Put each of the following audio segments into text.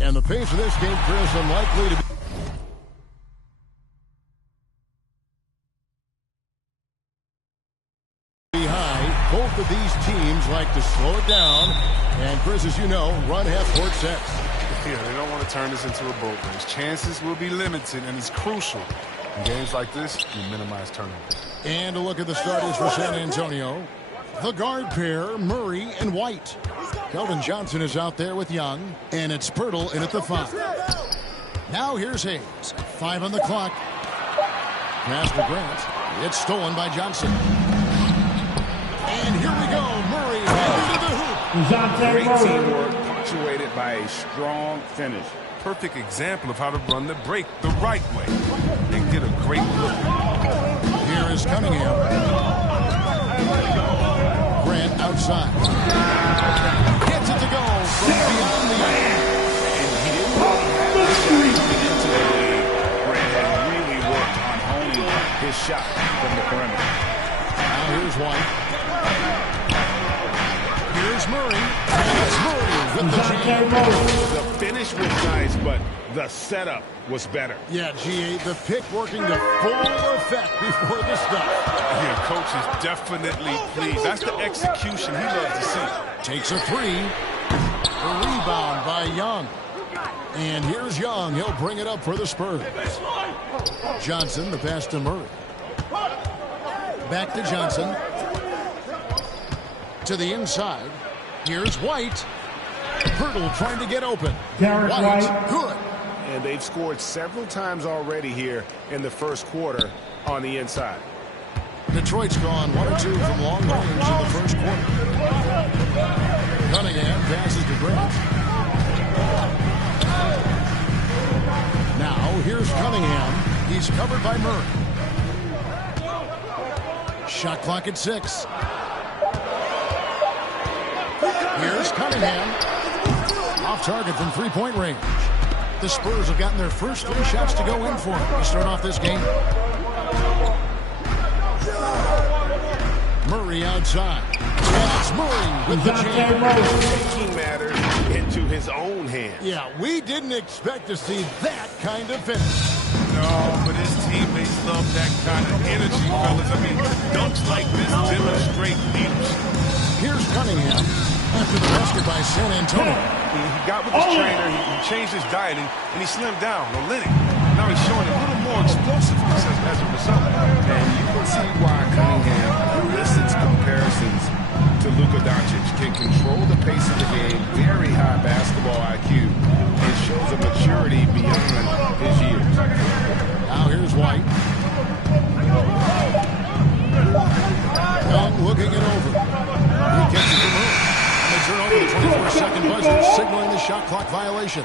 And the pace of this game, Chris, unlikely to be high. Both of these teams like to slow it down. And, Chris, as you know, run half-court sets. Yeah, they don't want to turn this into a boat race. Chances will be limited, and it's crucial. In games like this, you minimize turnovers. And a look at the starters for San Antonio. The guard pair, Murray and White. Kelvin Johnson is out there with Young, and it's Pirtle in at the 5. Now here's Hayes. 5 on the clock. Pass to Grant. It's stolen by Johnson. And here we go. Murray heading to the hoop. Great teamwork punctuated by a strong finish. Perfect example of how to run the break the right way and get a great look. Here is Cunningham. Grant outside. Gets it to go from beyond the arc. And he didn't really have this guy coming into the league. Grant has really worked on honing his shot from the perimeter. Now here's White. Here's Murray. And it's Murray with the jam. The finish was nice, but the setup was better. Yeah, G8, the pick working to full effect before the stuff. Yeah, coach is definitely pleased. That's the execution he loves to see. Takes a 3. The rebound by Young. And here's Young. He'll bring it up for the Spurs. Johnson, the pass to Murray. Back to Johnson. To the inside. Here's White. Pirtle trying to get open. White, good. And they've scored several times already here in the first quarter on the inside. Detroit's gone 1 or 2 from long range in the first quarter. Cunningham passes to Grant. Now here's Cunningham. He's covered by Murray. Shot clock at 6. Here's Cunningham. Off target from three-point range. The Spurs have gotten their first 3 shots to go in for him to start off this game. Murray outside. And it's Murray with the jam. Taking matters into his own hands. Yeah, we didn't expect to see that kind of finish. No, but his teammates love that kind of energy, fellas. I mean, dunks like this demonstrate leadership. Here's Cunningham after the basket by San Antonio. He got with his trainer, he changed his diet, and he slimmed down, Olenek. Now he's showing a little more explosiveness as a result. And you can see why Cunningham elicits comparisons to Luka Doncic. Can control the pace of the game, very high basketball IQ, and shows a maturity beyond his years. Now here's White. Young looking it over. He gets it to Murray. And they turn over the 24-second buzzer, signaling the shot clock violation.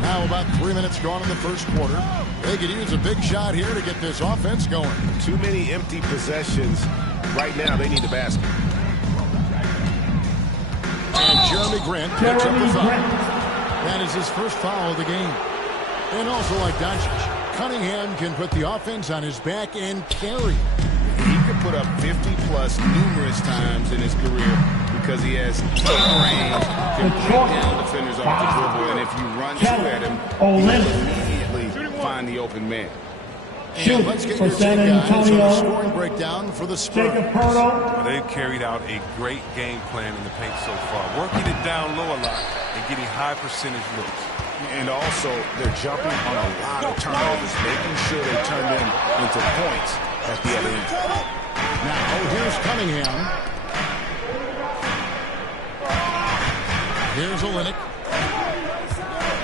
Now about 3 minutes gone in the first quarter. They could use a big shot here to get this offense going. Too many empty possessions. Right now, they need the basket. And Jeremy Grant picks up the foul. That is his first foul of the game. And also like Doncic, Cunningham can put the offense on his back and carry. He could put up 50-plus numerous times in his career because he has range, can break down defenders off the dribble, and if you run two at him, he'll immediately find the open man. And let's get your take, guys, on the scoring breakdown for the Spurs. Well, they've carried out a great game plan in the paint so far, working it down low a lot and getting high percentage looks. And also, they're jumping on a lot of turnovers, making sure they turn them into points at the other end. Now, here's Cunningham. Here's Olenek.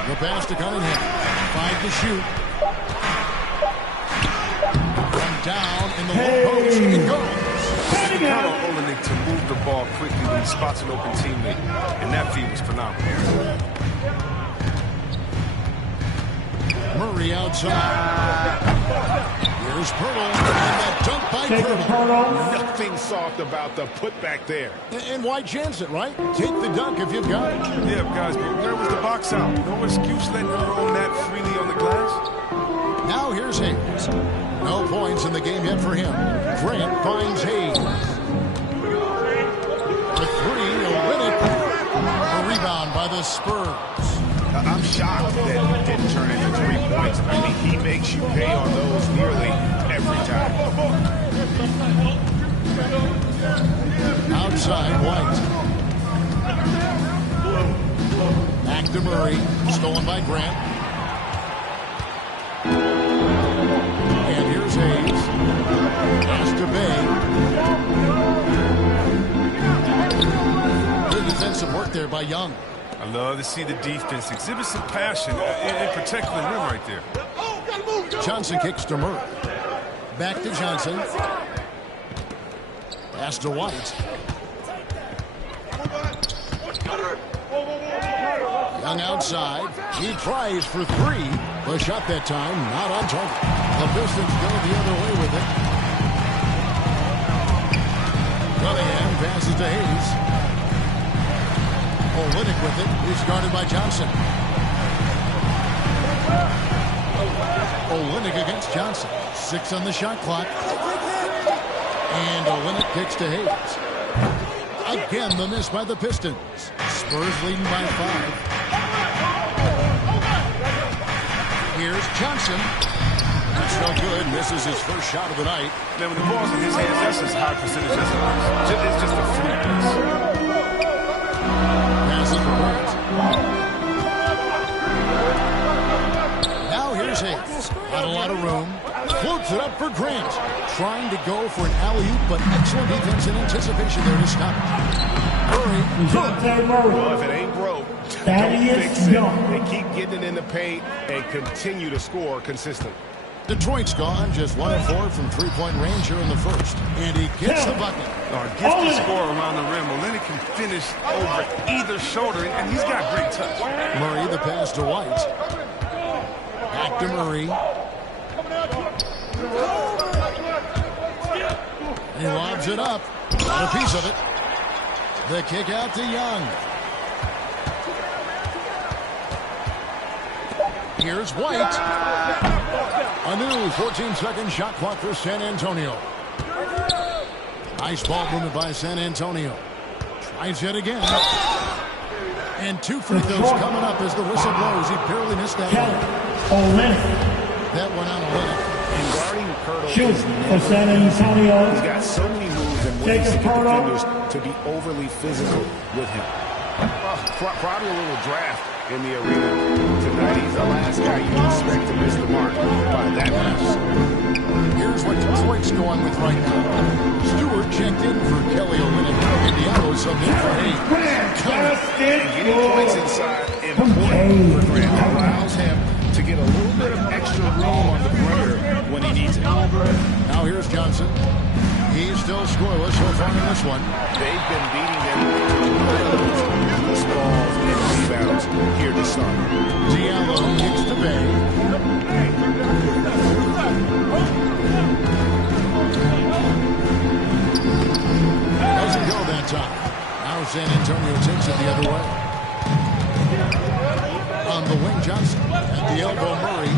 The pass to Cunningham. 5 to shoot. From down in the low post. It goes. Count on Olenek to move the ball quickly when he spots an open teammate. And that feed was phenomenal. Murray outside. Here's Pirtle. And that dunk by Pirtle. Nothing soft about the putback there. And why chance it, right? Take the dunk if you've got it. Yeah, guys, but where was the box out? No excuse letting him roam that freely on the glass. Now here's Hayes. No points in the game yet for him. Grant finds Hayes. For 3, Olenek Spurs. I'm shocked that it didn't turn into 3 points. I mean, he makes you pay on those nearly every time. Outside, White. Back to Murray. Stolen by Grant. And here's Hayes. Pass to Bay. Good defensive work there by Young. I love to see the defense exhibit some passion in protecting the rim right there. Johnson kicks to Murray. Back to Johnson. Pass to White. Young outside. He tries for three. The shot that time not on target. The Pistons go the other way with it. Cunningham passes to Hayes. Olynyk with it. He's guarded by Johnson. Olynyk against Johnson. 6 on the shot clock. And Olynyk kicks to Hayes. Again, the miss by the Pistons. Spurs leading by 5. Here's Johnson. That's no good. Misses his first shot of the night. Now, when the ball's in his hands, that's as high percentage as it is. It's just a fluke miss. Passes for Grant. Now here's Hayes. Not a lot of room. Floats it up for Grant. Trying to go for an alley-oop, but excellent defense in anticipation there to stop it. Murray. Well, if it ain't broke, don't fix it. They keep getting it in the paint and continue to score consistently. Detroit's gone just 1 of 4 from three-point range here in the first. And he gets the bucket. A gifted score around the rim. Olynyk can finish over either shoulder, and he's got great touch. Murray, the pass to White. Back to Murray. He lobs it up. Got a piece of it. The kick out to Young. Here's White. A new 14-second shot clock for San Antonio. Nice ball movement by San Antonio. Tries it again. And 2 free throws coming up as the whistle blows. He barely missed that one. That one on Olynyk. And guarding Pirtle Shoot for San Antonio. He's got so many moves and ways to get defenders to be overly physical with him. Probably a little draft in the arena tonight. He's the last guy you expect to miss the mark by that much. Here's what Detroit's going with right now. Stewart checked in for Kelly Olynyk. And Diallo subbed in for Hayes. Getting points inside important for Grant. Allows him to get a little bit of extra room on the perimeter when he needs it. Now here's Johnson. He's still scoreless so far in this one. They've been beating them loose balls and rebounds here to start. Diallo kicks to Bay. Doesn't go that time. Now San Antonio takes it the other way. On the wing, Johnson. At the elbow, Murray.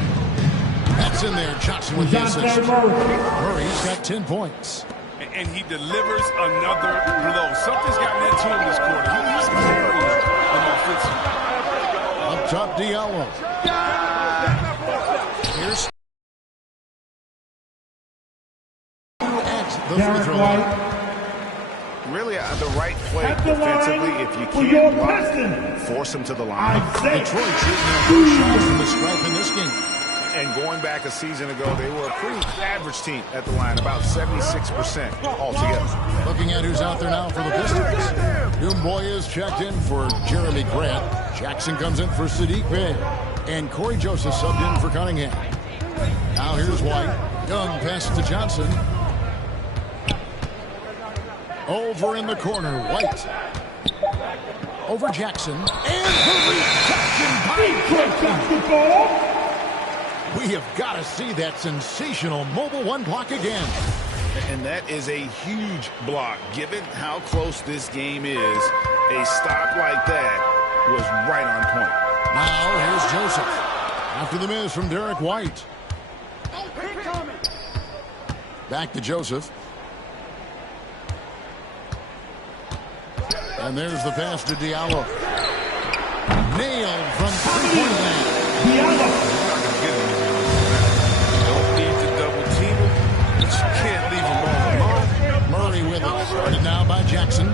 That's in there. Johnson with the assist. Murray's got 10 points. And he delivers another blow. Something's gotten into him this quarter. He's carrying an offensive. Up top, Diallo. Here's at the free throw line. Really the right play defensively if you can't block, force him to the line. Detroit shooting their first shot from the stripe in this game. And going back a season ago, they were a pretty average team at the line, about 76% altogether. Looking at who's out there now for the Pistons. Dumboy is checked in for Jeremy Grant. Jackson comes in for Sadiq Bey. And Corey Joseph subbed in for Cunningham. Now here's White. Young passes to Johnson. Over in the corner, White. Over Jackson. And the rejection by Jackson. We have got to see that sensational mobile one block again. And that is a huge block. Given how close this game is, a stop like that was right on point. Now here's Joseph. After the miss from Derek White. Back to Joseph. And there's the pass to Diallo. nailed from three-point land. Don't need to double team him, but you can't leave him all alone. Murray with it. Started now by Jackson.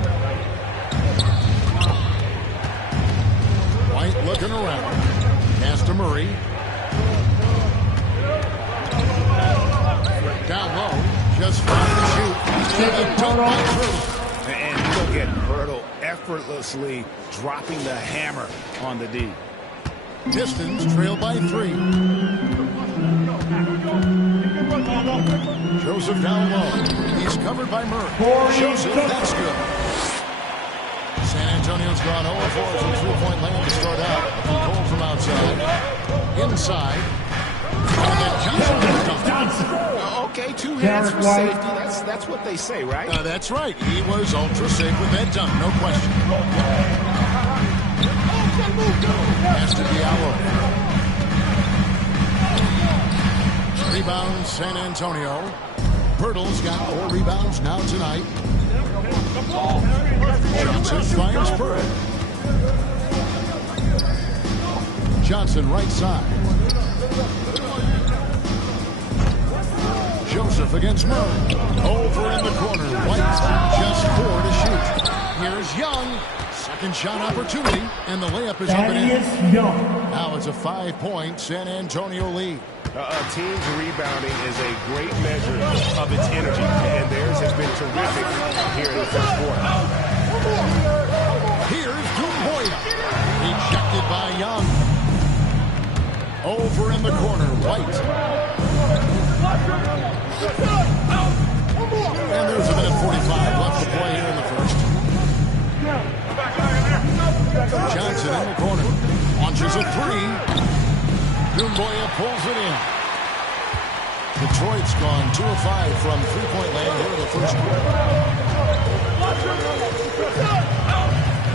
White looking around. Pass to Murray. Down low. Just fine to shoot. And look at Hurdle effortlessly dropping the hammer on the D. Pistons trail by 3. Joseph down low. He's covered by Murray. Joseph, that's good. San Antonio's gone 0-4 from three-point land to start out. Goal from outside. Inside. And then Johnson. Okay, 2 hands for safety. That's what they say, right? That's right. He was ultra safe with that dunk, no question. Pass to Diallo. Rebound, San Antonio. Pirtle's got 4 rebounds now tonight. Johnson finds Spurs. Johnson right side. Joseph against Murray. Over in the corner. White just 4 to shoot. Here's Young. Second shot opportunity. And the layup is up and in. Now it's a 5-point San Antonio lead. A team's rebounding is a great measure of its energy, and theirs has been terrific here in the first quarter. Here's Dumboya. Ejected by Young. Over in the corner, White. And there's a minute 45 left to play here in the first. Johnson in the corner. Launches a 3. Dumboya pulls it in. Detroit's gone 2 of 5 from three-point land here in the first quarter.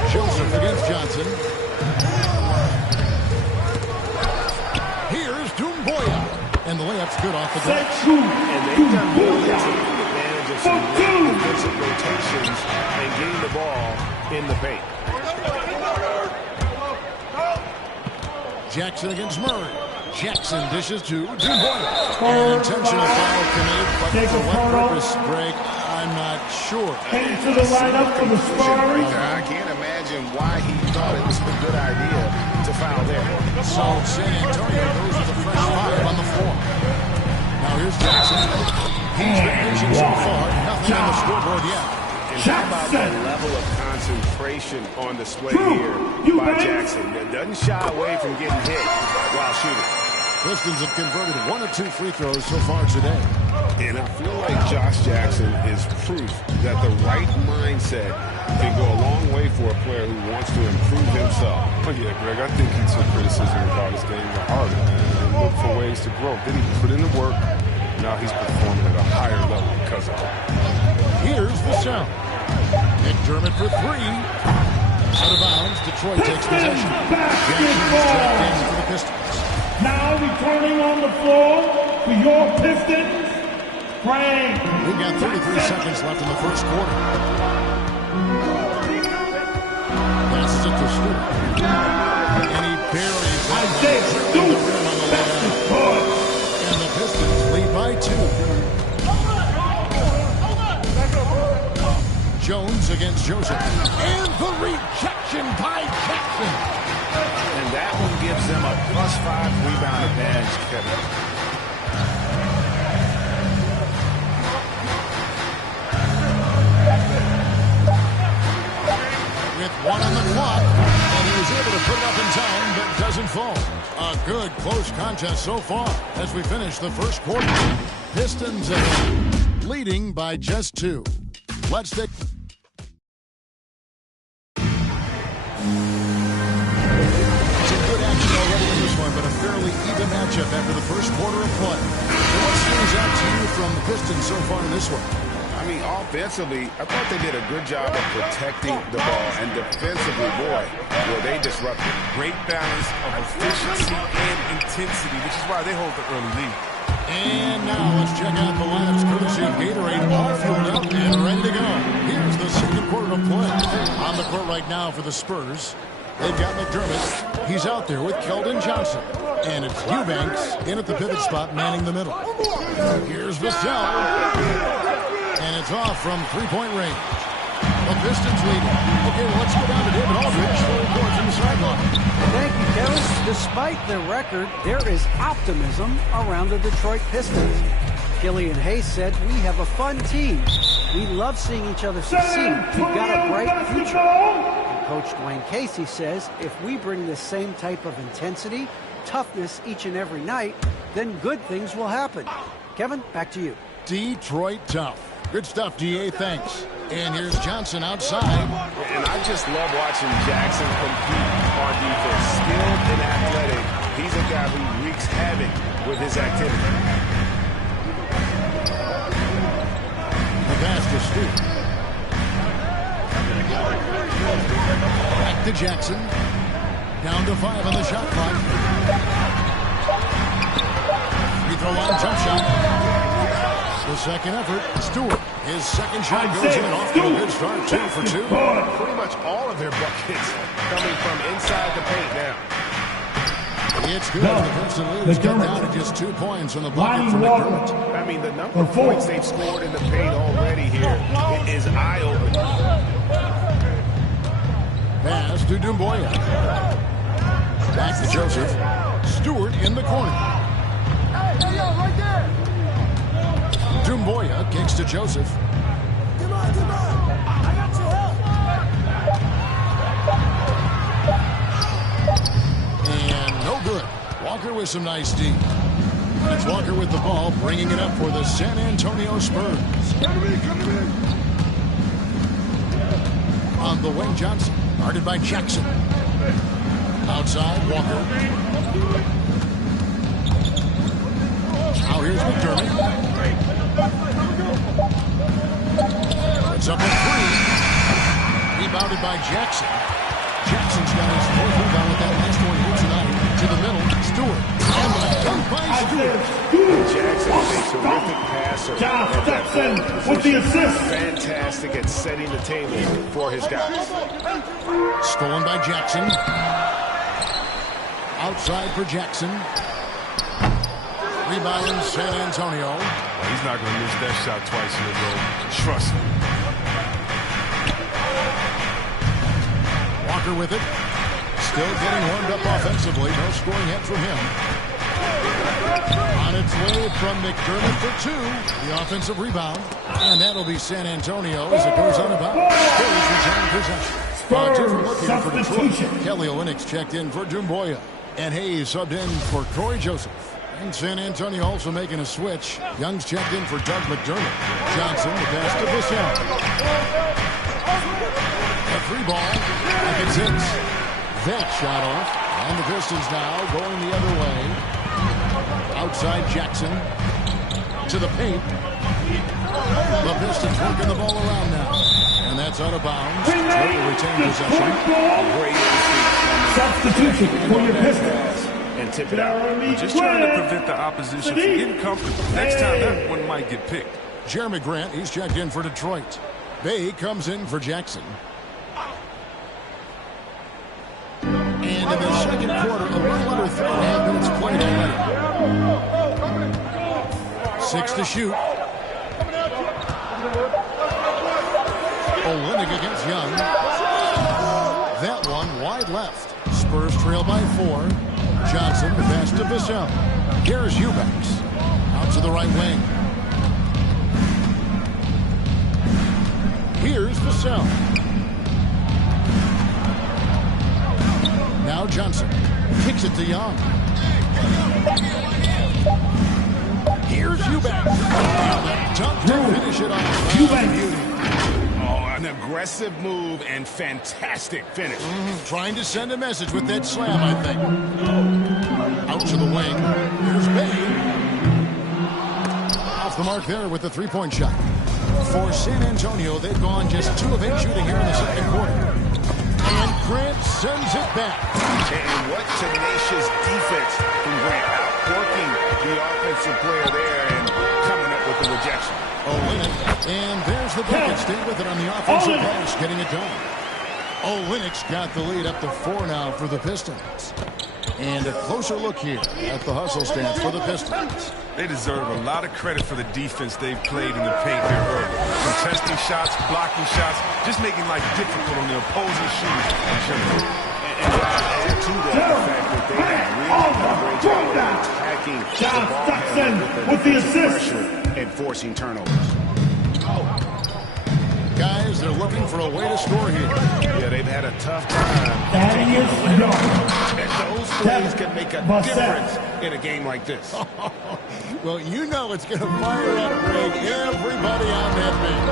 Joseph against Johnson. Here's Dumboya. And the layup's good off the glass. And they've done well to take advantage of some defensive rotations and getting the ball in the paint. Jackson against Murray. Jackson dishes to Dumboya. An intentional foul committed, but for what purpose, Greg, I'm not sure. Into the lineup for the Spurs. I can't imagine why he thought it was a good idea to foul there. So San Antonio goes with a fresh 5 on the floor. Now here's Jackson. He's been patient so far. Nothing on the scoreboard yet. And how about the level of concentration on display here by Jackson? That doesn't shy away from getting hit while shooting. Pistons have converted 1 of 2 free throws so far today. And I feel like Josh Jackson is proof that the right mindset can go a long way for a player who wants to improve himself. Oh, yeah, Greg, I think he took criticism about his game to heart and looked for ways to grow. Then he put in the work. Now he's performing at a higher level because of it. Here's the sound. McDermott for 3. Out of bounds. Detroit takes possession. Jackson is trapped in for the Pistons. Now returning on the floor for your Pistons, Frank. We've got 33 seconds left in the first quarter. Passes it to Stewart. And he buries it. The rim on the layup. And the Pistons lead by 2. Jones against Joseph. And the rejection by Jackson. And that one gives them a +5 rebound advantage, Kevin. With 1 on the clock, and he was able to put it up in time, but doesn't fall. A good close contest so far as we finish the first quarter. Pistons ahead, leading by just 2. Let's take... but a fairly even matchup after the first quarter of play. So what stands out to you from the Pistons so far in this one? I mean, offensively, I thought they did a good job of protecting the ball, and defensively, boy, were they disrupted. Great balance of efficiency and intensity, which is why they hold the early lead. And now let's check out the lineups courtesy of Gatorade, all filled up and ready to go. Here's the second quarter of play. On the court right now for the Spurs, They've got McDermott. He's out there with Keldon Johnson. And it's Eubanks in at the pivot spot, manning the middle. Here's Vassell. And it's off from three-point range. The Pistons leading. Okay, well, let's go down to David Aldridge for a report from the sideline. Thank you, Kevin. Despite their record, there is optimism around the Detroit Pistons. Killian Hayes said, "We have a fun team. We love seeing each other succeed. We've got a bright future." And Coach Dwayne Casey says, "If we bring the same type of intensity, toughness each and every night, then good things will happen." Kevin, back to you. Detroit tough. Good stuff, DA. Thanks. And here's Johnson outside. And I just love watching Jackson compete on defense. Skilled and athletic. He's a guy who wreaks havoc with his activity. The pass to Stewart. Back to Jackson. Down to 5 on the shot clock. Free throw line jump shot. The second effort, Stewart. His second shot goes in off to a good start, 2 for 2. Pretty much all of their buckets coming from inside the paint now. It's good. The Pistons cut down to just 2 points on the bucket from McDermott. I mean, the number of points they've scored in the paint already here is eye-opening. Pass to Dumboya. Back to Joseph. Stewart in the corner. Right there. Dumboya kicks to Joseph. Come on. I got your help. And no good. Walker with some nice D. It's Walker with the ball, bringing it up for the San Antonio Spurs. On the wing, Johnson. Guarded by Jackson. Outside, Walker. Now here's McDermott. It's up at 3. Rebounded by Jackson. Jackson's got his 4th rebound with that last one here tonight. To the middle, Stewart. And the dunk by Stewart. Jackson is a terrific passer. John Jackson with the assist. Fantastic at setting the table for his guys. Stolen by Jackson. Outside for Jackson. Rebound San Antonio. Well, he's not going to miss that shot twice in a row. Trust me. Walker with it. Still getting warmed up offensively. No scoring yet from him. On its way from McDermott for 2. The offensive rebound. And that'll be San Antonio as it goes on about. Spurs return possession. Different look here for Detroit. Kelly Olynyk checked in for Dumboya. And Hayes subbed in for Corey Joseph. And San Antonio also making a switch. Young's checked in for Doug McDermott. Johnson, the pass to Vassell. A 3 ball. Back at 6. That shot off. And the Pistons now going the other way. Outside Jackson. To the paint. The Pistons working the ball around now. And that's out of bounds. Detroit will retain possession. Great Substitution for your Pistons. And tip it out. Just trying to prevent the opposition from getting comfortable. Next time, that one might get picked. Jeremy Grant, he's checked in for Detroit. Bay comes in for Jackson. And in the second quarter, a little under 3.5 minutes played already. 6 to shoot. Olynyk against Young. That one wide left. Spurs trail by 4. Johnson, the pass to Vassell. Here's Eubanks. Out to the right wing. Here's Vassell. Now Johnson. Kicks it to Young. Here's Eubanks. And the dunk to finish it off. Eubanks. An aggressive move and fantastic finish. Trying to send a message with that slam, I think. Out to the wing. Here's Bay. Off the mark there with the 3-point shot. For San Antonio, they've gone just 2 of 8 shooting here in the second quarter. And Grant sends it back. And what tenacious defense from Grant. Outworking the offensive player there and coming up with the rejection. Olynyk, and there's the bucket. Stay with it on the offensive pass, getting it done. Olynyk's got the lead up to 4 now for the Pistons. And a closer look here at the hustle stance for the Pistons. They deserve a lot of credit for the defense they've played in the paint here early. Contesting shots, blocking shots, just making life difficult on the opposing shooters in general. And add to that the fact that they have really done a great job of attacking the ball handler with the pressure and forcing turnovers. Guys, they're looking for a way to score here. Yeah, they've had a tough time taking the lead. And those plays can make a difference in a game like this. Well, you know it's going to fire up Greg, everybody on that bench.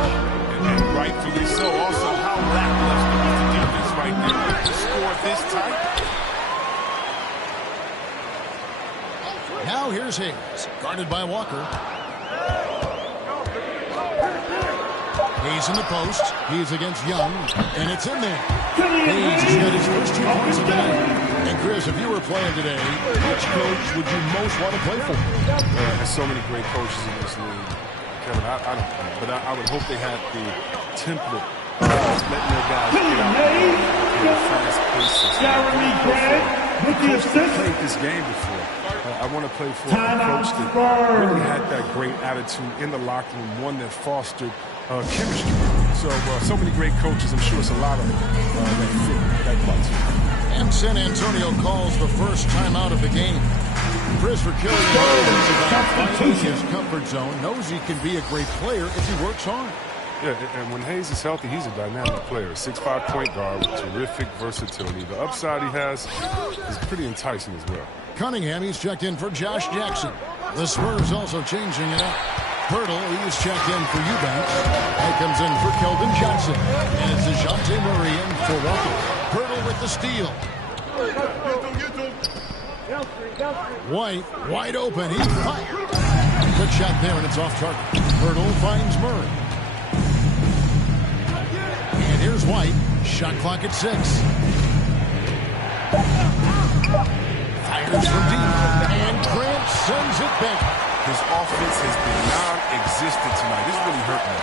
And rightfully so. Also, how lackluster was the defense right there to score this tight? Now here's Hayes, guarded by Walker. Hayes in the post. He's against Young, and it's in there. Hayes has got his first 2 points of the night. And Chris, if you were playing today, which coach would you most want to play for? There's so many great coaches in this league. Kevin, I don't know, but I would hope they had the template letting their guys get out in a fast-paced system. Jeremy Grant with the assist. Played this game before. I want to play for a coach that really had that great attitude in the locker room, one that fostered chemistry. So many great coaches. I'm sure it's a lot of them that fit that criteria. And San Antonio calls the first timeout of the game. Chris for Killian is about finding his comfort zone. Knows he can be a great player if he works hard. Yeah, and when Hayes is healthy, he's a dynamic player. 6'5" point guard with terrific versatility. The upside he has is pretty enticing as well. Cunningham, he's checked in for Josh Jackson. The Spurs also changing it up. Hurdle, he's checked in for Eubanks. He comes in for Keldon Johnson. And it's DeJounte Murray in for Walker. Hurdle with the steal. White, wide open. He fired. Good shot there, and it's off target. Hurdle finds Murray. And here's White. Shot clock at 6. Fires from deep. And Grant sends it back. His offense has been non-existent tonight. This really hurt me.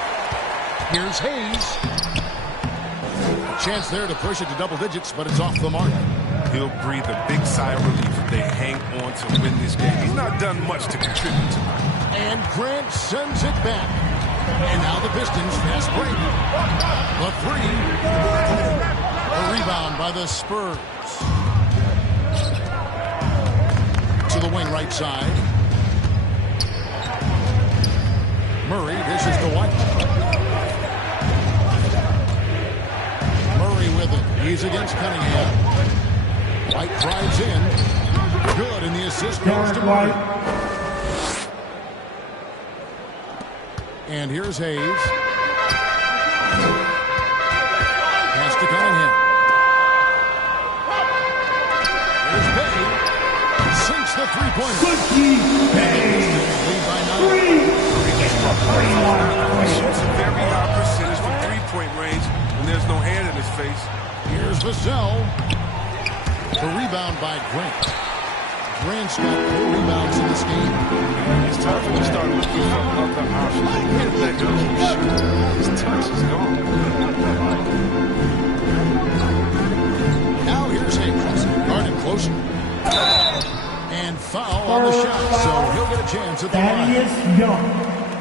Here's Hayes. A chance there to push it to double digits, but it's off the mark. He'll breathe a big sigh of relief if they hang on to win this game. He's not done much to contribute tonight. And Grant sends it back. And now the Pistons fast break. The 3. A rebound by the Spurs. To the wing right side. Murray dishes to White. Murray with it. He's against Cunningham. White drives in. Good, and the assist goes to Murray. And here's Hayes. Pass to Cunningham. Here's Bay. Sinks the three-pointer. Lead by 9. Shoots a very high percentage from three-point range, and there's no hand in his face. Here's Vassell. The rebound by Grant. Grant's got 4 rebounds in this game. It's time for him to start looking for other options. He can't let him keep shooting. His touch is gone. Now here's Hayes. Guarded closer. And foul on the shot, so he'll get a chance at the line.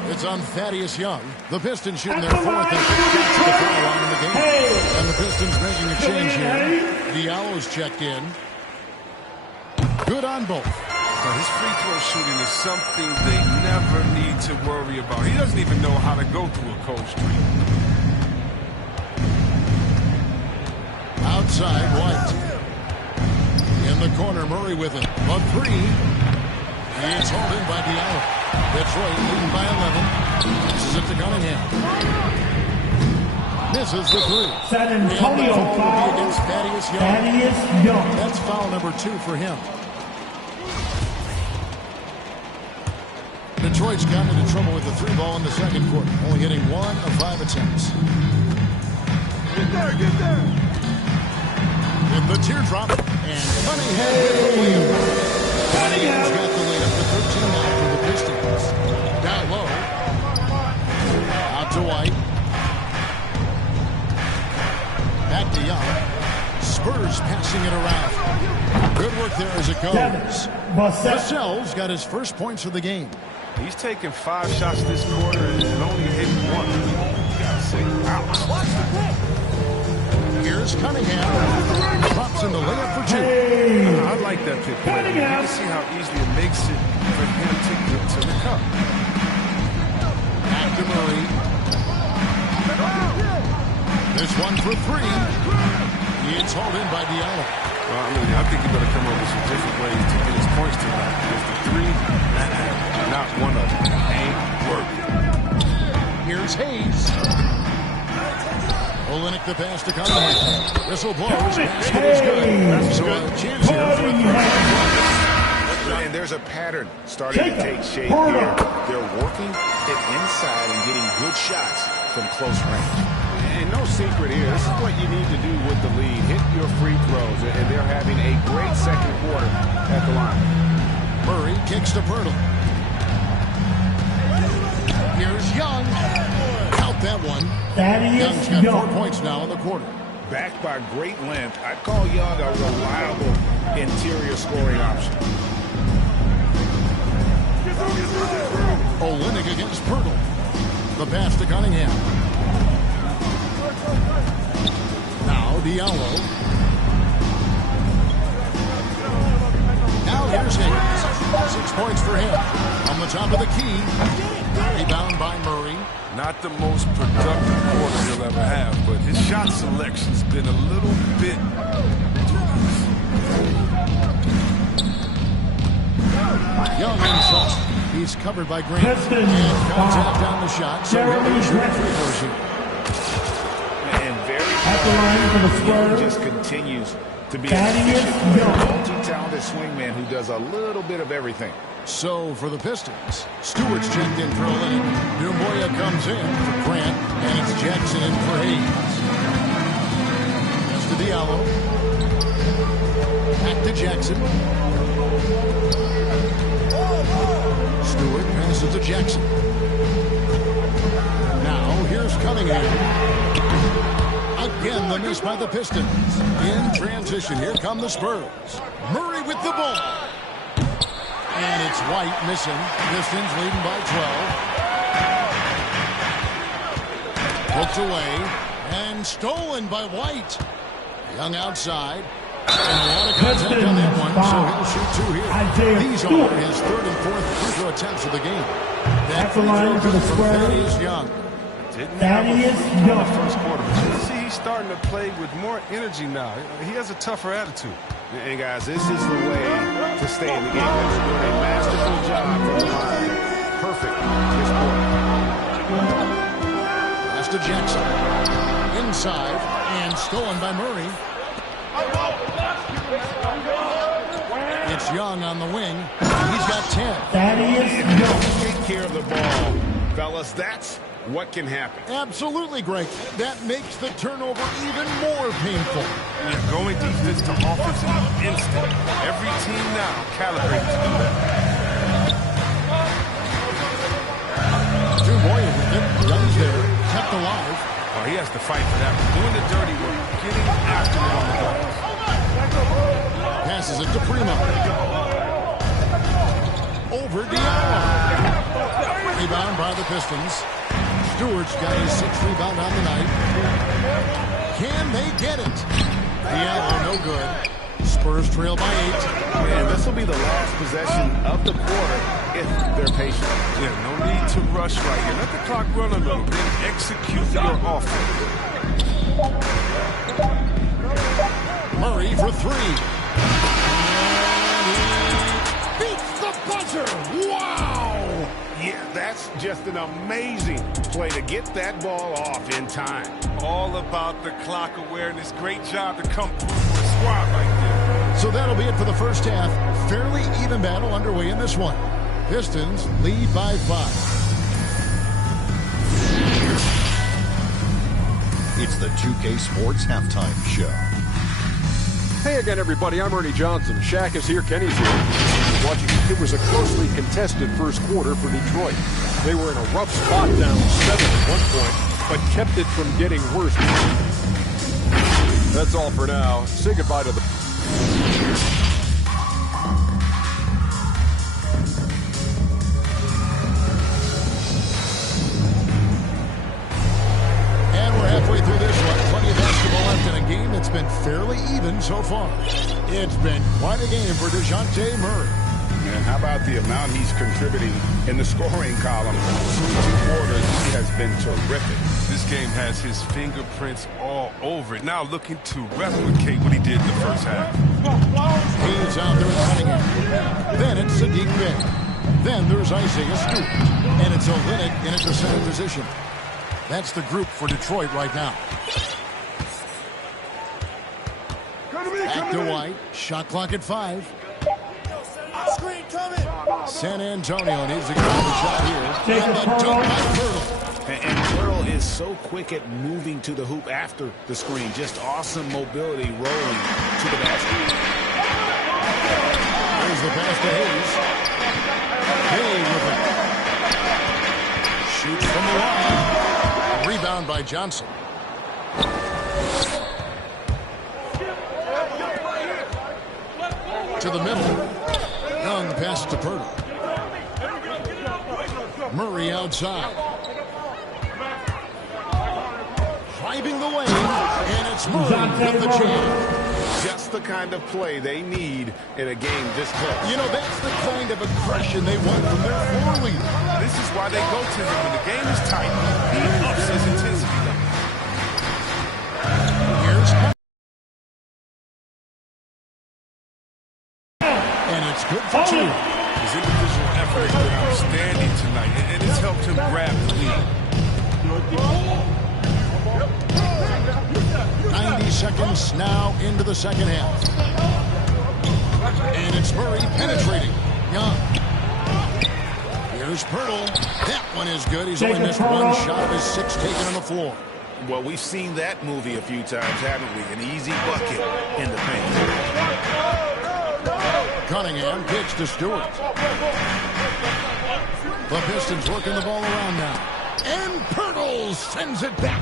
It's on Thaddeus Young. The Pistons shooting their 4th and 5th shots at the foul line in the game. And the Pistons making a change here. Diallo's checked in. Good on both. His free throw shooting is something they never need to worry about. He doesn't even know how to go through a cold streak. Outside, White. In the corner, Murray with it. A 3. It's hauled in by Diallo. Detroit leading by 11. This is it to Cunningham. Misses the 3. San Antonio foul against Thaddeus Young. Thaddeus Young. That's foul number 2 for him. Detroit's gotten into trouble with the 3 ball in the second quarter, only hitting 1 of 5 attempts. Get there, get there. In the teardrop, and Cunningham. Cunningham's got the lead up to 13 now for the Pistons. Down low. Out to White. Back to Young. Spurs passing it around. Good work there as it goes. Vassell's got his first points of the game. He's taken 5 shots this quarter and only hit 1. You gotta say, ouch. Here's Cunningham. Drops in the layup for 2. I like that pick play. You can see how easily it makes it for him to get to the cup. Back to Murray. This one for 3. It's hauled in by Diallo. Well, I think you better come up with some different ways to get his points tonight. Because the 3, not one of them, ain't working. Here's Hayes. Olenek the pass to Cunningham. Whistle blows. Basket is good. So a chance here for a 3. And there's a pattern starting to take shape here. They're working it inside and getting good shots from close range. And no secret here, this is what you need to do with the lead. Hit your free throws, and they're having a great second quarter at the line. Murray kicks to Pirtle. Here's Young. Count that one. Young's got 4 points now in the quarter. Backed by great length, I'd call Young a reliable interior scoring option. Olenek against Pirtle. The pass to Cunningham. Now Diallo. Now here's Hayes. 6 points for him. On the top of the key. Rebound by Murray. Not the most productive quarter he'll ever have, but his shot selection's been a little bit Young inside. He's covered by Grant. And contact down the shot, so he'll be shooting free throws here. And very Young just continues to be a multi-talented swingman who does a little bit of everything. So for the Pistons, Stewart's checked in for Olenek. Dumboya comes in for Grant, and it's Jackson in for Hayes. That's to Diallo. Back to Jackson. Stewart passes to Jackson. Now here's Cunningham. Again, the miss by the Pistons. In transition, here come the Spurs. Murray with the ball. And it's White missing. Pistons leading by 12. Hooked away. And stolen by White. Young outside. And a lot of contact on that one, so he'll shoot 2 here. These are his 3rd and 4th free throw attempts of the game. That free throw comes from Thaddeus Young. didn't have a in the first quarter. But you can see he's starting to play with more energy now. He has a tougher attitude. And guys, this is the way to stay in the game. They're doing a masterful job from the line. Perfect this quarter. Pass to Jackson. Inside and stolen by Murray. It's Young on the wing. He's got 10. Take care of the ball, fellas. That's what can happen. Absolutely, Greg. That makes the turnover even more painful. Yeah, going defense to offense is instant. Every team now calibrated to do that. Dumboya with it. Young's there. Kept alive. Oh, he has to fight for that. Doing the dirty work. Getting after it on the glass. Passes it to Primo. Over Diallo. Rebound by the Pistons. Stewart's got his 6th rebound on the night. Can they get it? Diallo, no good. Spurs trail by 8. And this will be the last possession of the quarter if they're patient. Yeah, no need to rush right here. Let the clock run a little bit. Execute your offense. Murray for 3. And he beats the buzzer. Wow! Yeah, that's just an amazing play to get that ball off in time. All about the clock awareness. Great job to come through for a squad right there. So that'll be it for the first half. Fairly even battle underway in this one. Pistons lead by 5. It's the 2K Sports Halftime Show. Hey again, everybody. I'm Ernie Johnson. Shaq is here. Kenny's here. Watching. It was a closely contested first quarter for Detroit. They were in a rough spot, down 7 at one point, but kept it from getting worse. That's all for now. Say goodbye to the... Halfway through this one, plenty of basketball left in a game that's been fairly even so far. It's been quite a game for DeJounte Murray. And how about the amount he's contributing in the scoring column? Through 2 quarters, he has been terrific. This game has his fingerprints all over it. Now looking to replicate what he did in the first half. He's out there running it. Then it's Sadiq Bey. Then there's Isaiah Stewart. And it's Olynyk in at the center position. That's the group for Detroit right now. Back to White. Shot clock at 5. Screen coming. San Antonio needs to get off the shot here. And the dunk by Pirtle. And Pirtle is so quick at moving to the hoop after the screen. Just awesome mobility rolling to the basket. Here's the pass to Hayes. Hayes with it. Shoots from the line. Rebound by Johnson. To the middle. Young pass to Pirtle. Murray outside. Driving the lane. And it's Murray with the jam. Just the kind of play they need in a game this close. You know, that's the kind of aggression they want from their floor leader. This is why they go to him when the game is tight. He ups his intensity level. Here's and it's good for 2. His individual effort has been outstanding tonight, and it's helped him grab the lead. 90 seconds now into the second half. And it's Murray penetrating. Young. Here's Pirtle. That one is good. He's only missed 1 shot of his 6 taken on the floor. Well, we've seen that movie a few times, haven't we? An easy bucket in the paint. Cunningham kicks to Stewart. The Pistons working the ball around now. And Pirtle sends it back.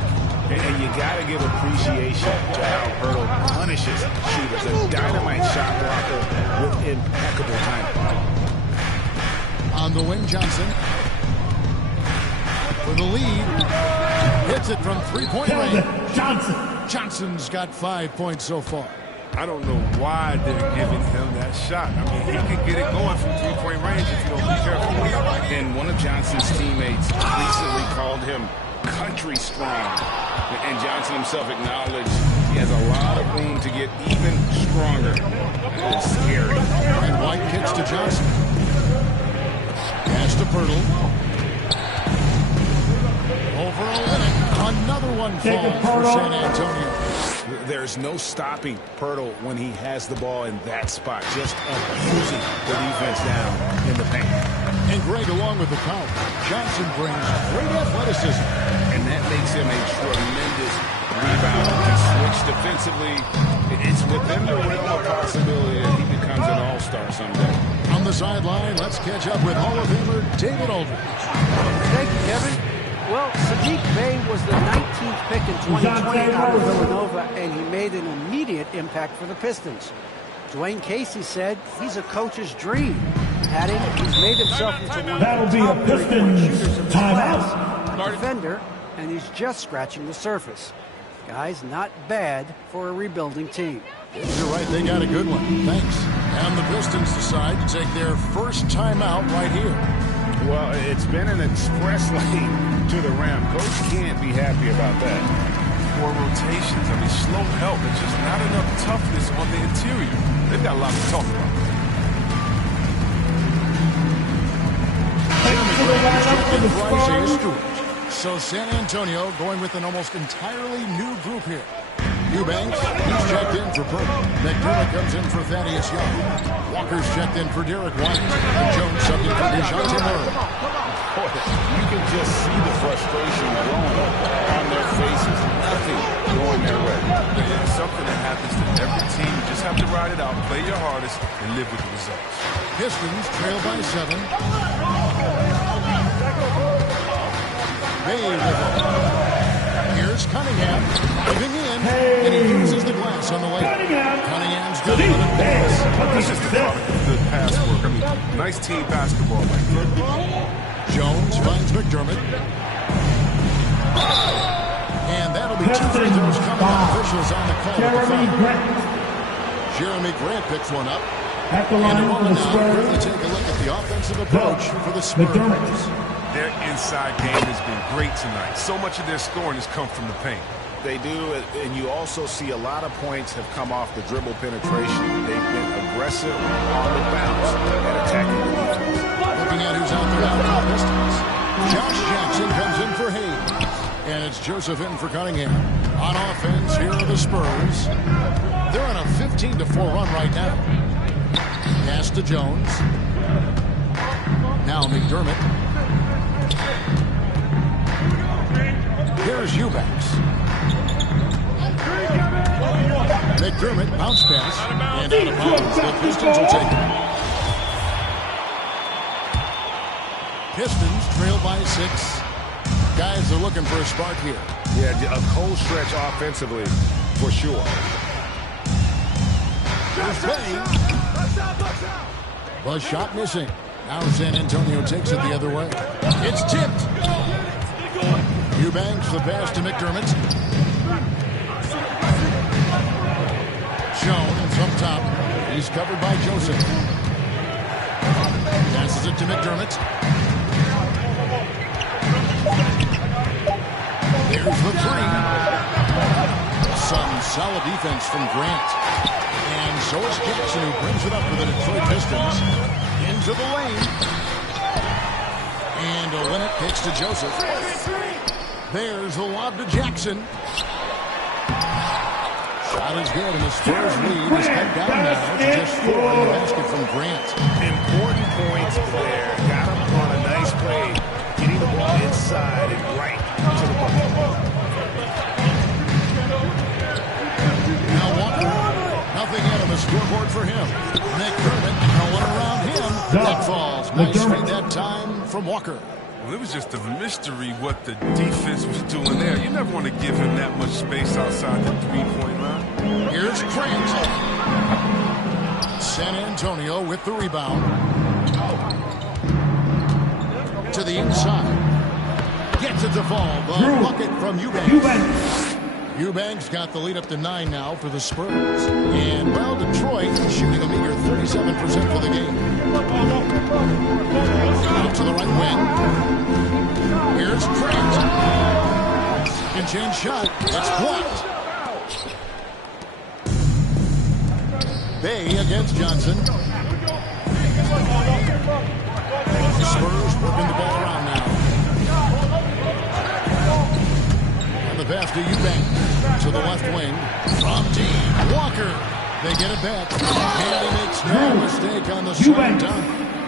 And you got to give appreciation to how Pirtle punishes shooters. A dynamite shot blocker with impeccable timing. On the wing, Johnson. For the lead. Hits it from 3-point range. Johnson's got 5 points so far. I don't know why they're giving him that shot. I mean, he can get it going from 3-point range if you don't be careful. And one of Johnson's teammates recently called him country strong. And Johnson himself acknowledged he has a lot of room to get even stronger. It's scary. And White kicks to Johnson. Pass to Pirtle. Over Olynyk. Another one falls for San Antonio. There's no stopping Pirtle when he has the ball in that spot. Just abusing the defense down in the paint. And Greg along with the power. Johnson brings great athleticism. And that makes him a tremendous rebounder. He switched defensively. It's within the realm of possibility that he becomes an all-star someday. On the sideline, let's catch up with Hall of Famer David Aldridge. Thank you, Kevin. Well, Sadiq Bey was the 19th pick in 2020 out of Villanova, and he made an immediate impact for the Pistons. Dwayne Casey said he's a coach's dream, adding he's made himself into one of the top 3 shooters of his class, a defender, and he's just scratching the surface. Guys, not bad for a rebuilding team. You're right, they got a good one. Thanks. And the Pistons decide to take their first timeout right here. Well, it's been an express lane to the rim. Coach can't be happy about that. 4 rotations. I mean, slow help. It's just not enough toughness on the interior. They've got a lot to talk about. So San Antonio going with an almost entirely new group here. Eubanks, he's checked in for Pirtle. McDermott comes in for Thaddeus Young. Walker's checked in for Derek White. And Jones subbed in for DeJounte Murray. Boy, you can just see the frustration growing on their faces. Nothing going their way. It's something that happens to every team. You just have to ride it out, play your hardest, and live with the results. Pistons trail by 7. Bay with it. Here's Here's Cunningham diving in, and he uses the glass on the way. Cunningham's got 11 points. That's just a good pass work. I mean, nice team basketball like that. Jones finds McDermott. And that'll be 2 free throws coming out. Officials on the call. Jeremy Grant picks one up. At the line for the Spurs. We'll take a look at the offensive approach for the Spurs. Their inside game has been great tonight. So much of their scoring has come from the paint. They do, and you also see a lot of points have come off the dribble penetration. They've been aggressive on the bounce and attacking the defense. Looking at who's out there now for the Pistons. Josh Jackson comes in for Hayes. And it's Joseph in for Cunningham. On offense, here are the Spurs. They're on a 15-4 run right now. Pass to Jones. Now McDermott. Here's Eubanks. McDermott, bounce pass, and out of bounds. The Pistons will take it. Pistons trail by 6. Guys are looking for a spark here. Yeah, a cold stretch offensively, for sure. Well, shot missing. Now San Antonio takes it the other way. It's tipped. Eubanks, the pass to McDermott. Jones up top. He's covered by Joseph. Passes it to McDermott. There's the 3. Some solid defense from Grant. And so is Jackson, who brings it up for the Detroit Pistons. Into the lane. And Olenek kicks to Joseph. There's the lob to Jackson. Shot is good, and the Spurs lead is cut down now to just 4 in the basket from Grant. Important points there. Got him on a nice play. Getting the ball inside and right to the bucket. Now Walker. Nothing out of the scoreboard for him. McDermott, no one around him. That falls. Nice feed that time from Walker. Well, it was just a mystery what the defense was doing there. You never want to give him that much space outside the 3-point line. Here's Grant. San Antonio with the rebound. To the inside. Gets it to fall. The bucket from Eubanks. Eubanks got the lead up to 9 now for the Spurs. And, well, Detroit shooting a meager 37% for the game. Out to the right wing. Here's Grant. Second chance shot. It's blocked. Bay against Johnson. Spurs working the ball around now. And the pass to Eubanks. To the left wing. From deep. Walker. They get it back. And he makes no mistake on the strong dunk.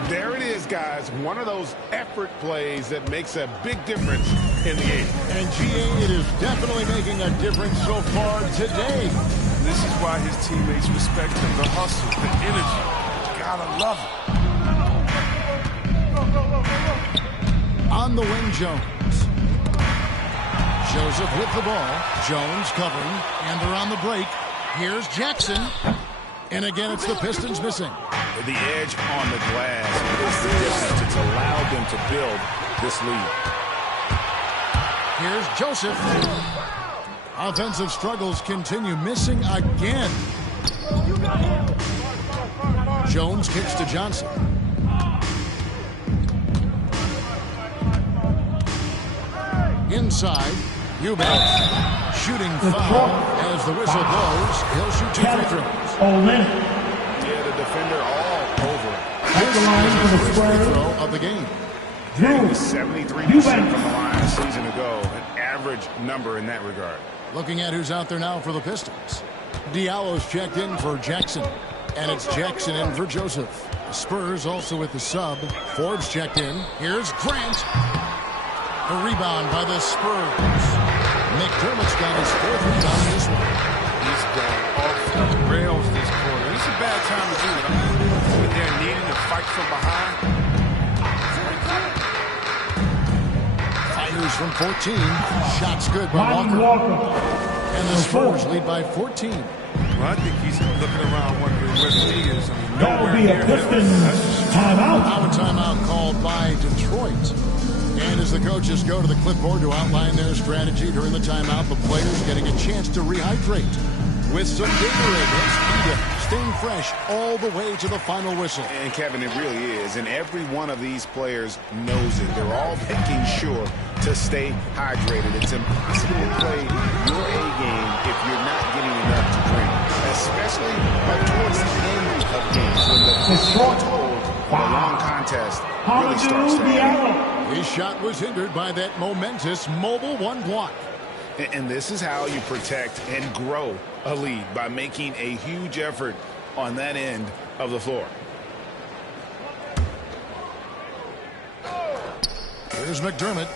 There it is, guys. One of those effort plays that makes a big difference in the game. And GA, it is definitely making a difference so far today. This is why his teammates respect him. The hustle, the energy. Gotta love it. On the wing, Jones. Joseph with the ball. Jones covering. And they're on the break. Here's Jackson. And again, it's the Pistons missing. The edge on the glass is the difference. It's allowed them to build this lead. Here's Joseph. Offensive struggles continue. Missing again. Jones kicks to Johnson. Inside. Eubanks. Shooting foul as the whistle blows. He'll shoot 2 free throws. Yeah, the defender all over it. At the line for the Free throw Spurs. of the game. He was 73% from the line a season ago. An average number in that regard. Looking at who's out there now for the Pistons. Diallo's checked in for Jackson. And it's Jackson in for Joseph. The Spurs also with the sub. Forbes checked in. Here's Grant. The rebound by the Spurs. McDermott's got his 4th rebound in this one. He's gone off the rails this quarter. It's a bad time to do it. I mean, when they're needing to fight from behind. Fires from from 14. Shots good by Walker. And the Spurs lead by 14. Well, I think he's looking around wondering where the D is. I mean, nowhere That'll be a near Pistons him. timeout. Now a timeout called by Detroit. And as the coaches go to the clipboard to outline their strategy during the timeout, the players getting a chance to rehydrate with some Gatorade. That's key to staying fresh all the way to the final whistle. And Kevin, it really is. And every one of these players knows it. They're all making sure to stay hydrated. It's impossible to play your A game if you're not getting enough to drink, especially towards the end of games when the short hold of a long contest really starts to happen. His shot was hindered by that momentous mobile one block. And this is how you protect and grow a lead, by making a huge effort on that end of the floor. Here's McDermott.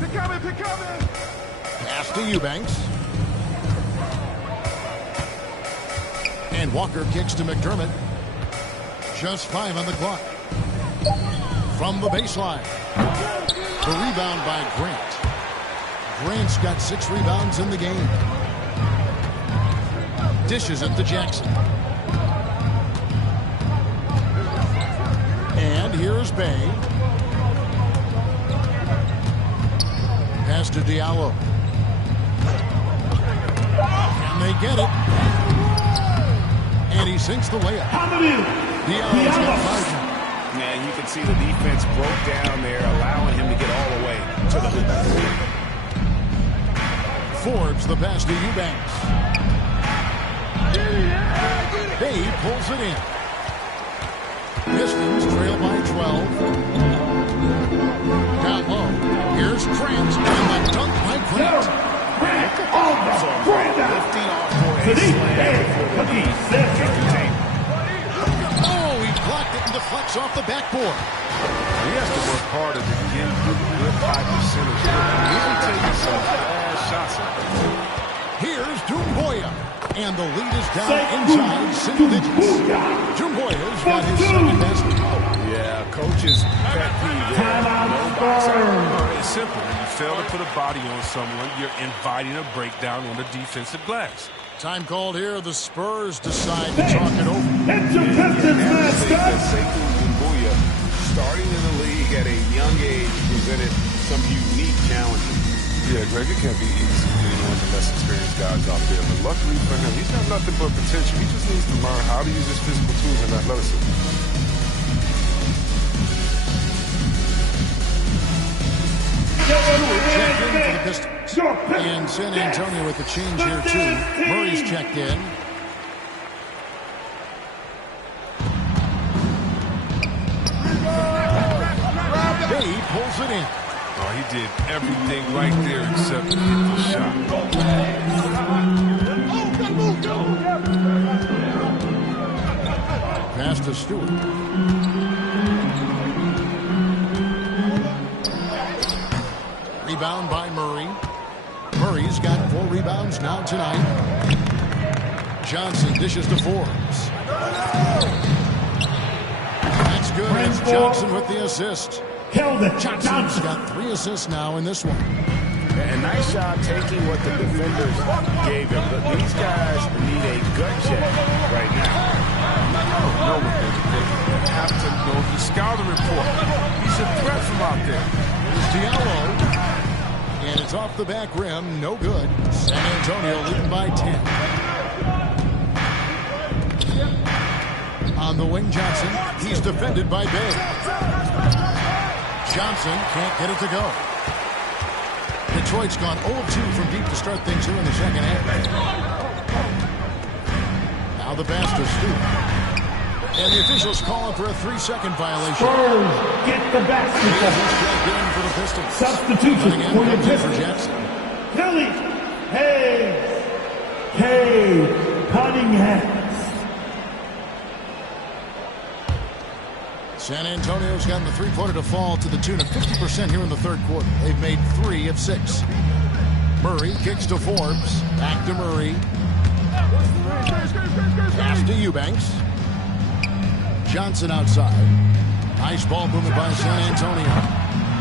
Pick coming. Pass to Eubanks. And Walker kicks to McDermott. Just 5 on the clock. From the baseline. The rebound by Grant. Grant's got 6 rebounds in the game. Dishes it to Jackson. And here's Bay. Pass to Diallo. And they get it. And he sinks the layup. Diallo's got 5. Yeah, you can see the defense broke down there, allowing him to get all the way to the hoop. Forbes the pass to Eubanks. Bay pulls it in. Pistons trail by 12. Down low. Here's Trent and the dunk by Grant. Lifting off for a slam before the lead can contain. Oh, he blocked it and deflects off the backboard. He has to work harder to get good high percentage. He can take some bad shots. Here's Doumbouya. And the lead is down inside single digits. Doumbouya's got his second basket. Yeah, coach's pet peeve there. No box out. It's simple. When you fail to put a body on someone, you're inviting a breakdown on the defensive glass. Time called here. The Spurs decide to talk it over. It's your Pistons mascot. Doumbouya, starting in the league at a young age, presented some unique challenges. Yeah, Greg, it can't be easy being one of the less experienced guys out there. But luckily for him, he's got nothing but potential. He just needs to learn how to use his physical tools and athleticism. Check in for the Pistons. And San Antonio with the change here, too. Murray's checked in. Bay pulls it in. Oh, he did everything right there except hit the shot. Pass to Stewart. Rebound by Murray. Murray's got 4 rebounds now tonight. Johnson dishes to Forbes. That's good. It's Johnson with the assist. Johnson's got 3 assists now in this one. And nice job taking what the defenders gave him. But these guys need a gut check right now. Know what they have to know the scouting report. He's a threat from out there. Here's Diallo. And it's off the back rim. No good. San Antonio leading by 10. On the wing, Johnson. He's defended by Bay. Johnson can't get it to go. Detroit's gone 0-2 from deep to start things here in the second half. Now the pass to Stewart. And the officials calling for a 3-second violation. Spurs get the basket. For the Pistons. Substitution for the Pistons. Jackson. Philly, Hayes, Cade, Cunningham. San Antonio's gotten the three-pointer to fall to the tune of 50% here in the third quarter. They've made 3 of 6. Murray kicks to Forbes. Back to Murray. Pass to Eubanks. Johnson outside. Nice ball movement by San Antonio.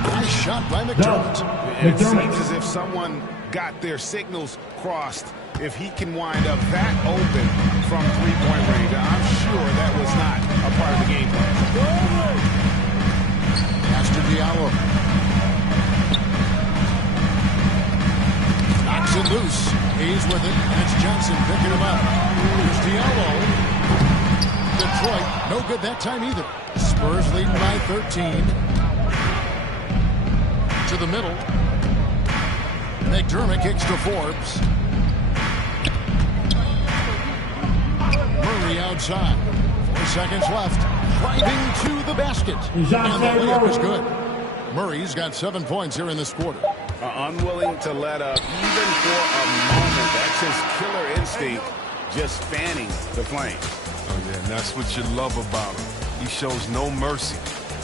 Nice shot by McDermott. It seems as if someone got their signals crossed. If he can wind up that open from three-point range, I'm sure that was not a part of the game plan. Pass to Diallo. Knocks it loose. He's with it, and it's Johnson picking him up. Here's Diallo. Detroit, no good that time either. Spurs leading by 13. To the middle. McDermott kicks to Forbes. Murray outside. 4 seconds left. Driving to the basket. And the layup is good. Murray's got 7 points here in this quarter. Unwilling to let up even for a moment. That's his killer instinct, just fanning the flame. Oh, yeah, and that's what you love about him. He shows no mercy,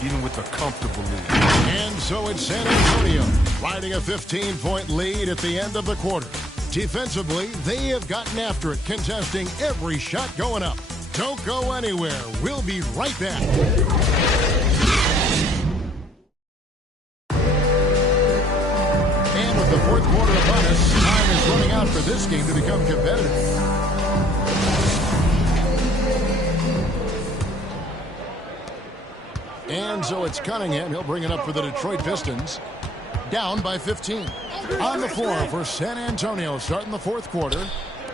even with a comfortable lead. And so it's San Antonio riding a 15-point lead at the end of the quarter. Defensively, they have gotten after it, contesting every shot going up. Don't go anywhere. We'll be right back. And with the fourth quarter upon us, time is running out for this game to become competitive. And so it's Cunningham. He'll bring it up for the Detroit Pistons. Down by 15. On the floor for San Antonio starting the fourth quarter.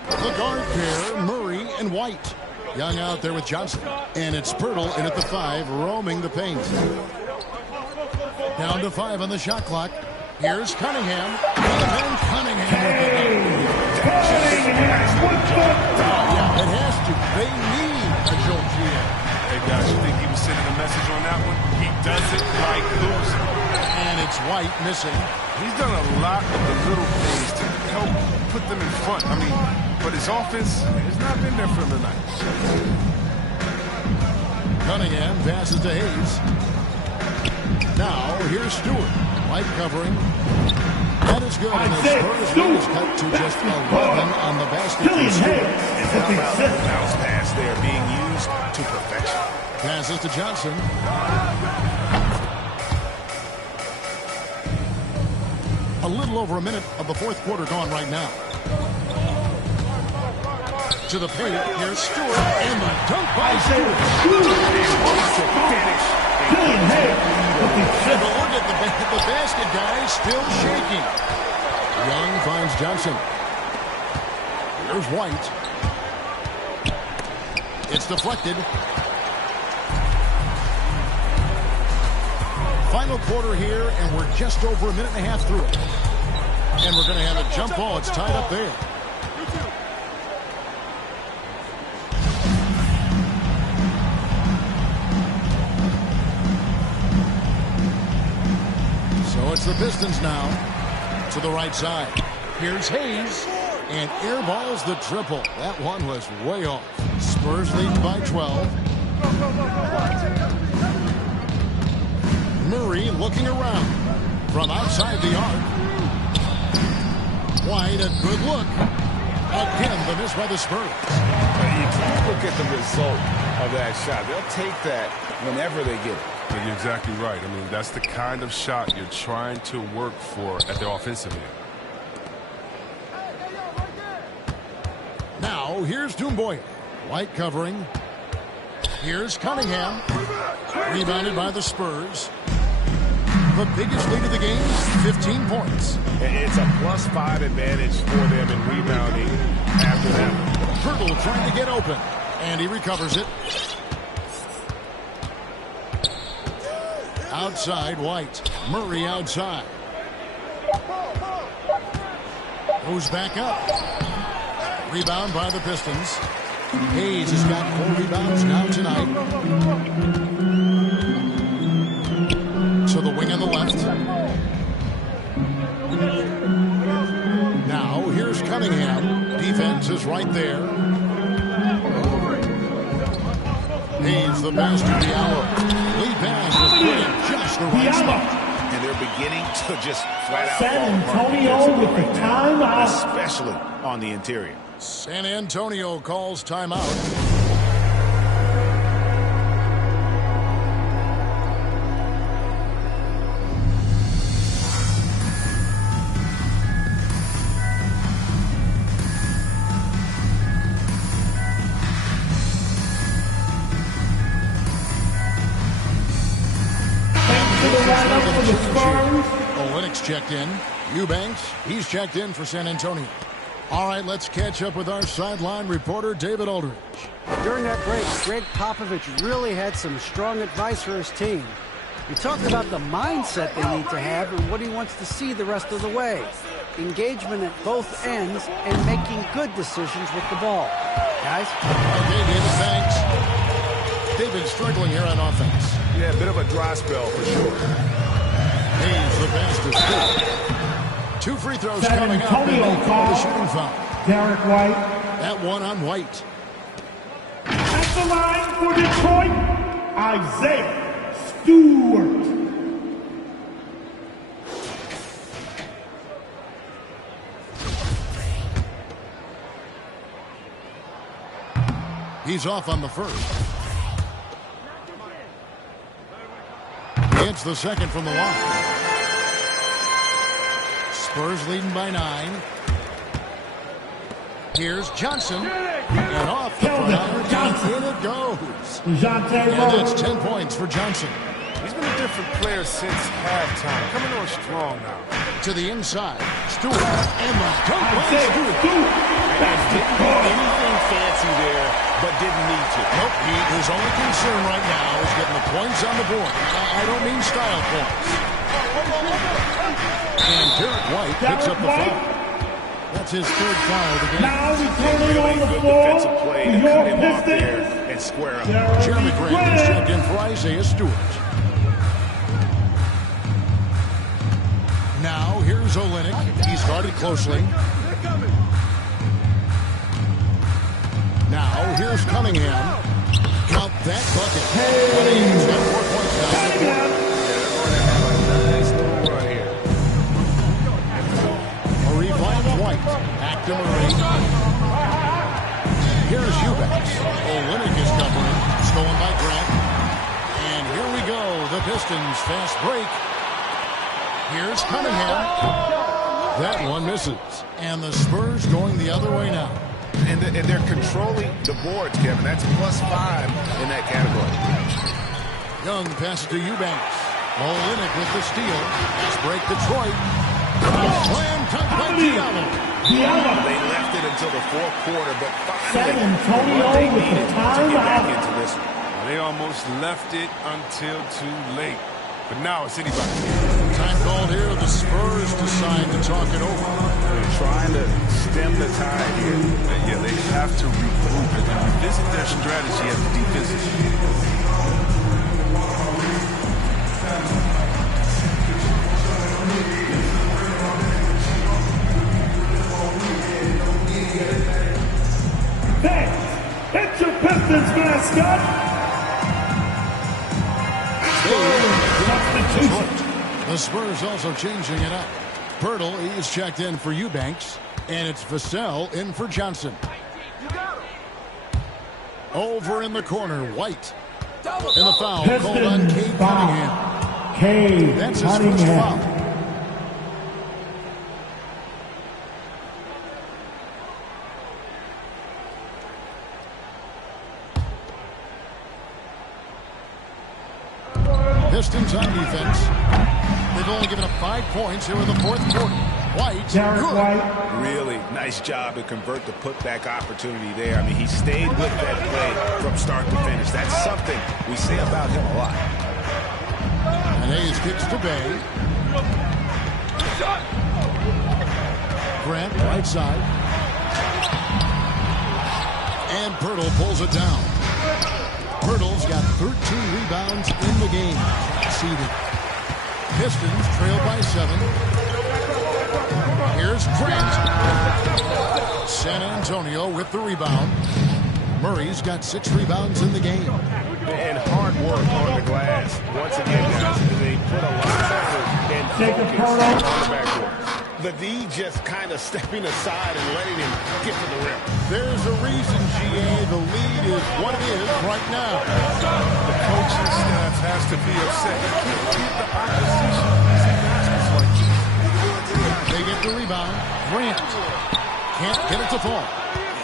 The guard pair, Murray and White. Young out there with Johnson. And it's Pirtle in at the 5, roaming the paint. Down to 5 on the shot clock. Here's Cunningham. And then Cunningham with the yeah, it has to. They need a Joe GM. Hey, guys, you think he was sending a message on that one? He doesn't like losing. And it's White missing. He's done a lot of the little things to help put them in front. I mean, but his offense has not been there for him tonight. Cunningham passes to Hayes. Now, here's Stewart. White covering. That is good. And the Spurs lead is cut to just 11 on the basket. And how about the bounce pass there being used to perfection? Passes to Johnson. A little over a minute of the fourth quarter gone right now. To the paint, here's Stewart, and the dunk by Stewart. And look at the basket, guys, still shaking. Young finds Johnson. Here's White. It's deflected. Final quarter here, and we're just over a minute and a half through it. And we're going to have a jump ball. It's tied up there. So it's the Pistons now to the right side. Here's Hayes, and airballs the triple. That one was way off. Spurs lead by 12. Murray looking around from outside the arc. White, a good look. Again, the miss by the Spurs. You can't look at the result of that shot. They'll take that whenever they get it. You're exactly right. I mean, that's the kind of shot you're trying to work for at the offensive end. Now, here's Doumbouya. White covering. Here's Cunningham. Rebounded by the Spurs. The biggest lead of the game, 15 points. It's a +5 advantage for them in rebounding after that. Pirtle trying to get open, and he recovers it. Outside, White. Murray outside. Goes back up. Rebound by the Pistons. Hayes has got 4 rebounds now tonight. To the wing on the left. Now, here's Cunningham. Defense is right there. Hayes, the pass to Diallo. Lead pass is put in just the right spot. And they're beginning to just flat out San Antonio with the timeout. Especially on the interior. San Antonio calls timeout. change here. Olynyk's checked in. Eubanks, he's checked in for San Antonio. All right, let's catch up with our sideline reporter, David Aldridge. During that break, Greg Popovich really had some strong advice for his team. He talked about the mindset they need to have and what he wants to see the rest of the way. Engagement at both ends and making good decisions with the ball. Guys? Okay, David, thanks. David struggling here on offense. Yeah, a bit of a dry spell for sure. He's the pass to Stewart. 2 free throws coming up, and they call the shooting foul. Derek White. That one on White. At the line for Detroit, Isaiah Stewart. He's off on the first. It's the second from the line. Spurs leading by 9. Here's Johnson. And off the front. In it goes. And that's 10 points for Johnson. He's been a different player since halftime. Coming on strong now. To the inside. Stewart. And the dunk by Stewart. And didn't do anything fancy there, but didn't need to. Nope. His only concern right now is getting the points on the board. I don't mean style points. And Derek White picks up the foul. That's his 3rd foul of the game. Now returning on the floor Defensive play to cut him off there and square up. Jeremy Grant is checked in for Isaiah Stewart. Now here's Olynyk. He's guarded closely. Now here's Cunningham. Count that bucket. He's got 4 points now. Nice little run here. Murray finds White. Back to Murray. Here's Eubanks. Olynyk is covering. Stolen by Grant. And here we go. The Pistons fast break. Here's Cunningham. That one misses. And the Spurs going the other way now. And they're controlling the boards, Kevin. That's +5 in that category. Young passes to Eubanks. Olynyk with the steal. Fast break Detroit. Slam cut by Diallo. They left it until the 4th quarter, but finally Antonio they with needed the to get back timeout. into this one. They almost left it until too late. But now it's anybody. Time called here. The Spurs decide to talk it over. They're trying to stem the tide here. Yeah, they have to regroup and revisit their strategy at the defensive. Thanks. It's your Pistons mascot. The Spurs also changing it up. Pirtle is checked in for Eubanks. And it's Vassell in for Johnson. Over in the corner, White. And the foul called on Cade Cunningham. That's his first foul. Pistons on defense. They've only given up 5 points here in the 4th quarter. White, good. Really nice job to convert the putback opportunity there. I mean, he stayed with that play from start to finish. That's something we say about him a lot. And Hayes kicks to Bay. Grant, right side. And Pirtle pulls it down. Pirtle's got 13 rebounds in the game. Seeded. Pistons trail by 7. Here's Grant. San Antonio with the rebound. Murray's got 6 rebounds in the game. And hard work on the glass. Once again, guys, they put a lot of effort and focus on the backcourt. The D just kind of stepping aside and letting him get to the rim. There's a reason, GA, the lead is what it is right now. The coaching staff has to be upset. You can't give the opposition easy baskets like this. They get the rebound. Grant can't get it to fall.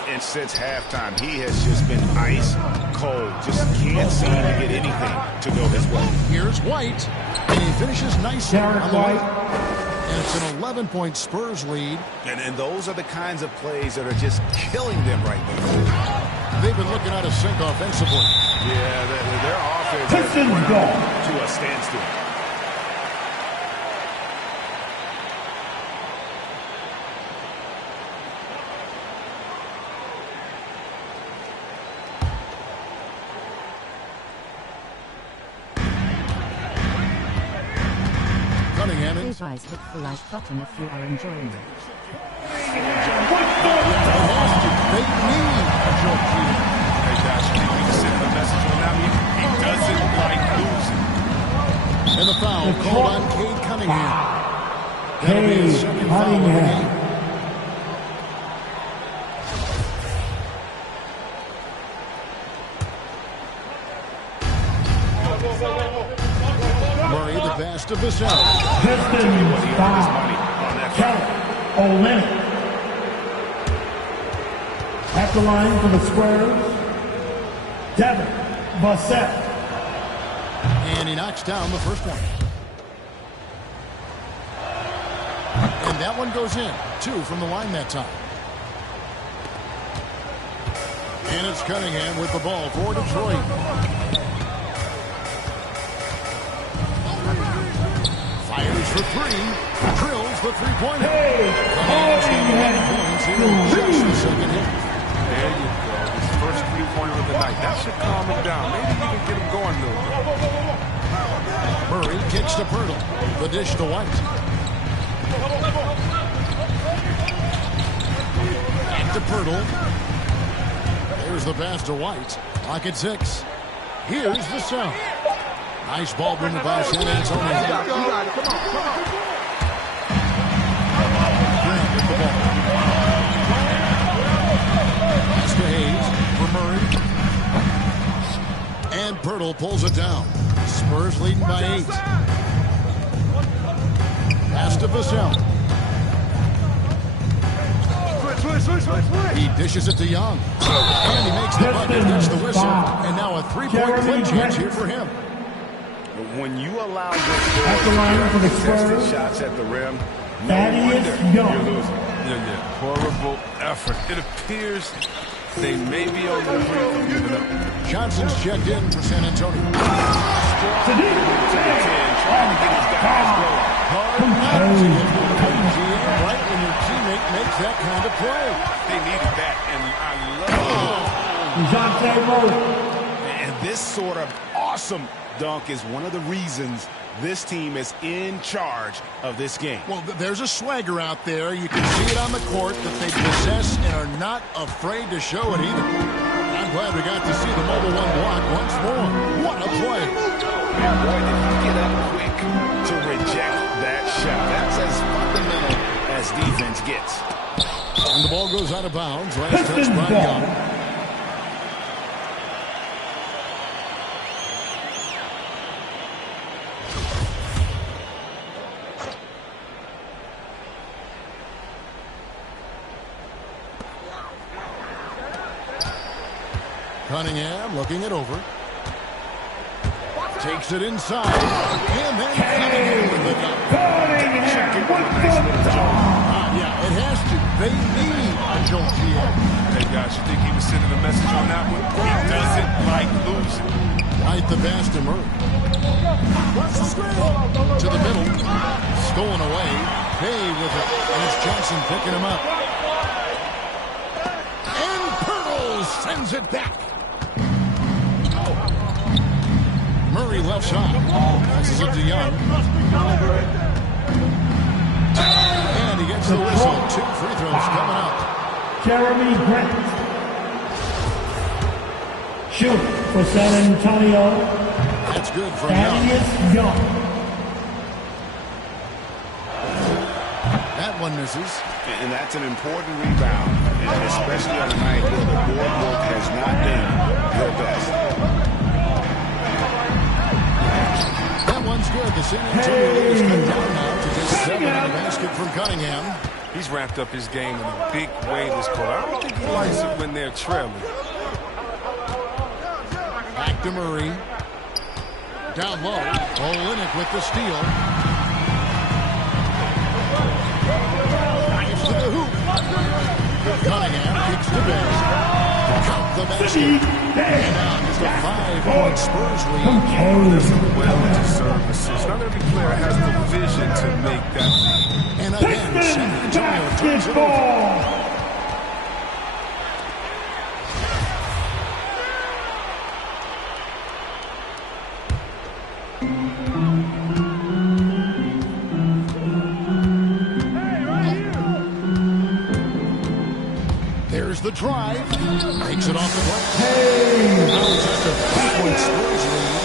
And bench since halftime. He has just been ice cold. Just can't seem to get anything to go his way. Here's White, and he finishes nicely on the way. And it's an 11-point Spurs lead. And those are the kinds of plays that are just killing them right now. They've been looking out of sync offensively. Yeah, their offense has run to a standstill. Ps5 hit the like button if you are enjoying it. They need a joke here. Hey, guys, you need to send him a message on that one. He doesn't like losing. And the foul called on Cade Cunningham. That'll be his second foul of the game. Murray, the pass to Vassell. Pistons foul. Kelly Olynyk. At the line for the Spurs, Devin Vassell. And he knocks down the first one. And that one goes in. 2 from the line that time. And it's Cunningham with the ball for Detroit. Fires for 3. Drills the three-pointer. Cunningham's got 11 points here in just the second hit. There you go. His first three-pointer of the night. That should calm him down. Maybe even get him going a little bit. Murray kicks to Pirtle. The dish to White. And to Pirtle. There's the pass to White. Clock at 6. Here's Vassell. Nice ball movement by San Antonio. You got it. Come on. Grant with the ball. Pass to Hayes for Murray. And Pirtle pulls it down. Spurs leading by 8. Pass to Vassell. He dishes it to Young. And he makes the bucket, gets the whistle. And now a 3-point play chance here for him. When you allow At the line for the Spurs, shots at the rim, Thaddeus Young. Yeah. Horrible effort. It appears they may be on the brink of giving up. Johnson's checked in for San Antonio. Trying to get his guys going. Right when your teammate makes that kind of play. They needed that, and I love it. And this sort of awesome dunk is one of the reasons this team is in charge of this game. Well, there's a swagger out there. You can see it on the court that they possess and are not afraid to show it either. I'm glad we got to see the mobile one block once more. What a play. And boy, did he get up quick to reject that shot. That's as fundamental as defense gets. And the ball goes out of bounds. Last touch by Young. Cunningham looking it over. Takes it inside. And then Cunningham with the dunk. Yeah, it has to. They need a jolt here. Hey, guys, you think he was sending a message on that one? He doesn't like losing. White the pass to Murray. To the middle. Stolen away. Bay with it. And it's Johnson picking him up. And Pirtle sends it back. Murray left side. Passes it to Young. And he gets the whistle. 2 free throws coming up. Jeremy Grant. Shoot for San Antonio. That's good for Young. Thaddeus Young. That one misses. And that's an important rebound, especially on a night where the board work has not been their best. That one's good. The San Antonio lead is cut down now to just 7 in the basket from Cunningham. He's ramped up his game in a big way this quarter. I don't think he likes it when they're trailing. Back to Murray. Down low. Olynyk with the steal. Drives to the hoop. Cunningham kicks to bed. Count the basket. And now just a 5-point Spurs lead. Well-deserved assist. Not every player has the vision to make that lead. And again, San Antonio turns it over. There's the drive. Makes it off the glass. Now just a 3-point Spurs lead.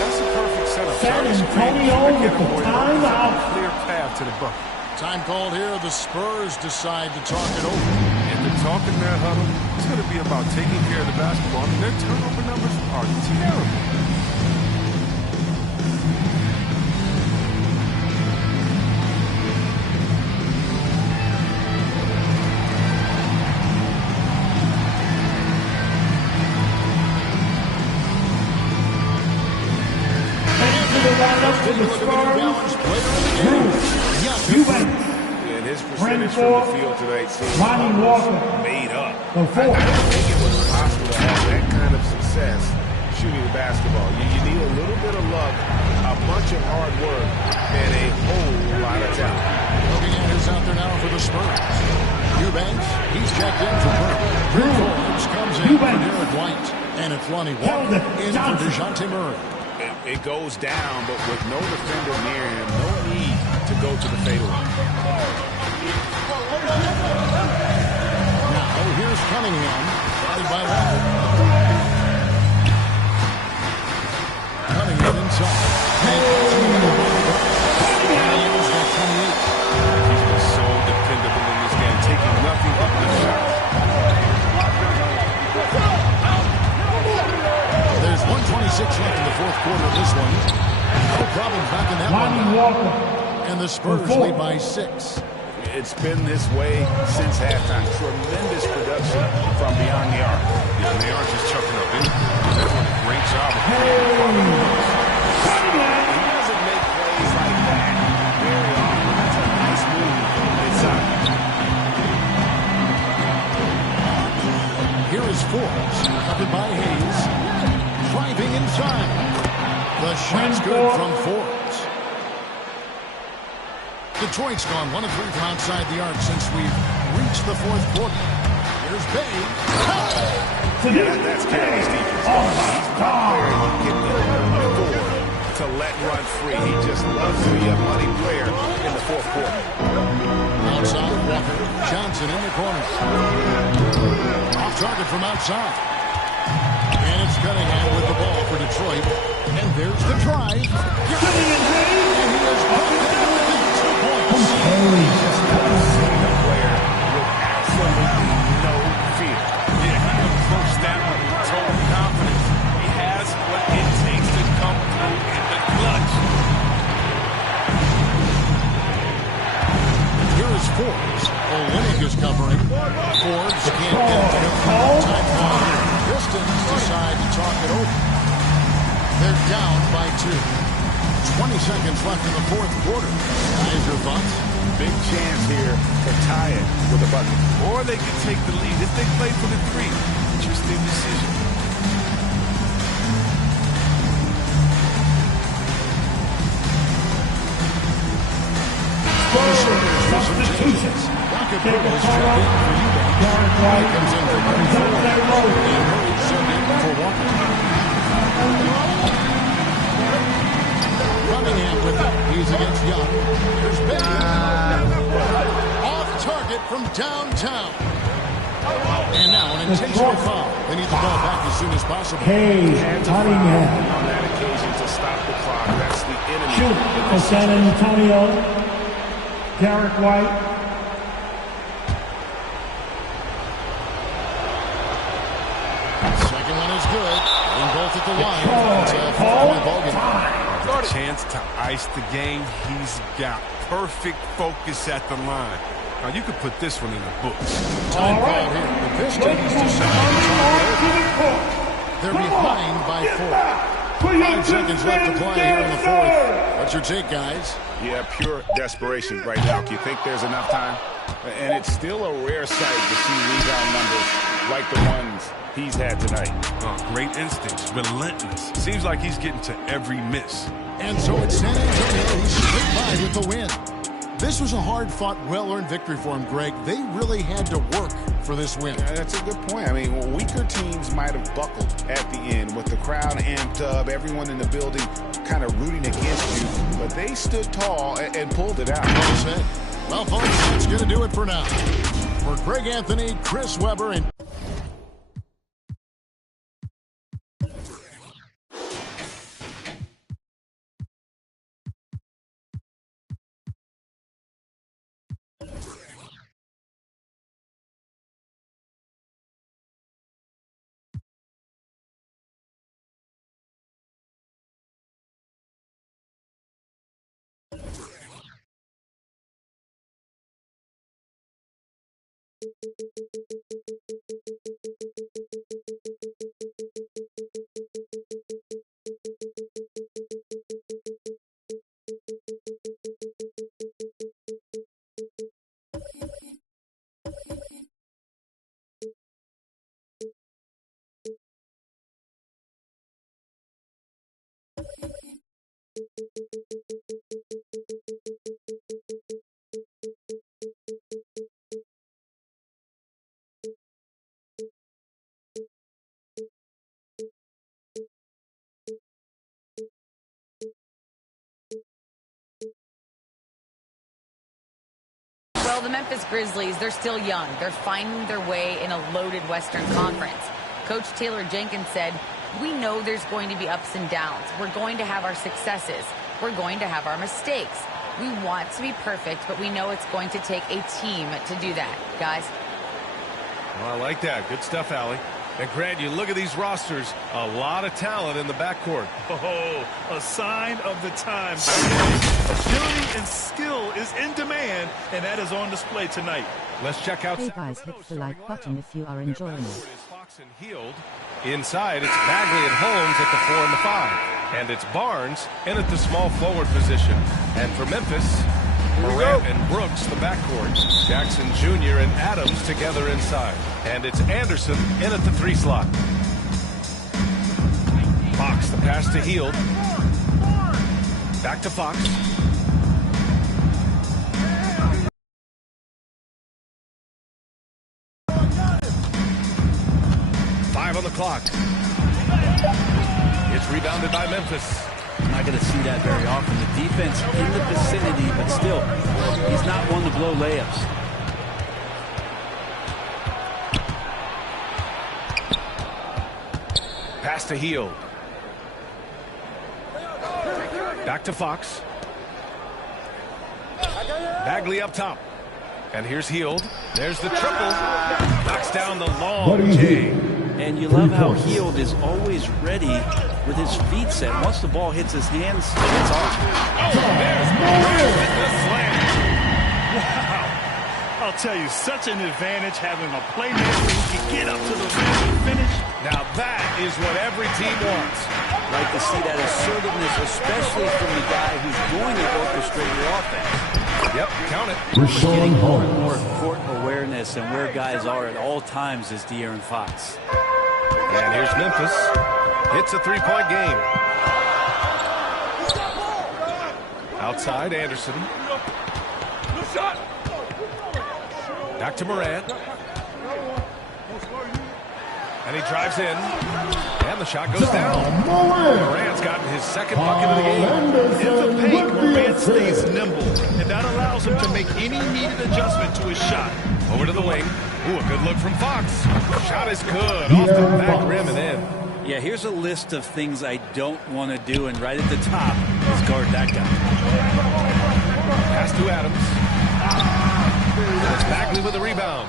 That's a perfect setup. San Antonio with the timeout. Clear path to the bucket. Time called here. The Spurs decide to talk it over. If they're talking their huddle, it's going to be about taking care of the basketball. I mean, their turnover numbers are terrible. And his percentage from the field tonight seems made up. I didn't think it was possible to have that kind of success shooting the basketball. You need a little bit of luck, a bunch of hard work, and a whole lot of talent. Looking at who's out there now for the Spurs. Eubanks, he's checked in for Drew Forbes comes in for Derek White. And it's Lonnie Walker in for DeJounte Murray. It goes down, but with no defender near him, no need to go to the fadeaway. Now, here's Cunningham, guarded by Walker. Cunningham inside. Cunningham's got 28. He's been so dependable in this game, taking nothing but the shots. There's 1:26 left in the fourth quarter of this one. No problem back in that one. And the Spurs lead by 6. It's been this way since halftime. Tremendous production from beyond the arc. Yeah, they aren't just chucking up anything. They're doing a great job of creating quality moves. He doesn't make plays like that very often. That's a nice move inside. Here is Forbes, covered by Hayes. Driving inside. The shot's good from Forbes. Detroit's gone 1 of 3 from outside the arc since we've reached the fourth quarter. Here's Bay. That's Kelly's defense. He's not where he can afford to let run free. He just loves to be a money player in the fourth quarter. Outside, Walker. Johnson in the corner. Off target from outside. And it's Cunningham with the ball for Detroit. And there's the drive. And he is brought down within 2 points. He's just a player with absolutely no fear. Yeah, he approached that one with total confidence. He has what it takes to come through in the clutch. Here is Forbes. Olynyk is covering. Forbes can't get it to him. Time call here. Pistons decide to talk it over. They're down by 2. 20 seconds left in the fourth quarter. Guys, your thoughts? Big chance here to tie it with a bucket. Or they can take the lead if they play for the 3. Interesting decision. Substitutions. Is checked in for Eubanks. White comes in for Murray. And Murray sent in for Walker. Cunningham with it. He's against Young. Here's Bay. Off target from downtown. And now an intentional foul. They need the ball back as soon as possible. Cunningham. On that occasion to stop the clock. That's the enemy. Shoot for San Antonio. Derek White. Second one is good. And both at the line. It's a 4-point ball game. Chance to ice the game. He's got perfect focus at the line. Now, you could put this one in the books. Time call here. The Pistons decide they're behind by 4. 5 seconds left to play here in the 4th. What's your take, guys? Yeah, pure desperation right now. Do you think there's enough time? And it's still a rare sight to see rebound numbers like the ones he's had tonight. Oh, great instincts, relentless. Seems like he's getting to every miss. And so it's San Antonio who split by with the win. This was a hard-fought, well-earned victory for him, Greg. They really had to work for this win. Yeah, that's a good point. I mean, weaker teams might have buckled at the end with the crowd amped up, everyone in the building kind of rooting against you. But they stood tall and pulled it out. Well said. Well, folks, that's going to do it for now. For Greg Anthony, Chris Webber, and Well, the Memphis Grizzlies, they're still young. They're finding their way in a loaded Western Conference. Coach Taylor Jenkins said, "We know there's going to be ups and downs. We're going to have our successes. We're going to have our mistakes. We want to be perfect, but we know it's going to take a team to do that." Guys? Well, I like that. Good stuff, Allie. And Grant, you look at these rosters, a lot of talent in the backcourt. Oh, a sign of the times. Agility and skill is in demand, and that is on display tonight. Let's check out. Hey guys, hit the like button if you are enjoying it. Inside, it's Bagley and Holmes at the 4 and the 5. And it's Barnes in at the small forward position. And for Memphis, Morant and Brooks, the backcourt. Jackson Jr. and Adams together inside. And it's Anderson in at the 3 slot. Fox, the pass to Hield. Back to Fox. On the clock. It's rebounded by Memphis. Not going to see that very often. The defense in the vicinity, but still, he's not one to blow layups. Pass to Hield. Back to Fox. Bagley up top. And here's Hield. There's the triple. Knocks down the long J. And you love how Hield is always ready with his feet set. Once the ball hits his hands, it's off. Oh, there's Morant with the slam. Wow. I'll tell you, such an advantage having a playmaker who can get up to the rim and finish. Now that is what every team wants. Like to see that assertiveness, especially from the guy who's going to orchestrate your offense. Yep, count it. We're getting more and more court awareness and where guys are at all times is De'Aaron Fox. And here's Memphis. It's a 3-point game. Outside, Anderson. Back to Morant. And he drives in. And the shot goes down. Morant's gotten his second bucket of the game. In the paint, Morant stays nimble, and that allows him to make any needed adjustment to his shot. Over to the wing. Ooh, a good look from Fox. Shot is good. Off the back rim and in. Yeah, here's a list of things I don't want to do, and right at the top is guard that guy. Pass to Adams. And it's Bagley with the rebound.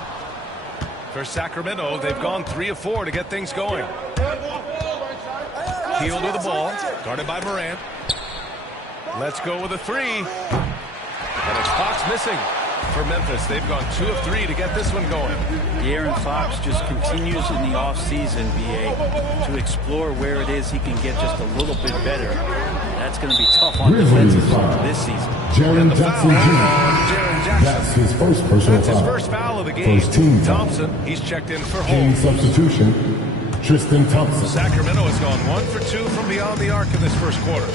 For Sacramento, they've gone 3 of 4 to get things going. Hield with the ball, guarded by Morant. Let's go with a 3. And it's Fox missing. for Memphis. They've gone 2 of 3 to get this one going. De'Aaron Fox just continues in the offseason, BA, to explore where it is he can get just a little bit better. That's going to be tough on defensive this season. Jaren Jackson Jr. That's his first personal foul. That's his first foul of the game. First team Thompson, he's checked in for Game hold. substitution, Tristan Thompson. Sacramento has gone 1 for 2 from beyond the arc in this first quarter.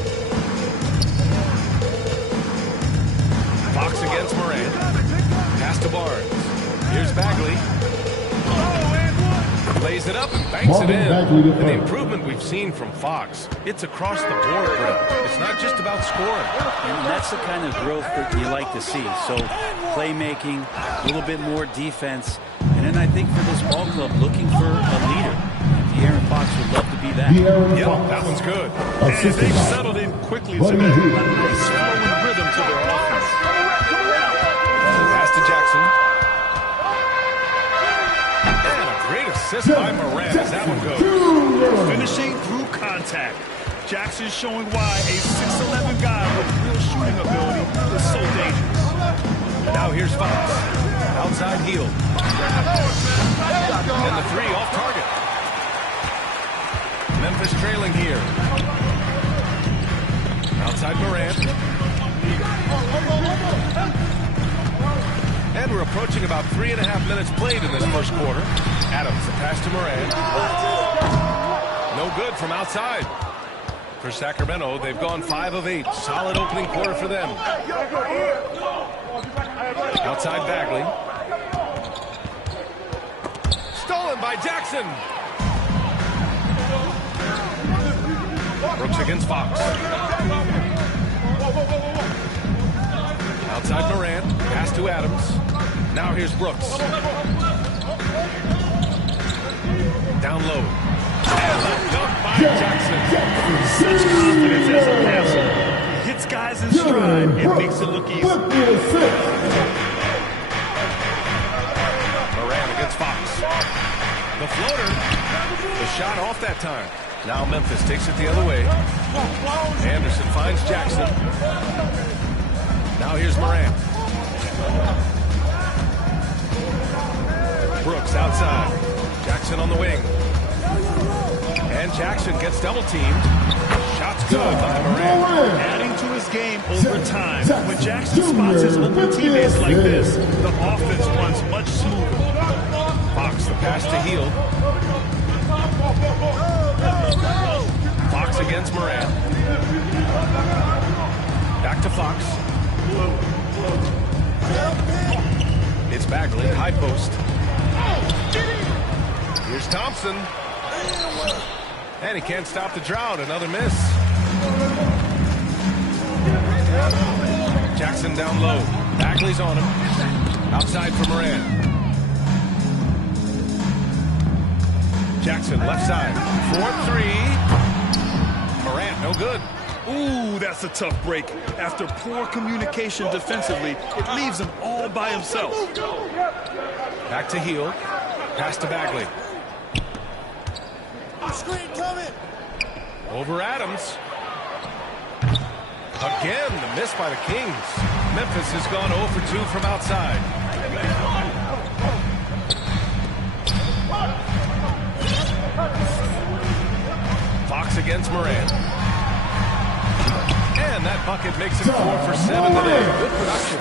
Fox against Morant. Pass to Barnes. Here's Bagley. Lays it up and banks it in. And the improvement we've seen from Fox, it's across the board, Brett. It's not just about scoring. And that's the kind of growth that you like to see. So playmaking, a little bit more defense. And then I think for this ball club, looking for a leader. De'Aaron Fox would love to be that. Yep, that one's good. And they've settled in quickly to a nice flowing rhythm to their offense. Pass to Jackson. And a great assist by Morant as that one goes. Finishing through contact. Jackson showing why a 6'11" guy with real shooting ability is so dangerous. Now here's Fox. Outside heel. And the 3 off target. Memphis trailing here. Outside Morant. And we're approaching about 3.5 minutes played in this first quarter. Adams, the pass to Morant. No good from outside. For Sacramento, they've gone 5 of 8. Solid opening quarter for them. Outside Bagley. Stolen by Jackson. Brooks against Fox. Outside Morant. Pass to Adams. Now here's Brooks. Down low. And left up by Jackson. Such confidence as a passer. He hits guys in stride and makes it look easy. Morant against Fox. The floater. The shot off that time. Now Memphis takes it the other way. Anderson finds Jackson. Now here's Morant. Brooks outside. Jackson on the wing. And Jackson gets double teamed. Shot's good by Morant. Adding to his game over time. When Jackson spots his open teammates like this, the offense runs much smoother. Fox the pass to Hield. Fox against Morant. Back to Fox. It's Bagley, high post. Here's Thompson. And he can't stop the drought. Another miss. Jackson down low. Bagley's on him. Outside for Morant. Jackson left side. 4-3. Morant, no good. Ooh, that's a tough break. After poor communication defensively, it leaves him all by himself. Back to Hield. Pass to Bagley. Screen coming. Over Adams. Again, the miss by the Kings. Memphis has gone 0 for 2 from outside. Fox against Morant. And that bucket makes it 4 for 7 today. Good production.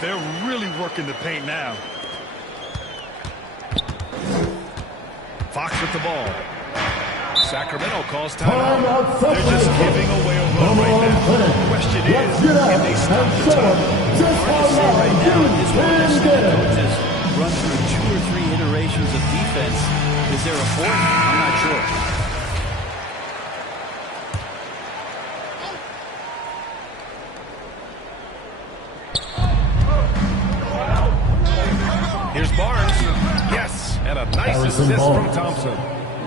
They're really working the paint now. Fox with the ball. Sacramento calls timeout. They're just giving away a run right now. The question is, can they stop the time? Hard to say right now is what we're seeing the coaches run through 2 or 3 iterations of defense. Is there a 4th? I'm not sure. Here's Barnes. Yes, and a nice assist from Thompson.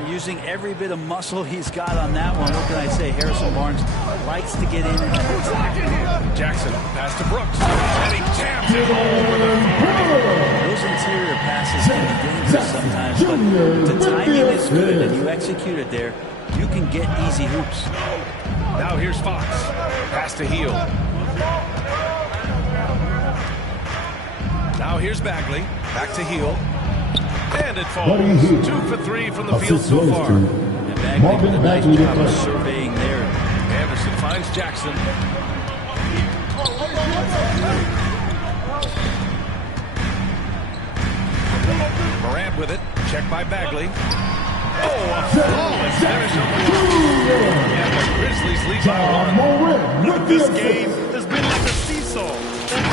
Using every bit of muscle he's got on that one. What can I say? Harrison Barnes likes to get in. Jackson, pass to Brooks. And he jams it over the Those interior passes can be dangerous sometimes, but the timing is good and you execute it there, you can get easy hoops. Now here's Fox. Pass to Hield. Now here's Bagley. Back to Heel. And it falls. 2 for 3 from the field so far. And Bagley did a nice job of surveying there. Anderson finds Jackson. Morant with it. Checked by Bagley. Oh, a flawless finish on the wall. And the Grizzlies lead by 1. This game has been like a seesaw.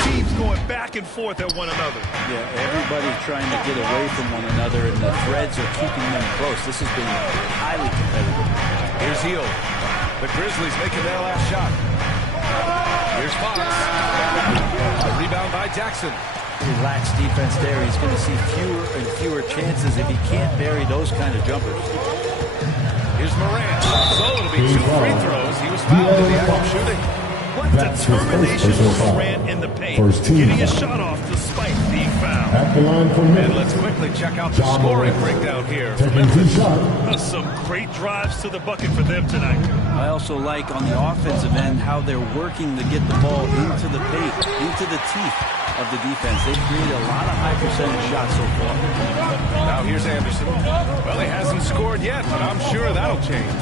Teams going back and forth at one another. Yeah, everybody's trying to get away from one another, and the threads are keeping them close. This has been highly competitive. Here's Heel. The Grizzlies making their last shot. Here's Fox. A rebound by Jackson. Relaxed defense there. He's going to see fewer and fewer chances if he can't bury those kind of jumpers. Here's Morant. So it'll be 2 free throws. He was fouled in the act of shooting. What determination from Morant in the paint. Getting a shot off despite being fouled. And let's quickly check out the scoring breakdown here for Memphis. Some great drives to the bucket for them tonight. I also like on the offensive end how they're working to get the ball into the paint, into the teeth of the defense. They've created a lot of high percentage shots so far. Now here's Anderson. Well, he hasn't scored yet, but I'm sure that'll change.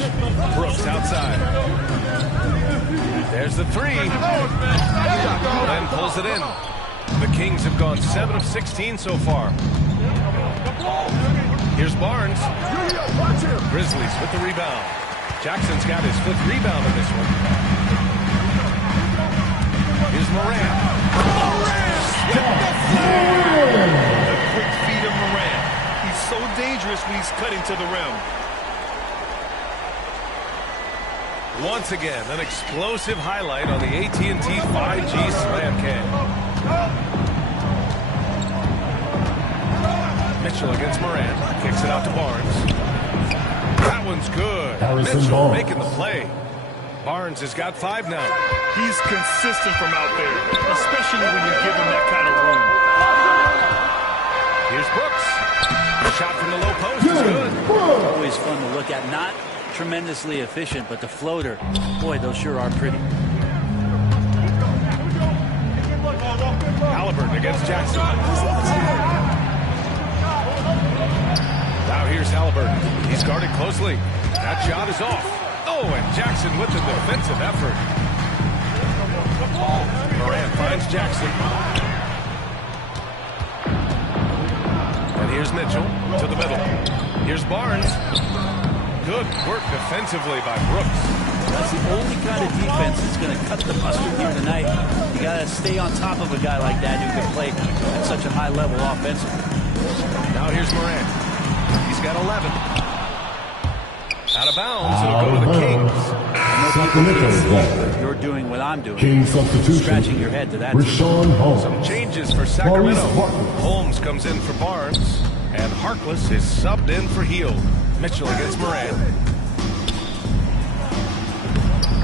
Brooks outside. There's the 3. Then pulls it in. The Kings have gone 7 of 16 so far. Here's Barnes. Grizzlies with the rebound. Jackson's got his 5th rebound in this one. Here's Morant. The quick feet of Morant. He's so dangerous when he's cutting to the rim. Once again, an explosive highlight on the AT&T 5G Slam Cam. Mitchell against Morant. Kicks it out to Barnes. That one's good. Mitchell making the play. Barnes has got 5 now. He's consistent from out there, especially when you give him that kind of room. Here's Brooks. The shot from the low post is good. Always fun to look at. Not tremendously efficient, but the floater, boy, those sure are pretty. Halliburton against Jackson. Now here's Halliburton. He's guarded closely. That shot is off. Oh, and Jackson with the defensive effort. Morant finds Jackson. And here's Mitchell to the middle. Here's Barnes. Good work defensively by Brooks. That's the only kind of defense that's going to cut the mustard here tonight. You got to stay on top of a guy like that who can play at such a high level offensively. Now here's Morant. He's got 11. Out of bounds. It'll go to the Kings. You're doing what I'm doing. King substitution. Scratching your head to that. Some changes for Sacramento. Holmes comes in for Barnes. And Harkless is subbed in for Heel. Mitchell against Morant.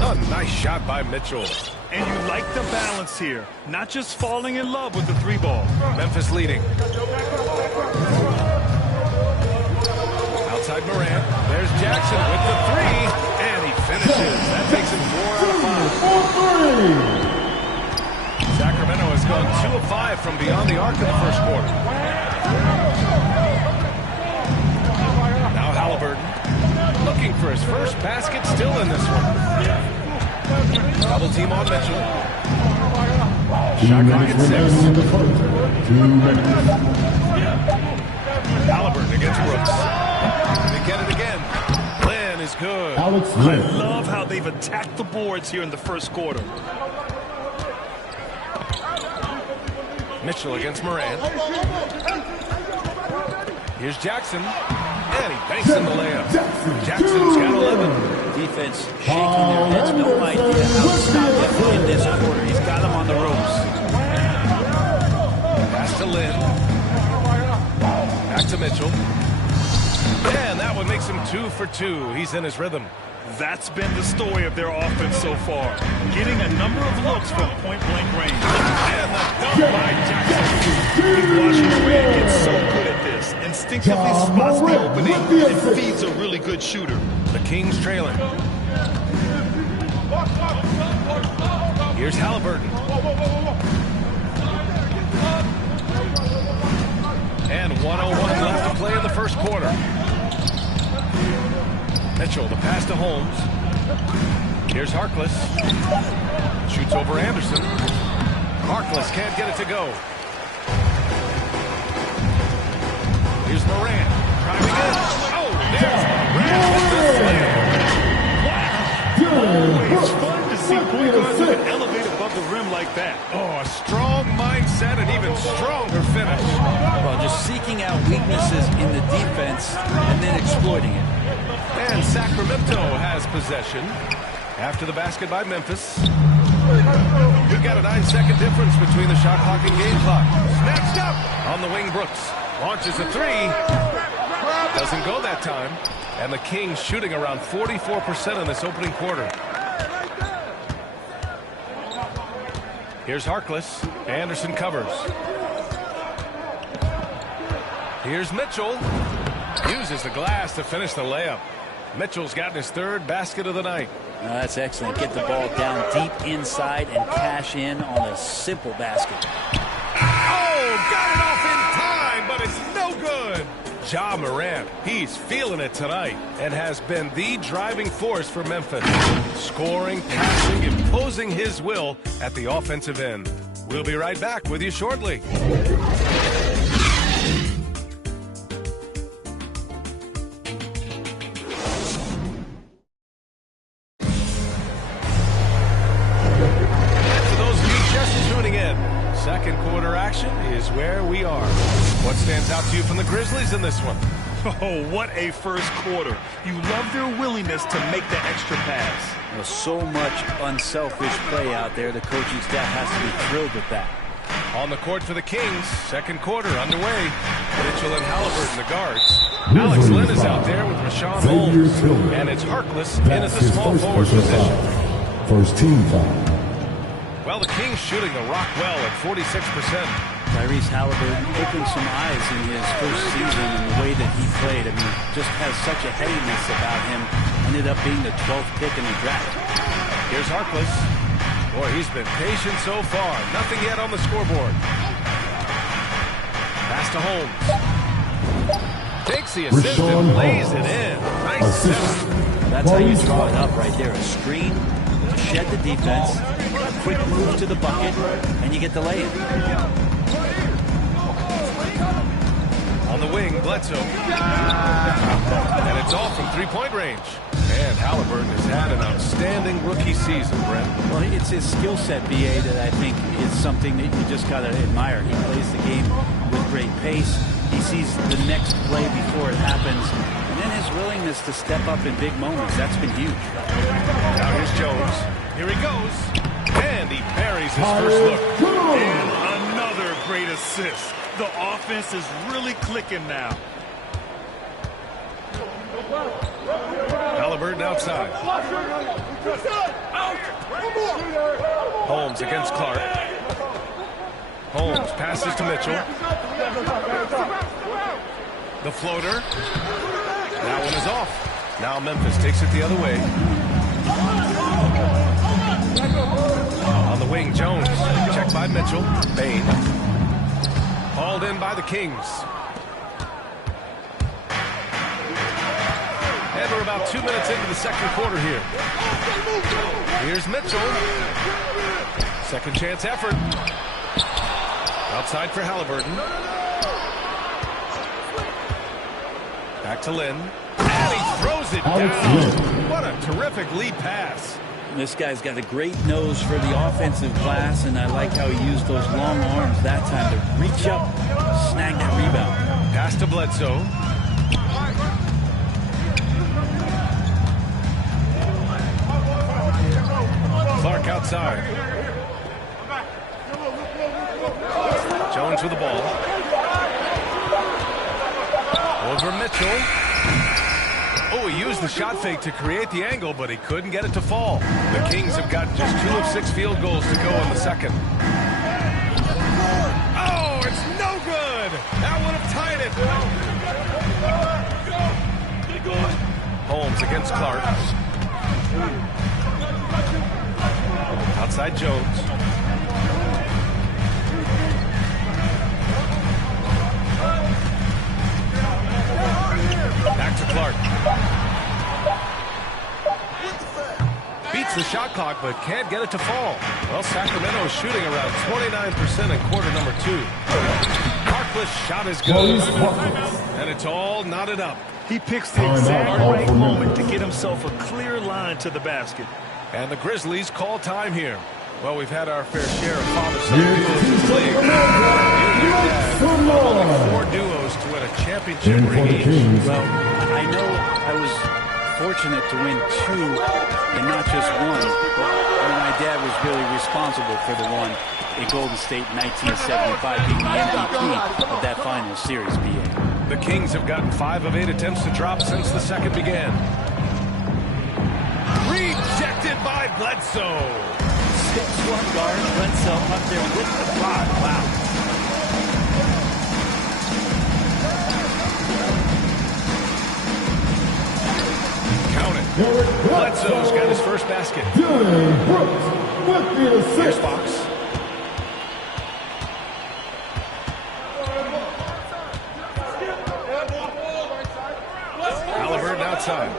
A nice shot by Mitchell. And you like the balance here. Not just falling in love with the 3-ball. Memphis leading. Outside Morant. There's Jackson with the 3. And he finishes. That takes him 4 out of 5. Sacramento has gone 2 of 5 from beyond the arc in the first quarter. Now Halliburton looking for his first basket, still in this one. Double team on Mitchell. Shot clock at 6. 2 minutes. Halliburton against Brooks. They get it again. Lynn is good. I love how they've attacked the boards here in the first quarter. Mitchell against Morant. Here's Jackson. And he banks in the layup. Jackson's got 11. Defense shaking their heads. No idea how to stop him in this quarter. He's got him on the ropes. Pass to Lynn. Back to Mitchell. And that one makes him 2 for 2. He's in his rhythm. That's been the story of their offense so far. Getting a number of looks from point-blank range. And the dunk by Jackson. He's watching Morant get so good at this. Instinctively spots the opening and feeds a really good shooter. The Kings trailing. Here's Halliburton. And 1:01 left to play in the first quarter. Mitchell, the pass to Holmes. Here's Harkless. Shoots over Anderson. Harkless can't get it to go. Here's Morant. Driving in. Oh, there's Morant with the slam. Wow. It's fun to see point guards who can elevate above the rim like that. Oh, a strong mindset and even stronger finish. Well, just seeking out weaknesses in the defense and then exploiting it. And Sacramento has possession after the basket by Memphis. We've got a 9-second difference between the shot clock and game clock. Snatched up on the wing. Brooks launches a three. Doesn't go that time. And the Kings shooting around 44% in this opening quarter. Here's Harkless. Anderson covers. Here's Mitchell. Uses the glass to finish the layup. Mitchell's gotten his third basket of the night. That's excellent. Get the ball down deep inside and cash in on a simple basket. Oh, got it off in time, but it's no good. Ja Morant, he's feeling it tonight and has been the driving force for Memphis. Scoring, passing, imposing his will at the offensive end. We'll be right back with you shortly. Second quarter action is where we are. What stands out to you from the Grizzlies in this one? Oh, what a first quarter. You love their willingness to make the extra pass. There's so much unselfish play out there. The coaching staff has to be thrilled with that. On the court for the Kings, second quarter underway. Mitchell and Halliburton, the guards. Alex Len is out there with Rashawn Holmes. And it's Harkless in at the small forward position. First team foul. Well, the Kings shooting the rock well at 46%. Tyrese Halliburton opened some eyes in his first season in the way that he played. I mean, just has such a headiness about him. Ended up being the 12th pick in the draft. Here's Harkless. Boy, he's been patient so far. Nothing yet on the scoreboard. Pass to Holmes. Takes the assist and lays it in. Nice setup. That's how you draw it up right there. A screen to shed the defense. Quick move to the bucket, and you get the lay-in. On the wing, Bledsoe. And it's all from three-point range. And Halliburton has had an outstanding rookie season, Brent. Well, it's his skill set, B.A., that I think is something that you just got to admire. He plays the game with great pace. He sees the next play before it happens. And then his willingness to step up in big moments, that's been huge. Now here's Jones. Here he goes. And he parries his first look. And another great assist. The offense is really clicking now. Halliburton outside. Holmes against Clark. Holmes passes to Mitchell. The floater. That one is off. Now Memphis takes it the other way. On the wing, Jones. Checked by Mitchell. Bain. Hauled in by the Kings. And we're about 2 minutes into the second quarter here. Here's Mitchell. Second chance effort. Outside for Halliburton. Back to Lynn. And he throws it down. What a terrific lead pass. This guy's got a great nose for the offensive glass, and I like how he used those long arms that time to reach up, snag that rebound. Pass to Bledsoe. Clark outside. Jones with the ball. Over Mitchell. Oh, he used the shot fake to create the angle, but he couldn't get it to fall. The Kings have got just 2 of 6 field goals to go in the second. Oh, it's no good. That would have tied it. Holmes against Clark. Outside Jones. Back to Clark. Beats the shot clock, but can't get it to fall. Well, Sacramento is shooting around 29% in quarter number 2. Harkless shot is good. And it's all knotted up. He picks the exact right moment to get himself a clear line to the basket. And the Grizzlies call time here. Well, we've had our fair share of father-son duos in this league. Only 4 duos to win a championship ring each. Well, I know I was fortunate to win 2 and not just 1. But my dad was really responsible for the one in Golden State in 1975, being the MVP of that final series, BA. The Kings have gotten 5 of 8 attempts to drop since the second began. Rejected by Bledsoe. 6'1" guard, Bledsoe up there with the block. Wow. Count it. Bledsoe's got his first basket. Here's Fox. Halliburton outside.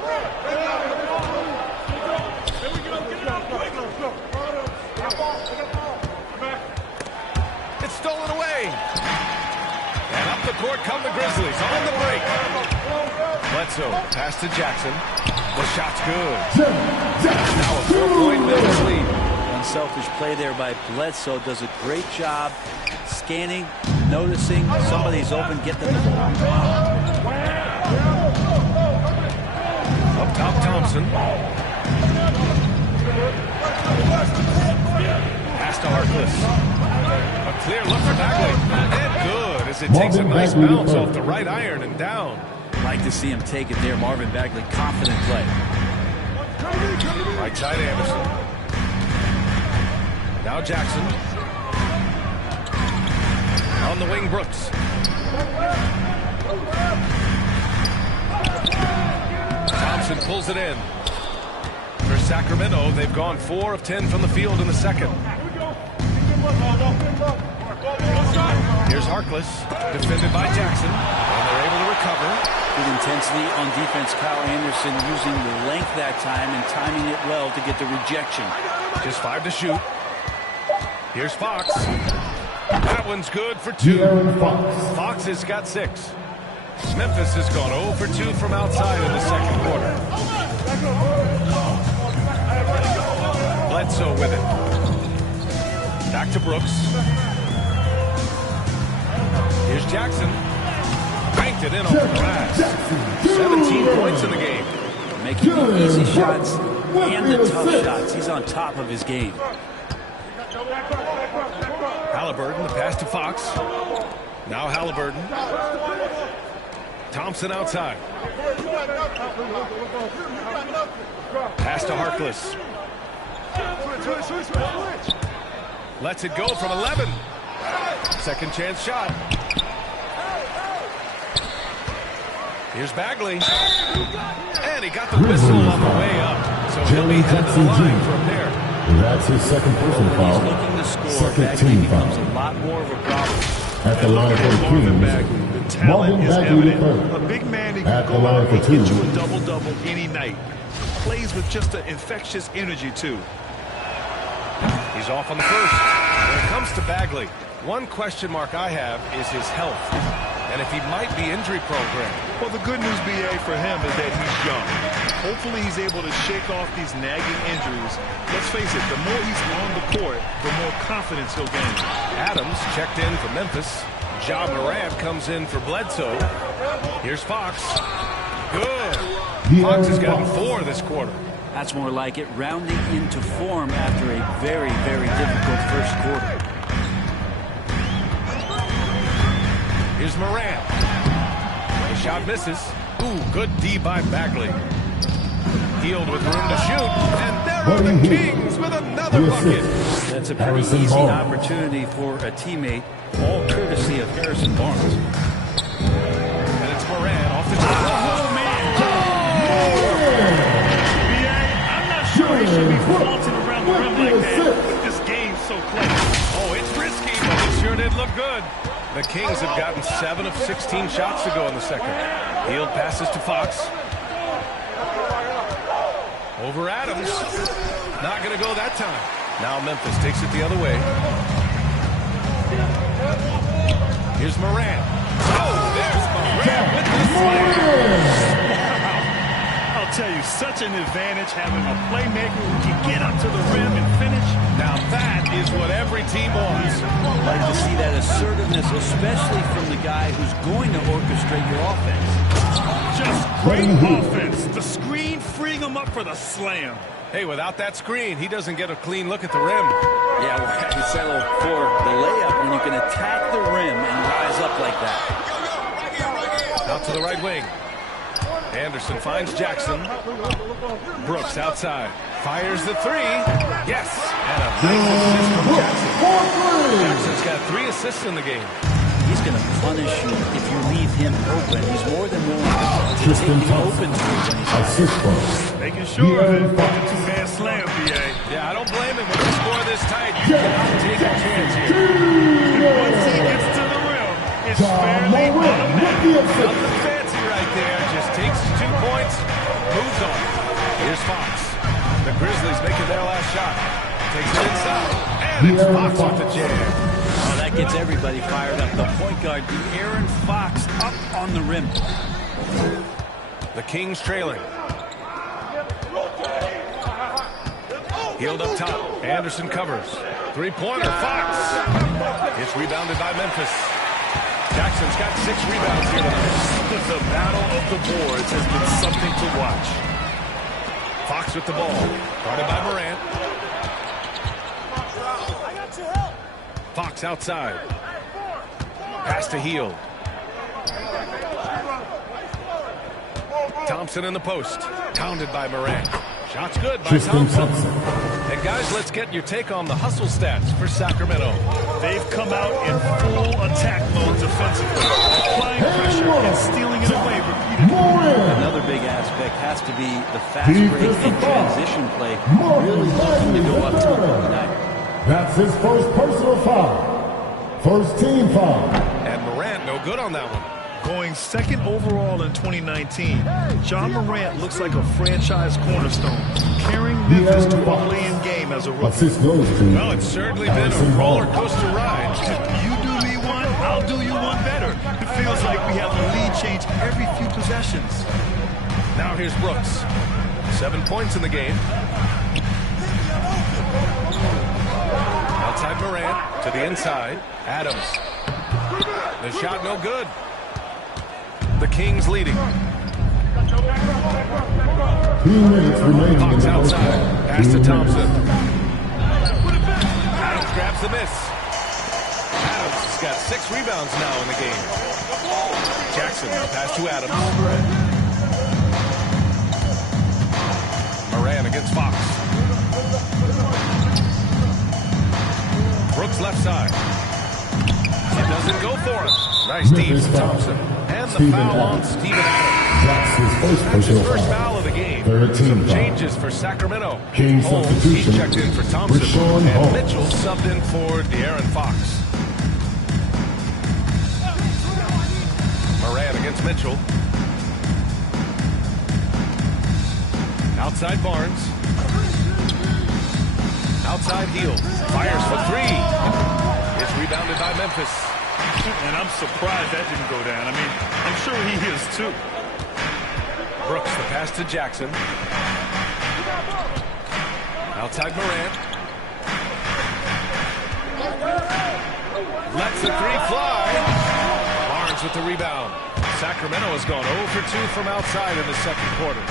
It's stolen away. And up the court come the Grizzlies on the break. Bledsoe pass to Jackson. The shot's good. Now a 4-point Memphis lead. Unselfish play there by Bledsoe. Does a great job scanning, noticing somebody's open, get them the ball. Up top, Thompson. Pass to Harkless. A clear look for Bagley. And good as it takes a nice bounce off the right iron and down. Like to see him take it there. Marvin Bagley, confident play. Right side Anderson. Now Jackson. On the wing, Brooks. Thompson pulls it in. For Sacramento, they've gone 4 of 10 from the field in the second. Here's Harkless, defended by Jackson, and they're able to recover. Good intensity on defense. Kyle Anderson using the length that time and timing it well to get the rejection. Just 5 to shoot. Here's Fox. That one's good for 2. Fox has got 6. Memphis has gone 0 for 2 from outside in the second quarter. Bledsoe with it. Back to Brooks. Here's Jackson. Banked it in off the glass. 17 points in the game. Making the easy shots and the tough shots. He's on top of his game. Halliburton, the pass to Fox. Now Halliburton. Thompson outside. Pass to Harkless. Lets it go from 11. Second chance shot. Here's Bagley. And he got the whistle on the way up. So he'll be headed to the line from there. That's his second personal foul. He's looking to score. Second Bagley team becomes foul. a lot more of a problem. At the line for the Marvin Kings. Bagley, the talent is evident. A big man that can go out and get you a double-double any night. Plays with just an infectious energy, too. He's off on the first. When it comes to Bagley, one question mark I have is his health. And if he might be injury prone. Well, the good news, BA, for him is that he's young. Hopefully he's able to shake off these nagging injuries. Let's face it, the more he's on the court, the more confidence he'll gain. Adams checked in for Memphis. Ja Morant comes in for Bledsoe. Here's Fox. Good. Fox has gotten 4 this quarter. That's more like it, rounding into form after a very, very difficult first quarter. Here's Morant. The shot misses. Ooh, good D by Bagley. Healed with room to shoot. And there are the Kings with another bucket. That's a pretty easy opportunity for a teammate, all courtesy of Harrison Barnes. And it's Morant off the top. Oh, man. I'm not sure he should be flaunting around the rim like that. This game's so close. Oh, it's risky, but it sure did look good. The Kings have gotten 7 of 16 shots to go in the second. Hield passes to Fox. Over Adams. Not going to go that time. Now Memphis takes it the other way. Here's Morant. Oh, there's Morant with the slam. I'll tell you, such an advantage having a playmaker who can get up to the rim and finish. Now that is what every team wants. I'd like to see that assertiveness, especially from the guy who's going to orchestrate your offense. Just great offense. The screen freeing him up for the slam. Hey, without that screen, he doesn't get a clean look at the rim. Yeah, well, you settle for the layup when you can attack the rim and rise up like that. Out to the right wing. Anderson finds Jackson. Brooks outside. Fires the three. Yes. And a nice assist from Jackson. Jackson's got 3 assists in the game. He's going to punish you if you leave him open. He's more than willing to take the open three. Making sure of it. Two-man slam, BA. Yeah, I don't blame him when you score this tight. You cannot take a chance here. And once he gets to the rim, it's fairly automatic. Nothing fancy right there. Just takes 2 points, moves on. Here's Fox. The Grizzlies making their last shot. Takes it inside. And it's Fox with the jam. Oh, that gets everybody fired up. The point guard, De'Aaron Fox, up on the rim. The Kings trailing. Healed up top. Anderson covers. 3-pointer. Fox. It's rebounded by Memphis. Jackson's got 6 rebounds here tonight. The battle of the boards has been something to watch. Fox with the ball. Guarded by Morant. Fox outside. Pass to Hield. Thompson in the post. Pounded by Morant. Shot's good by Thompson. And guys, let's get your take on the hustle stats for Sacramento. They've come out in full attack mode defensively, applying pressure and stealing it away repeatedly. Another big aspect has to be the fast break and transition play. Really looking to go up to him tonight. That's his first personal foul. First team foul. And Morant no good on that one. Going second overall in 2019, John Morant looks like a franchise cornerstone, carrying Memphis to a play-in game as a rookie. Well, it's certainly been a roller coaster ride. You do me one, I'll do you one better. It feels like we have a lead change every few possessions. Now here's Brooks. 7 points in the game. Outside Morant to the inside. Adams. The shot no good. The Kings leading. 2 minutes remaining. Fox outside. Pass to Thompson. Adams grabs the miss. Adams has got 6 rebounds now in the game. Jackson, pass to Adams. Morant against Fox. Brooks left side. He doesn't go for it. Nice deep from Thompson. And the foul on Steven Adams. That's his first foul of the game. Some changes for Sacramento. Holmes, he checked in for Thompson. And Mitchell subbed in for De'Aaron Fox. Morant against Mitchell. Outside Barnes. Outside Hield. Fires for 3. It's rebounded by Memphis. And I'm surprised that didn't go down. I mean, I'm sure he is too. Brooks, the pass to Jackson. Outside Morant. Lets the 3 fly. Barnes with the rebound. Sacramento has gone 0 for 2 from outside in the second quarter.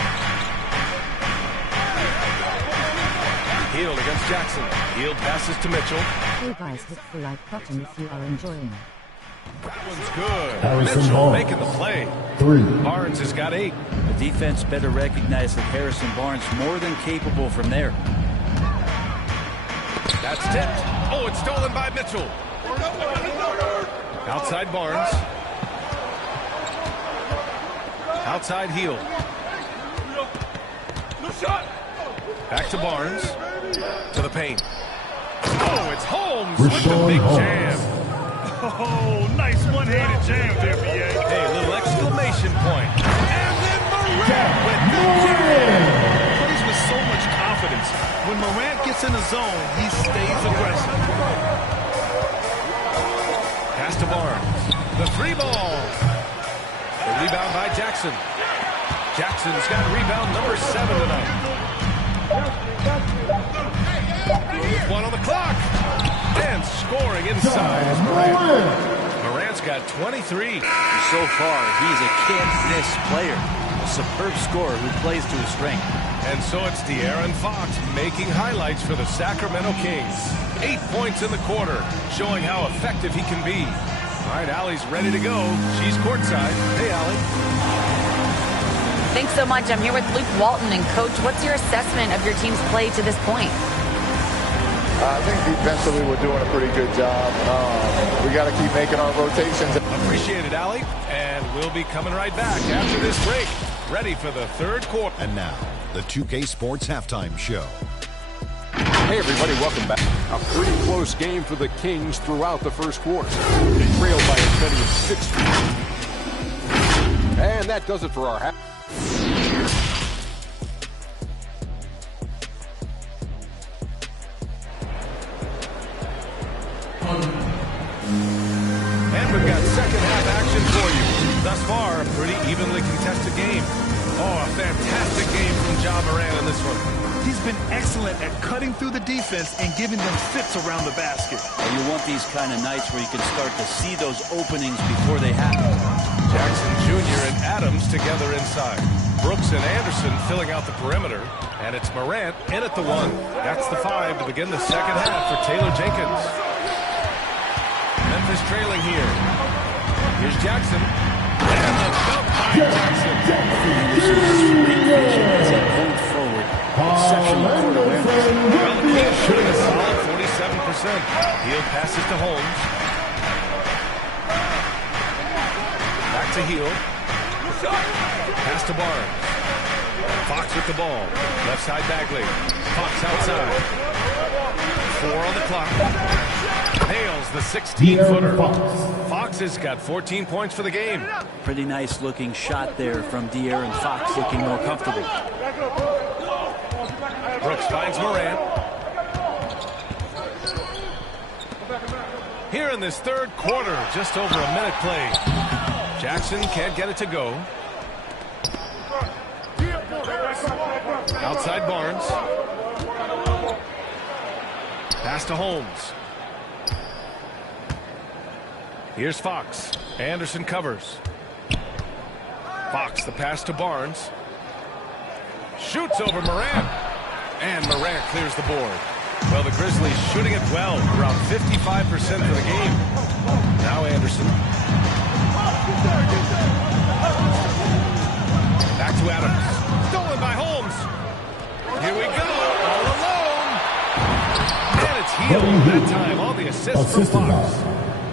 Hield against Jackson. Hield passes to Mitchell. Hey guys, hit the like button if you are enjoying. That one's good. Harrison Mitchell Barnes. making the play. 3. Barnes has got 8. The defense better recognize that Harrison Barnes more than capable from there. That's tipped. Oh, it's stolen by Mitchell. Outside Barnes. Outside Hield. Back to Barnes. To the paint. Oh, it's Holmes with the big jam. Oh, nice one-handed jam there, B.A. Hey, a little exclamation point. And then Morant with the jam. Plays with so much confidence. When Morant gets in the zone, he stays aggressive. Pass to Barnes. The three ball. The rebound by Jackson. Jackson's got rebound number 7 tonight. One on the clock. And scoring inside is Morant. Morant's got 23. So far, he's a can't-miss player. A superb scorer who plays to his strength. And so it's De'Aaron Fox making highlights for the Sacramento Kings. 8 points in the quarter, showing how effective he can be. All right, Allie's ready to go. She's courtside. Hey, Allie. Thanks so much. I'm here with Luke Walton. And, Coach, what's your assessment of your team's play to this point? I think defensively we're doing a pretty good job. We got to keep making our rotations. Appreciate it, Allie. And we'll be coming right back after this break. Ready for the third quarter. And now, the 2K Sports Halftime Show. Hey, everybody, welcome back. A pretty close game for the Kings throughout the first quarter. They trailed by as many as 60. And that does it for our half. And we've got second half action for you. Thus far, a pretty evenly contested game. Oh, a fantastic game from Ja Morant in this one. He's been excellent at cutting through the defense and giving them fits around the basket. And you want these kind of nights where you can start to see those openings before they happen. Jackson Jr. and Adams together inside. Brooks and Anderson filling out the perimeter. And it's Morant in at the 1. That's the 5 to begin the second half for Taylor Jenkins. Memphis trailing here. Here's Jackson. And the dunk by Jackson. As a point forward. Exceptional court awareness. Well, the Kings shooting a solid 47%. Hield passes to Holmes. Back to Hield. Pass to Barnes. Fox with the ball. Left side Bagley. Fox outside. 4 on the clock. Nails the 16-footer. Fox has got 14 points for the game. Pretty nice looking shot there from De'Aaron Fox, looking more comfortable. Brooks finds Morant. Here in this third quarter, just over a minute played. Jackson can't get it to go. Outside Barnes. Pass to Holmes. Here's Fox. Anderson covers. Fox, the pass to Barnes. Shoots over Morant. And Morant clears the board. Well, the Grizzlies shooting it well, around 55% for the game. Now Anderson. Back to Adams. Stolen by Holmes. Here we go. All alone. And it's Hield that time. All the assists from Fox.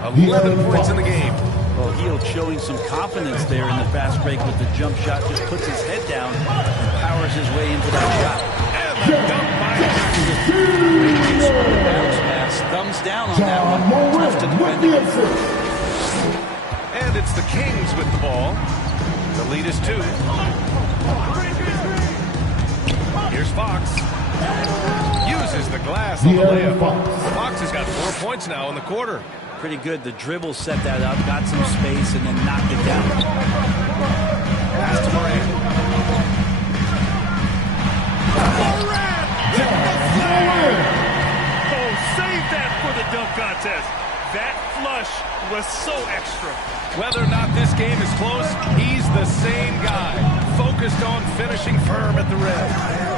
11 points in the game. Well, Hield showing some confidence there in the fast break with the jump shot. Just puts his head down and powers his way into that shot. And the dunk by Jackson. Bounce pass. Thumbs down on that one. Tough to defend against. And it's the Kings with the ball. The lead is 2. Here's Fox. Uses the glass on the layup. Fox has got 4 points now in the quarter. Pretty good. The dribble set that up, got some space, and then knocked it down. Pass to Morant. Morant! Oh, save that for the dunk contest. That flush was so extra. Whether or not this game is close, he's the same guy. Focused on finishing firm at the rim.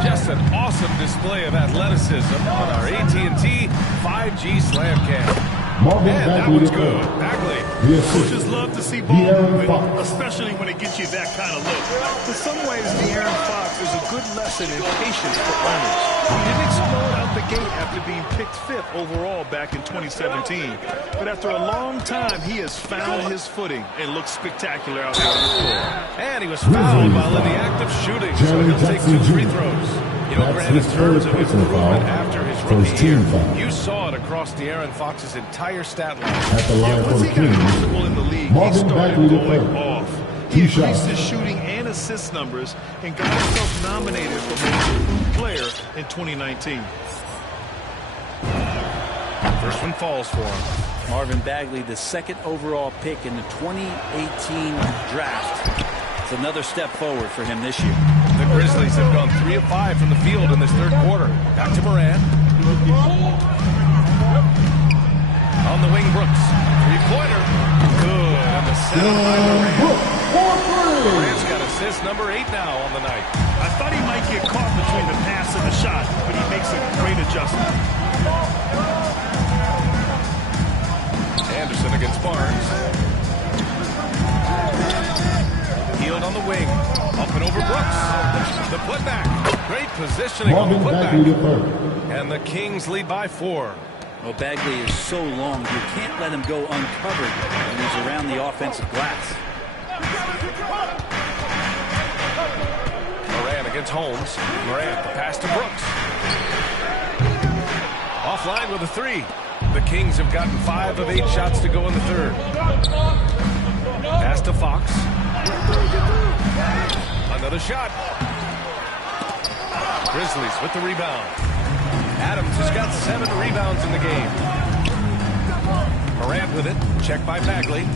Just an awesome display of athleticism on our AT&T 5G Slam Cam. And that one's good. Bagley. Coaches love to see ball movement, especially when it gets you that kind of look. In some ways, De'Aaron Fox is a good lesson in patience for owners. He didn't explode out the gate after being picked 5th overall back in 2017. But after a long time, he has found his footing and looks spectacular out there on the floor. And he was fouled while in the act of shooting, so he'll take 2 free throws. You know, Grant, in terms of improvement after his rookie year, you saw it across De'Aaron Fox's entire stat line. At the line Once for he the got Kings, comfortable in the league, he Marvin started Bagley going III. off. He Two increased shots. his shooting and assist numbers and got himself nominated for Most Improved Player in 2019. First one falls for him. Marvin Bagley, the second overall pick in the 2018 draft. It's another step forward for him this year. The Grizzlies have gone 3 of 5 from the field in this third quarter. Back to Morant. On the wing, Brooks. Three-pointer. Good. And the setup by Morant. Morant's got assist number 8 now on the night. I thought he might get caught between the pass and the shot, but he makes a great adjustment. Anderson against Barnes. Healed on the wing. Up and over Brooks. The putback. Great positioning on the Marvin Bagley putback. III. And the Kings lead by 4. Well, Bagley is so long, you can't let him go uncovered when he's around the offensive glass. Morant against Holmes. Morant, the pass to Brooks. Offline with a 3. The Kings have gotten 5 of 8 shots to go in the third. Pass to Fox. Another shot. Grizzlies with the rebound. Adams has got 7 rebounds in the game. Morant with it. Check by Bagley.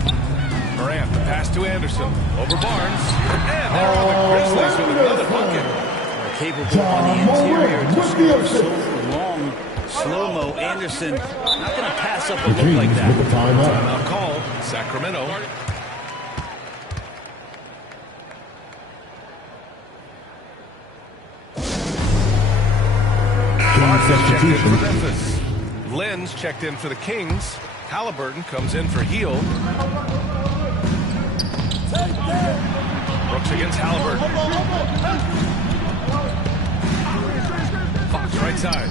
Morant, the pass to Anderson. Over Barnes. And there are the Grizzlies with another bucket. Capable on the interior to score so long. Slow-mo. Anderson not going to pass up a look like that. Timeout called. Sacramento. Checked in for Memphis. Lynn's checked in for the Kings. Halliburton comes in for Heel. Brooks against Halliburton. Fox right side.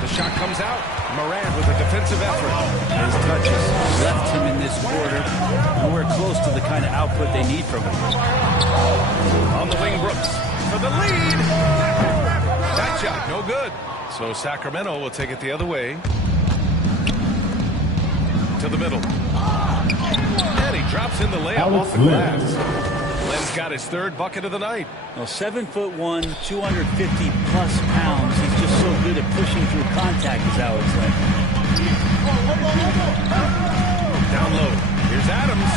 The shot comes out. Morant with a defensive effort. His touches left him in this quarter. Nowhere close to the kind of output they need from him. On the wing, Brooks for the lead. That shot, no good. So Sacramento will take it the other way. To the middle. And he drops in the layup off the glass. Lynn's got his 3rd bucket of the night. Well, 7'1", 250-plus pounds. He's just so good at pushing through contact, as Alex said. Down low. Here's Adams.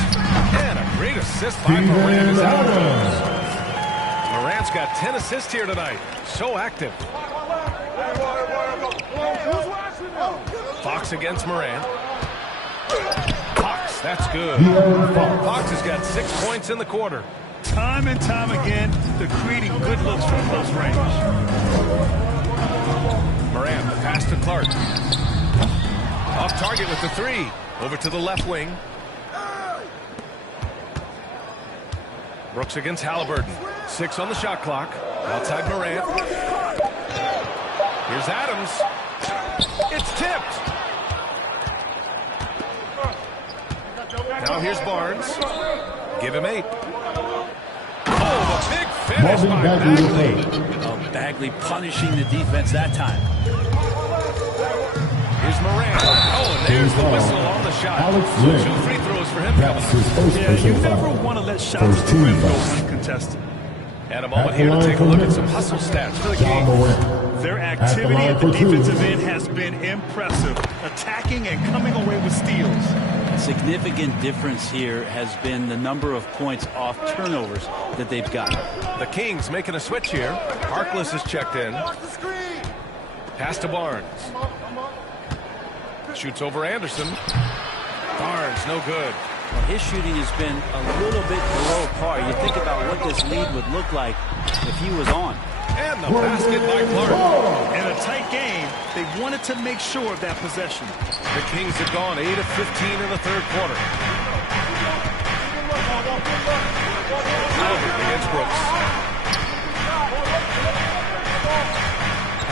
And a great assist by Morant as Adams goes. Morant's got 10 assists here tonight. So active. Fox against Morant. Fox, that's good. Fox has got 6 points in the quarter. Time and time again, they're creating good looks from close range. Morant, the pass to Clark. Off target with the 3. Over to the left wing. Brooks against Halliburton. 6 on the shot clock. Outside Morant. Here's Adams. It's tipped. Now here's Barnes. Give him 8. Oh, the big finish by Bagley. Oh, Bagley punishing the defense that time. Here's Morant. Oh, and there's the whistle on the shot. So 2 free throws for him coming. Yeah, you never want to let shots at the rim go uncontested. And a moment here to take a look at some hustle stats for the Kings. Their activity at the defensive end has been impressive, attacking and coming away with steals. A significant difference here has been the number of points off turnovers that they've got. The Kings making a switch here. Harkless is checked in. Pass to Barnes. Shoots over Anderson. Barnes, no good. Well, his shooting has been a little bit below par. You think about what this lead would look like if he was on. And the basket by Clark. In a tight game, they wanted to make sure of that possession. The Kings have gone 8 of 15 in the third quarter. Halliburton against Brooks.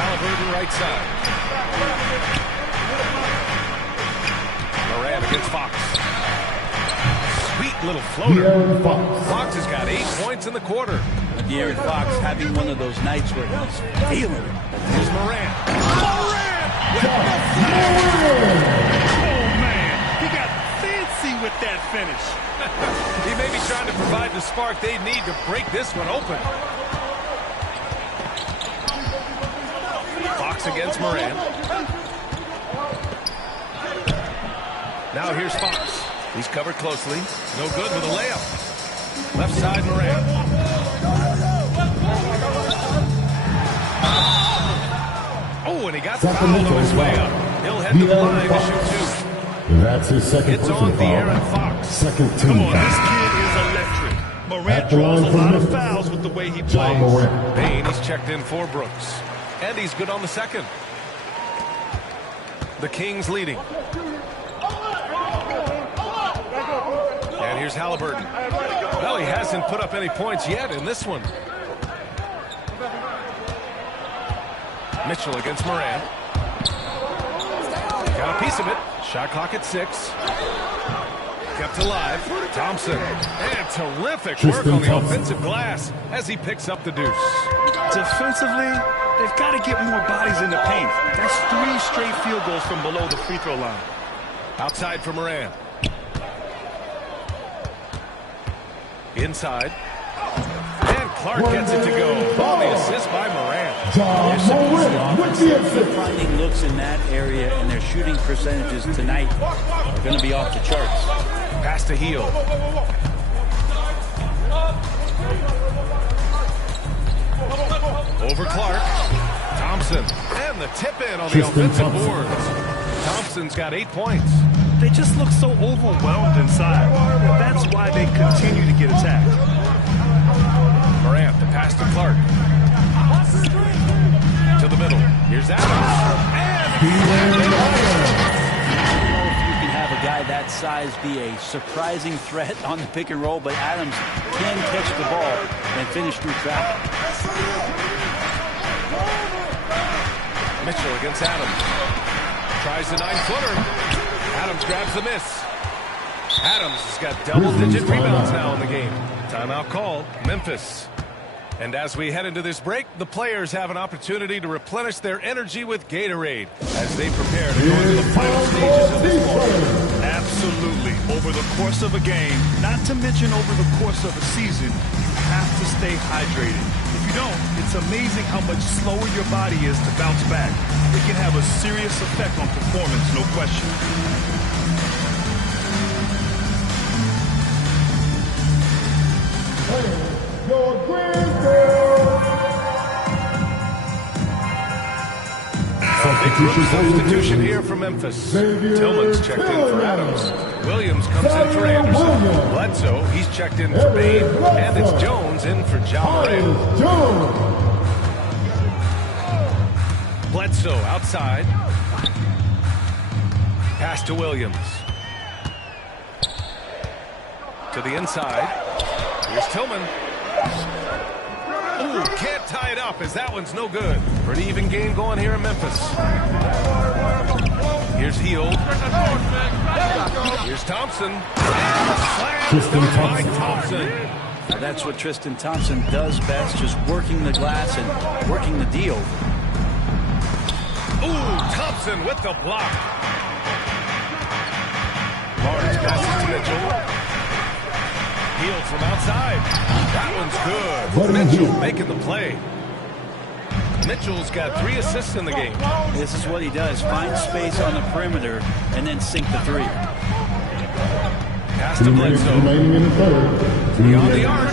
Halliburton right side. Morant against Fox. Sweet little floater. Fox has got 8 points in the quarter. De'Aaron Fox having one of those nights where he's feeling it. Here's Morant. Morant with the flash. Oh, man. He got fancy with that finish. He may be trying to provide the spark they need to break this one open. Fox against Moran. Now here's Fox. He's covered closely. No good with a layup. Left side, Moran. Oh, and he got fouled on his way up. He'll head to the line to shoot two. That's his second It's personal on the air foul. and Fox. Second Come team on, this foul. kid is electric. Morant At the draws a line for lot of Memphis, fouls with the way he John plays. Morant. Payne, he's checked in for Brooks. And he's good on the second. The Kings leading. And here's Halliburton. Well, he hasn't put up any points yet in this one. Mitchell against Moran. Got a piece of it. Shot clock at 6. Kept alive. Thompson. And terrific work on the offensive glass as he picks up the deuce. Defensively, they've got to get more bodies in the paint. That's 3 straight field goals from below the free throw line. Outside for Moran. Inside. And Clark gets it to go. On the assist by Moran. They're finding looks in that area, and their shooting percentages tonight are going to be off the charts. Pass to Heel. Over Clark. Thompson. And the tip in on the offensive boards. Thompson's got 8 points. They just look so overwhelmed inside. That's why they continue to get attacked. Morant, the pass to Clark. To the middle. Here's Adams. And I don't know if you can have a guy that size be a surprising threat on the pick and roll, but Adams can catch the ball and finish through traffic. Mitchell against Adams. Tries the 9-footer. Adams grabs the miss. Adams has got double-digit rebounds now in the game. Timeout called. Memphis. And as we head into this break, the players have an opportunity to replenish their energy with Gatorade as they prepare to go into the final stages of this quarter. Absolutely. Over the course of a game, not to mention over the course of a season, you have to stay hydrated. If you don't, it's amazing how much slower your body is to bounce back. It can have a serious effect on performance, no question. Big group substitution here for Memphis. Tillman's checked in for Adams. Williams comes in for Anderson. Bledsoe, he's checked in for Payne. And it's Jones in for John Moran. Bledsoe outside. Pass to Williams. To the inside. Here's Tillman. Ooh, can't tie it up as that one's no good. Pretty even game going here in Memphis. Here's Heel. Here's Thompson. And slam by Thompson. That's what Tristan Thompson does best, just working the glass and working the D over. Ooh, Thompson with the block. Barnes passes to Mitchell. Heel from outside. That one's good. Mitchell making the play. Mitchell's got 3 assists in the game. This is what he does. Find space on the perimeter and then sink the 3. Pass to Bledsoe. Remaining in the third. Beyond the arc.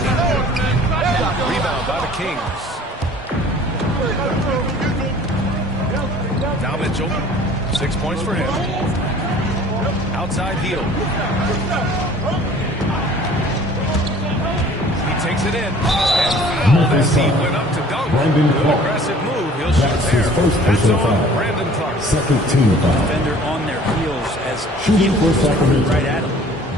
Rebound by the Kings. Now Mitchell. 6 points for him. Outside Heel. He takes it in. And fouled as he went up to dunk. Good aggressive move. He'll shoot there. That's on Brandon Clark. Second team foul. Defender on their heels as Shooting for Sacramento. right at him.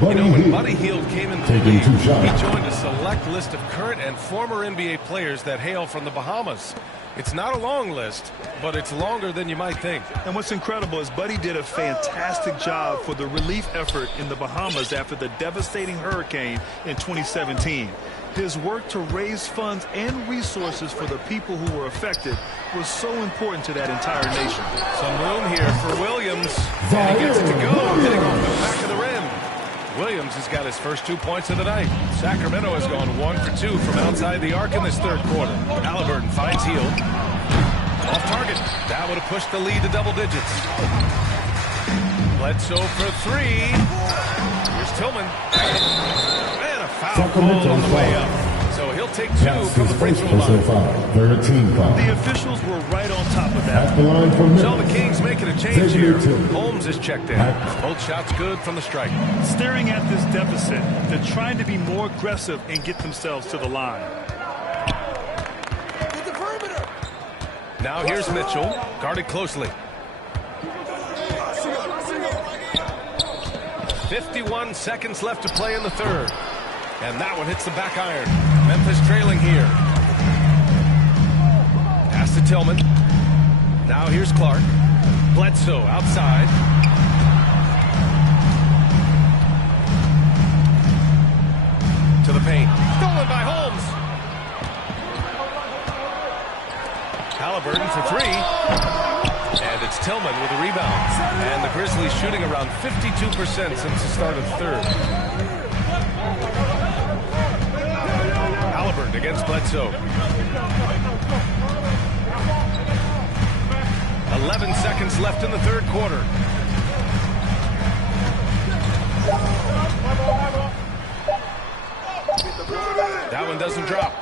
You know, when Buddy Hield came into the Taking league, 2 shots. he joined a select list of current and former NBA players that hail from the Bahamas. It's not a long list, but it's longer than you might think. And what's incredible is Buddy did a fantastic job for the relief effort in the Bahamas after the devastating hurricane in 2017. His work to raise funds and resources for the people who were affected was so important to that entire nation. Some room here for Williams. And he gets it to go, hitting off the back of the rim. Williams has got his first 2 points of the night. Sacramento has gone 1 for 2 from outside the arc in this third quarter. Halliburton finds Hield. Off target. That would have pushed the lead to double digits. Bledsoe for 3. Here's Tillman. And a foul call on the way up. So he'll take 2 from the free throw line. The officials were right on top of that. So the Kings making a change here. Holmes is checked in. Both shots good from the strike. Staring at this deficit, they're trying to be more aggressive and get themselves to the line. Now here's Mitchell, guarded closely. 51 seconds left to play in the third. And that one hits the back iron. Memphis trailing here. Pass to Tillman. Now here's Clark. Bledsoe outside. To the paint. Stolen by Holmes. Halliburton for 3. And it's Tillman with a rebound. And the Grizzlies shooting around 52% since the start of the third. Halliburton against Bledsoe. 11 seconds left in the third quarter. That one doesn't drop.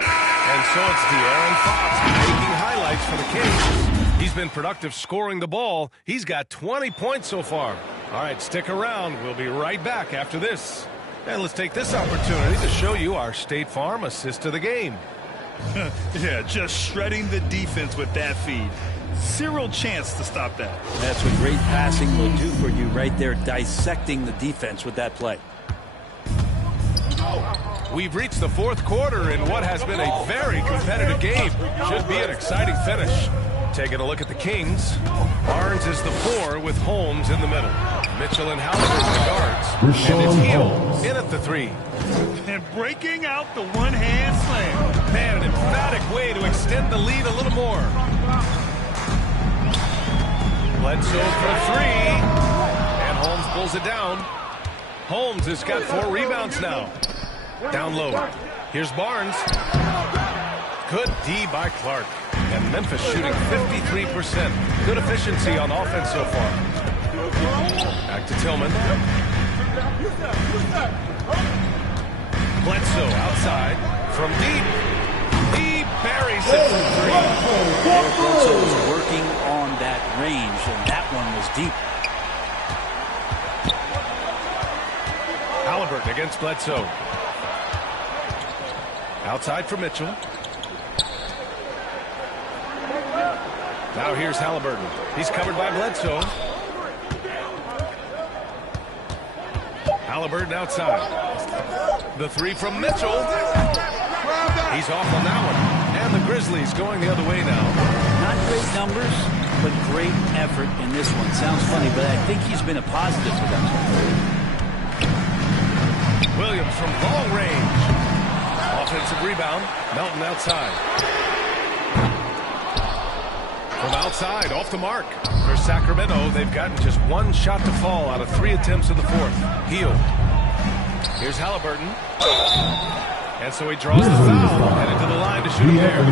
And so it's De'Aaron Fox making highlights for the Kings. He's been productive scoring the ball. He's got 20 points so far. All right, stick around. We'll be right back after this. And let's take this opportunity to show you our State Farm assist to the game. Yeah, just shredding the defense with that feed. Zero chance to stop that. That's what great passing will do for you right there, dissecting the defense with that play. We've reached the fourth quarter in what has been a very competitive game. Should be an exciting finish. Taking a look at the Kings. Barnes is the 4 with Holmes in the middle. Mitchell and Halliburton the guards. And it's Hield in at the 3. And breaking out the one-hand slam. Man, an emphatic way to extend the lead a little more. Bledsoe for 3. And Holmes pulls it down. Holmes has got 4 rebounds now. Down low. Here's Barnes. Good D by Clark. And Memphis shooting 53%. Good efficiency on offense so far. Back to Tillman. Bledsoe outside. From deep. He buries it from 3. Bledsoe was working on that range, and that one was deep. Halliburton against Bledsoe. Outside for Mitchell. Now here's Halliburton. He's covered by Bledsoe. Halliburton outside. The 3 from Mitchell. He's off on that one. And the Grizzlies going the other way now. Not great numbers, but great effort in this one. Sounds funny, but I think he's been a positive for them. Williams from long range. Offensive rebound. Melton outside. From outside, off the mark. For Sacramento, they've gotten just 1 shot to fall out of 3 attempts in the fourth. Hield. Here's Halliburton. And so he draws the foul. Headed to the line to shoot him there.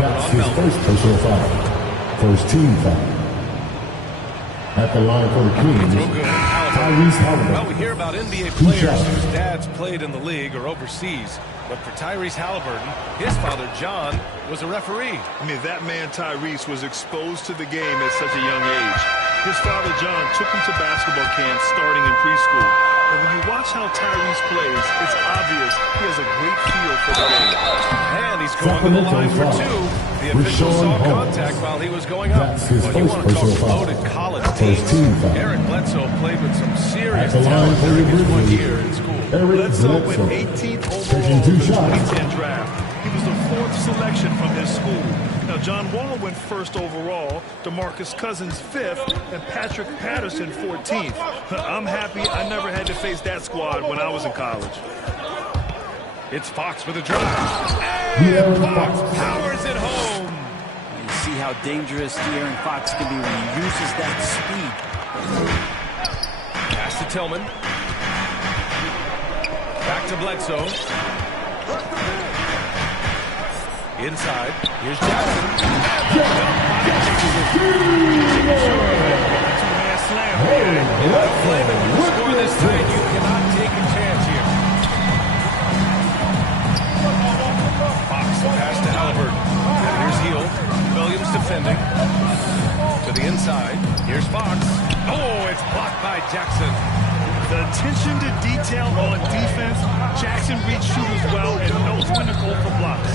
That's his first personal foul. First team foul. At the line for the Kings, Tyrese Halliburton. Well, we hear about NBA players whose dads played in the league or overseas. But for Tyrese Halliburton, his father, John, was a referee. I mean, that man, Tyrese, was exposed to the game at such a young age. His father, John, took him to basketball camps starting in preschool. And when you watch how Tyrese plays, it's obvious he has a great feel for the game. And he's going to the line for 2. The official saw contact while he was going up. Well, you want to talk loaded college teams. Eric Bledsoe played with some serious talent during his 1 year in school. Bledsoe went 18th overall in the 2010 draft. He was the 4th selection from his school. Now, John Wall went 1st overall, DeMarcus Cousins 5th, and Patrick Patterson 14th. I'm happy I never had to face that squad when I was in college. It's Fox with a drive. And Fox powers it home. You see how dangerous De'Aaron Fox can be when he uses that speed. Pass to Tillman. Back to Bledsoe. Inside. Here's Jackson. Two-man slam. Don't blame him. When you score this tight, you cannot take a chance here. Fox pass to Halliburton. And here's Hield. Williams defending. To the inside. Here's Fox. Oh, it's blocked by Jackson. The attention to detail on defense. Jackson reads shooters well and knows when to go for blocks.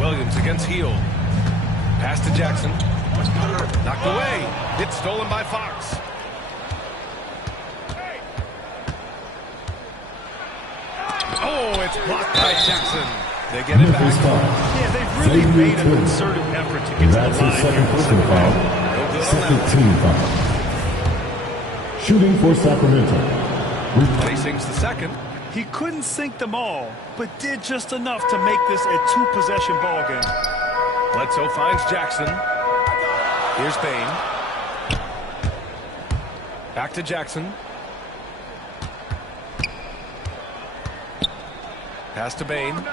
Williams against Hield. Pass to Jackson. Knocked away. It's stolen by Fox. Oh, it's blocked by Jackson. They get it back. Yeah, they've really made a concerted effort to get to the line. That's his second personal foul. Second team foul. Shooting for Sacramento. Facing's the second. He couldn't sink them all, but did just enough to make this a two-possession ball game. Bledsoe finds Jackson. Here's Bane. Back to Jackson. Pass to Bane.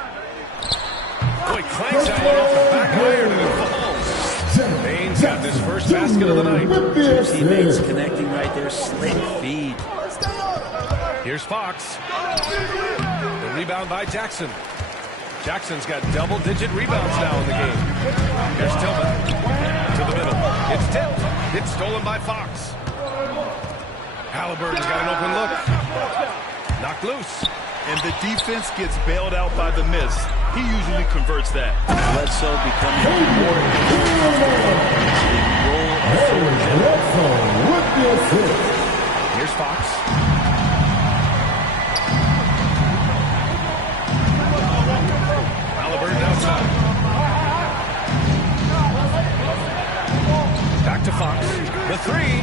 Oh, he clanks that one off the back iron and it falls. Bane's got this first basket of the night. Two teammates connecting right there. Slick feed. Here's Fox. The rebound by Jackson. Jackson's got double-digit rebounds now in the game. Here's Tillman. To the middle. It's tipped. It's stolen by Fox. Halliburton's got an open look. Knocked loose. And the defense gets bailed out by the miss. He usually converts that. Bledsoe becoming more and more Here's Fox. Halliburton outside. Back to Fox. The three.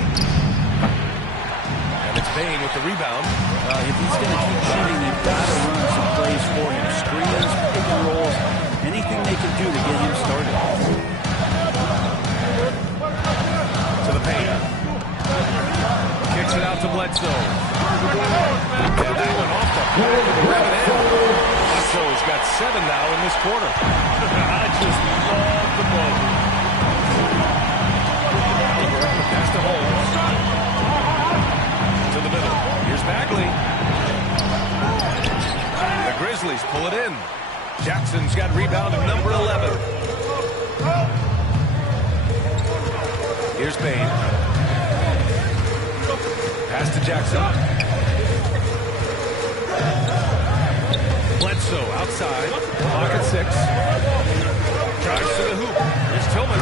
And it's Bane with the rebound. If he's going to keep shooting, they've got to run some plays for him. Screens, pick and rolls, anything they can do to get him started. To the paint. Kicks it out to Bledsoe. And that one off the back of the rim and in. Bledsoe's got 7 now in this quarter. I just love the ball. Halliburton pass to Holmes. To the middle. Here's Bagley. The Grizzlies pull it in. Jackson's got rebound of number 11. Here's Bane. Pass to Jackson. Bledsoe outside. Clock at 6. Drives to the hoop. Here's Tillman.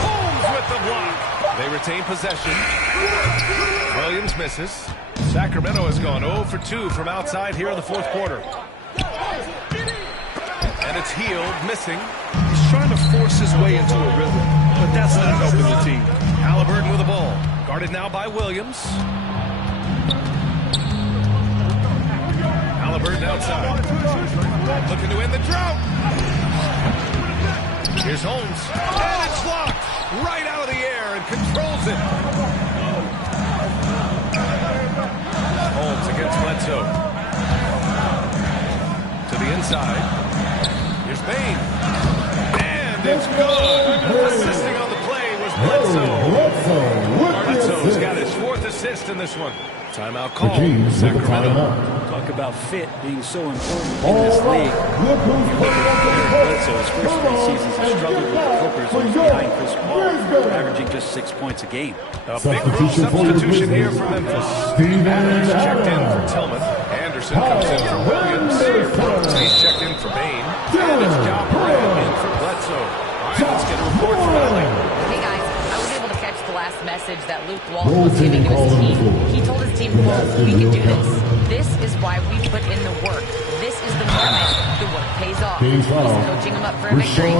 Holmes with the block. They retain possession. Williams misses. Sacramento has gone 0 for 2 from outside here in the fourth quarter. And it's Hield missing. He's trying to force his way into a rhythm, but that's not helping the team. Halliburton with the ball. Guarded now by Williams. Halliburton outside. Looking to end the drought. Here's Holmes. And it's blocked. Right out of the air and controls it. Holmes against Bledsoe. To the inside. Here's Bane. And it's good. Assisting on the play was Bledsoe. Bledsoe's got his 4th assist in this one. Timeout call. Sacramento. Talk about fit being so important in this league. Bledsoe's first 3 seasons has struggled with the Clippers when he's behind Chris Paul, averaging just 6 points a game. A big rule substitution here for Memphis. Adams checked in for Tillman. Anderson comes in for Williams. He's checked in for Bane. And it's John Moran in for Bledsoe. All right, let's get a report from Allie. Hey guys, I was able to catch the last message that Luke Walton was giving to his team. He told his team, quote, "We can do this. This is why we put in the work. This is the moment. The work pays off." He's coaching them up for a victory.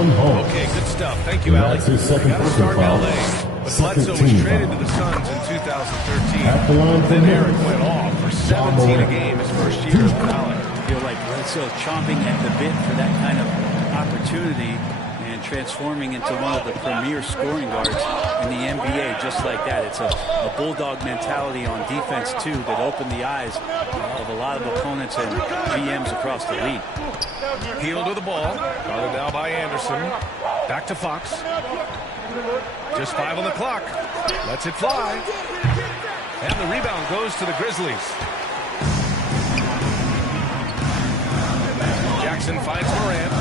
Okay, good stuff. Thank you, Allie. We got to start in LA. But Bledsoe was traded to the Suns in 2013. Then Eric went off for 17 a game his first year in college. I feel like Bledsoe chomping at the bit for that kind of opportunity and transforming into one of the premier scoring guards in the NBA just like that. It's a bulldog mentality on defense, too, that opened the eyes of a lot of opponents and GMs across the league. Heel to the ball. Guarded now by Anderson. Back to Fox. Just 5 on the clock. Lets it fly. And the rebound goes to the Grizzlies. Jackson finds Morant.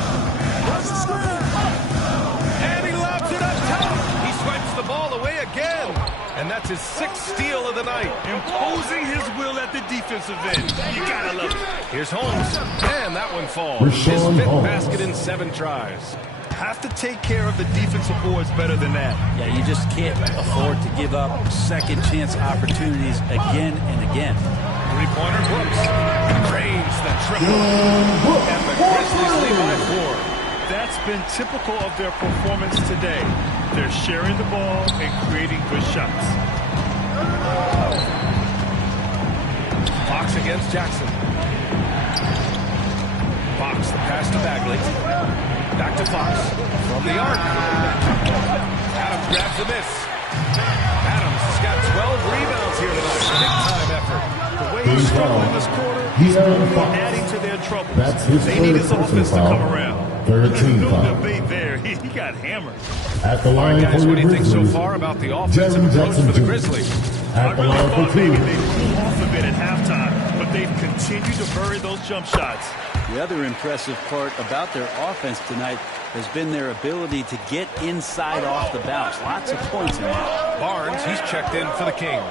And he lobs it up top. He swipes the ball away again. And that's his 6th steal of the night. Imposing his will at the defensive end. You gotta love it. Here's Holmes. And that one falls. His 5th basket in 7 tries. Have to take care of the defensive boards better than that. Yeah, you just can't afford to give up second chance opportunities again and again. Three-pointer Brooks. Drains the triple. And the Grizzlies lead by 4. That's been typical of their performance today. They're sharing the ball and creating good shots. Fox against Jackson. Fox, the pass to Bagley. Back to Fox from the arc. Adams grabs the miss. Adams has got 12 rebounds here tonight. Big-time effort. The way he's struggling this quarter, he's only adding to their troubles. They need his offense to come around. There's no debate there. He got hammered. At the line guys, for what do you the think so Grizzlies, far about the offensive approach for the Grizzlies? At the line for Maybe they cool off a bit at halftime, but they've continued to bury those jump shots. The other impressive part about their offense tonight has been their ability to get inside off the bounce. Lots of points in there. Barnes, he's checked in for the Kings.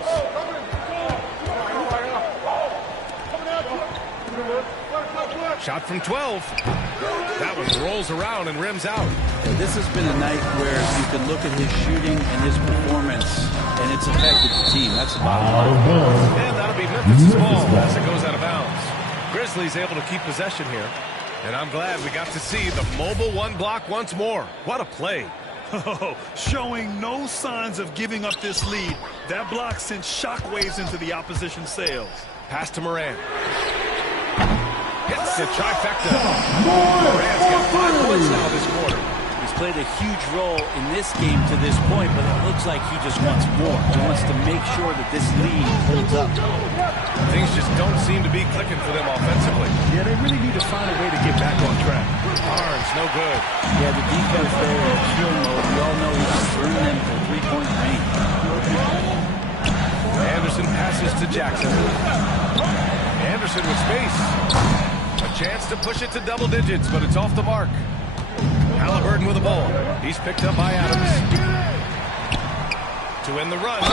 Shot from 12. That one rolls around and rims out. Yeah, this has been a night where you can look at his shooting and his performance, and it's affected the team. That's the bottom line. And that'll be Memphis' ball as it goes out of bounds. Grizzlies able to keep possession here. And I'm glad we got to see the mobile 1 block once more. What a play. Showing no signs of giving up this lead. That block sent shockwaves into the opposition sails. Pass to Morant. Hits the trifecta. Morant's got 5 points now this quarter. He's played a huge role in this game to this point, but it looks like he just wants more. He wants to make sure that this lead holds up. Things just don't seem to be clicking for them offensively. Yeah, they really need to find a way to get back on track. Barnes, no good. Yeah, the defense there in kill mode. We all know he can burn them for 3-point range. Anderson passes to Jackson. Anderson with space. A chance to push it to double digits, but it's off the mark. Halliburton with the ball. He's picked up by Adams. To end the run.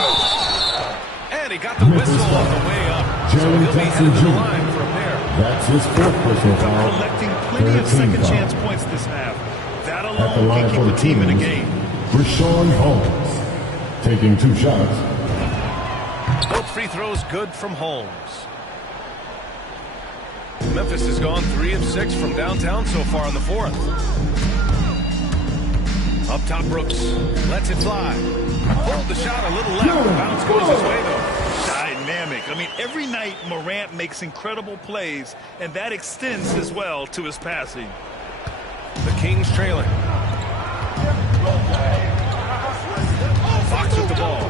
And he got the whistle on the way up. So he'll be headed to the line for a pair. That's his 4th personal foul. Collecting plenty of second chance points this half. That alone can keep the team in a game. Rashawn Holmes taking 2 shots. Both free throws good from Holmes. Memphis has gone 3 of 6 from downtown so far in the 4th. Up top, Brooks lets it fly. Pulled the shot a little left. The bounce goes his way, though. Dynamic. I mean, every night Morant makes incredible plays, and that extends as well to his passing. The Kings trailing. Fox with the ball.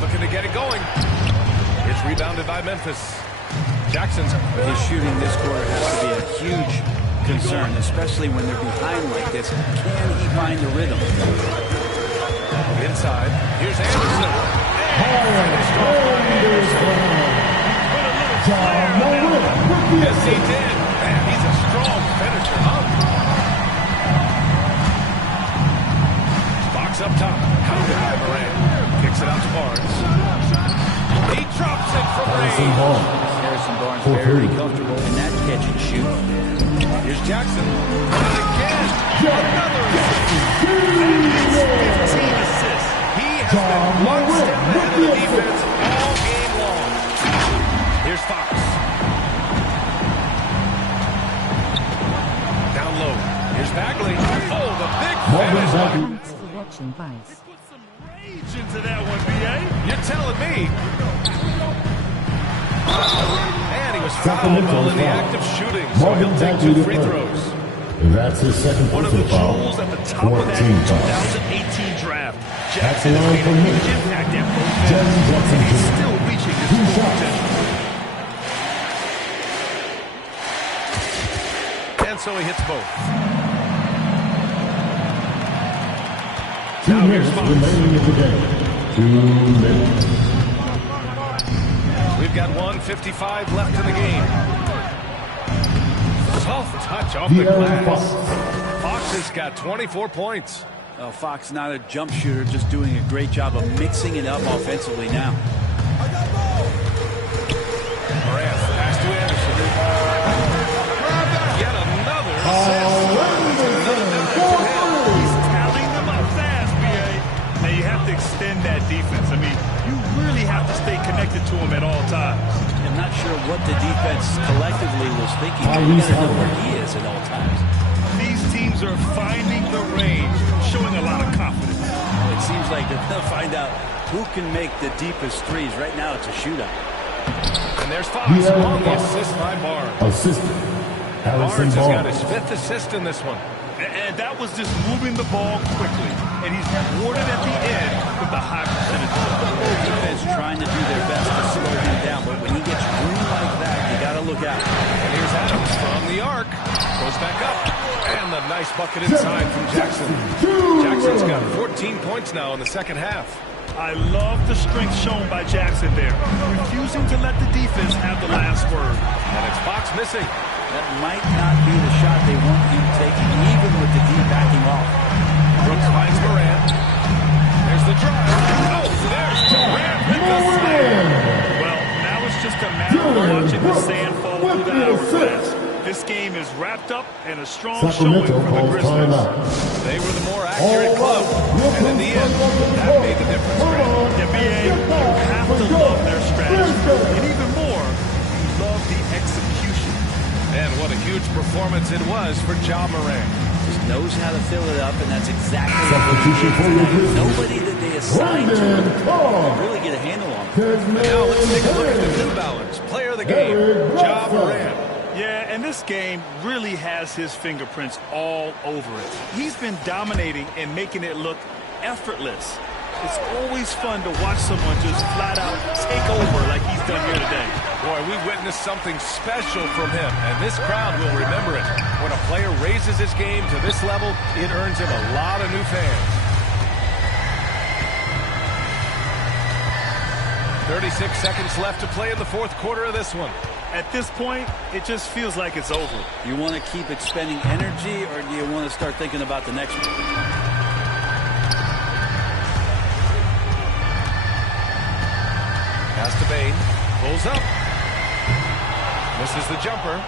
Looking to get it going. It's rebounded by Memphis. Jackson's his shooting this quarter has to be a huge concern, especially when they're behind like this. Can he find the rhythm? Inside. Here's Anderson. Yes, he did. Man, he's a strong finisher, huh? Fox up top. Hounded by Morant. Kicks it out to Barnes. He drops it from range. Harrison Barnes very comfortable in that catch and shoot. Here's Jackson. And again. Another assist. 15 assists. He has been one step ahead of the defense all game long. Here's Fox. Down low. Here's Bagley. Oh, the big advantage. Thanks for watching, guys. Rage into that one, B.A. You're telling me. And he was fouled while in the act of shooting, so he'll take 2 free throws. That's his second One of the personal foul. jewels at the top of that 2018 draft. Jackson has made a huge impact at both ends, and he's still reaching his full potential. And so he hits both. 2 minutes remaining in the game. 2 minutes. We've got 1:55 left in the game. Soft touch off the glass. Fox has got 24 points. Well, Fox not a jump shooter, just doing a great job of mixing it up offensively now. Morant, pass to Anderson. Yet another He's tallying them up fast, B.A. Now you have to extend that defense. I mean, you really have to stay connected to him at all times. I'm not sure what the defense collectively was thinking. You got to know where he is at all times. These teams are finding the range, showing a lot of confidence. It seems like they're going to find out who can make the deepest threes. Right now, it's a shootout. And there's Fox on the assist by Barnes. Barnes has got his 5th assist in this one. And that was just moving the ball quickly. And he's rewarded at the end with a high percentage. Defense trying to do their best to slow him down, but when he gets room like that, you got to look out. And here's Adams from the arc. Goes back up. And the nice bucket inside from Jackson. Jackson's got 14 points now in the second half. I love the strength shown by Jackson there, refusing to let the defense have the last word. And it's Fox missing. That might not be the shot they want him taking, even with the D backing off. Brooks finds Morant. There's the drive. Oh, there's Durant with the slam. Well, now it's just a matter of watching the sand fall through the hourglass. This game is wrapped up and a strong showing for the Grizzlies. They were the more accurate club, and in the end, that made the difference. Yeah, B.A., you have to love their strategy, and even more, you love the execution. And what a huge performance it was for Ja Morant. Just knows how to fill it up, and that's exactly what he did tonight. Nobody that they assigned to him can really get a handle on him. Now let's take a look at the New Balance player of the game, Ja Morant. Yeah, and this game really has his fingerprints all over it. He's been dominating and making it look effortless. It's always fun to watch someone just flat out take over like he's done here today. Boy, we witnessed something special from him, and this crowd will remember it. When a player raises his game to this level, it earns him a lot of new fans. 36 seconds left to play in the 4th quarter of this one. At this point, it just feels like it's over. You want to keep expending energy, or do you want to start thinking about the next one? Pass to Bain. Pulls up. Misses the jumper.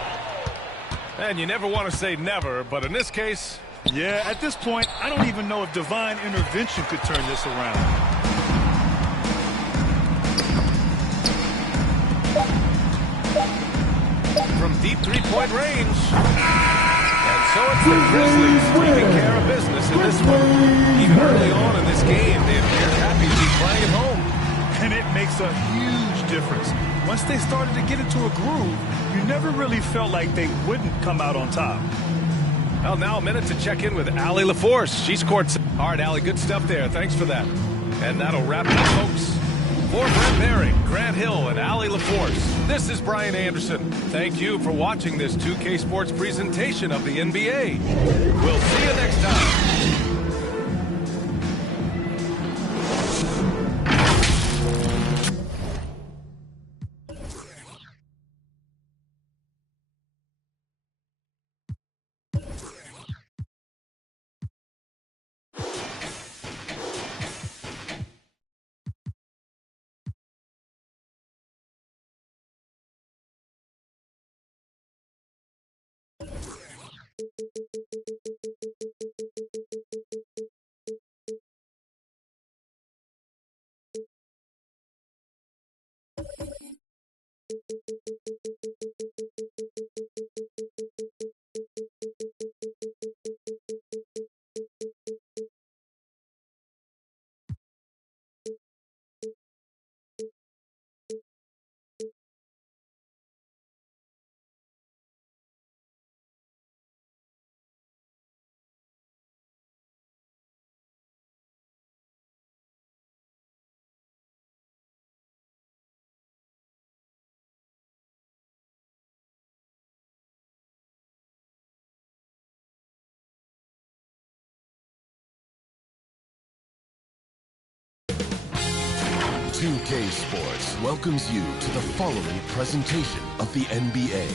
And you never want to say never, but in this case... Yeah, at this point, I don't even know if divine intervention could turn this around. From deep 3-point range. And so it's the Grizzlies taking care of business in this one. Even early on in this game, they appeared happy to be playing at home. And it makes a huge difference. Once they started to get into a groove, you never really felt like they wouldn't come out on top. Well, now a minute to check in with Allie LaForce. She scored some. All right, Allie, good stuff there. Thanks for that. And that'll wrap it up, folks. For Brent Baring, Grant Hill, and Allie LaForce, this is Brian Anderson. Thank you for watching this 2K Sports presentation of the NBA. We'll see you next time. 2K Sports welcomes you to the following presentation of the NBA.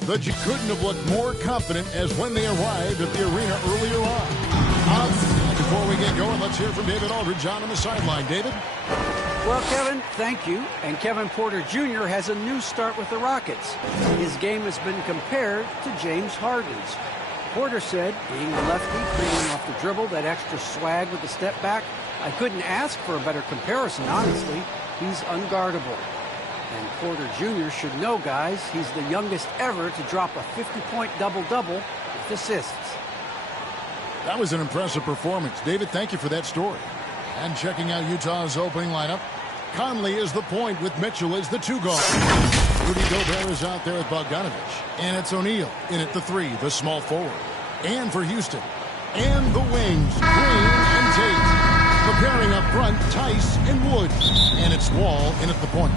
The Jazz couldn't have looked more confident as when they arrived at the arena earlier on. Before we get going, let's hear from David Aldridge on the sideline. David? Well, Kevin, thank you. And Kevin Porter Jr. has a new start with the Rockets. His game has been compared to James Harden's. Porter said, being a lefty, creating off the dribble, that extra swag with the step back, I couldn't ask for a better comparison, honestly. He's unguardable. And Porter Jr. should know, guys, he's the youngest ever to drop a 50-point double-double with assists. That was an impressive performance. David, thank you for that story. And checking out Utah's opening lineup, Conley is the point with Mitchell as the 2 guard. Rudy Gobert is out there with Bogdanovich. And it's O'Neal in at the 3, the small forward. And for Houston. And the wings, Green and Tate. The pairing up front, Tice and Wood. And it's Wall in at the point.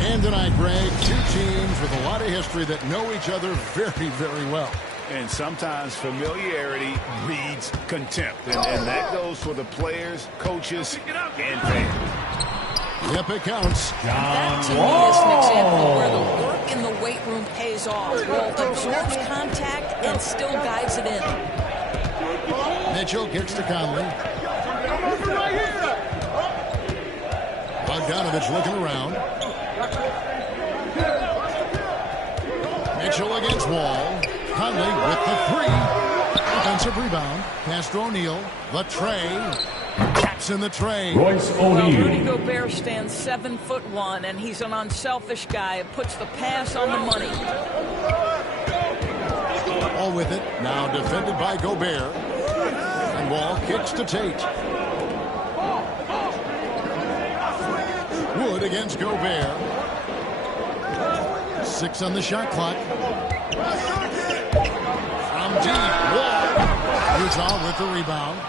And tonight, Greg, 2 teams with a lot of history that know each other very, very well. And sometimes familiarity breeds contempt. And that goes for the players, coaches, and fans. Yep, it counts. That, to me, is an example where the work in the weight room pays off. Will absorbs contact and still guides it in. Mitchell kicks to Conley. Bogdanovich looking around. Mitchell against Wall. Conley with the 3. Offensive rebound. Pass to O'Neal. The tray. Taps in the tray. Royce O'Neal. Well, Rudy Gobert stands 7'1", and he's an unselfish guy. It puts the pass on the money. All with it. Now defended by Gobert. And Wall kicks to Tate. Wood against Gobert. 6 on the shot clock. From deep, Wall. Utah with the rebound.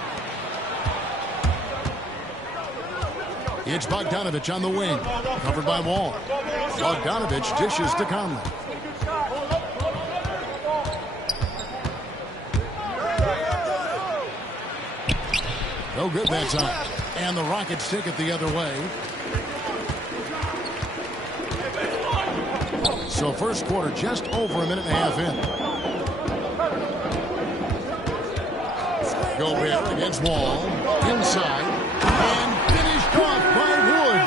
It's Bogdanovich on the wing. Covered by Wall. Bogdanovich dishes to Conley. No good that time. And the Rockets take it the other way. So first quarter just over a minute and a half in. Gobert against Wall. Inside. And finished off by Wood.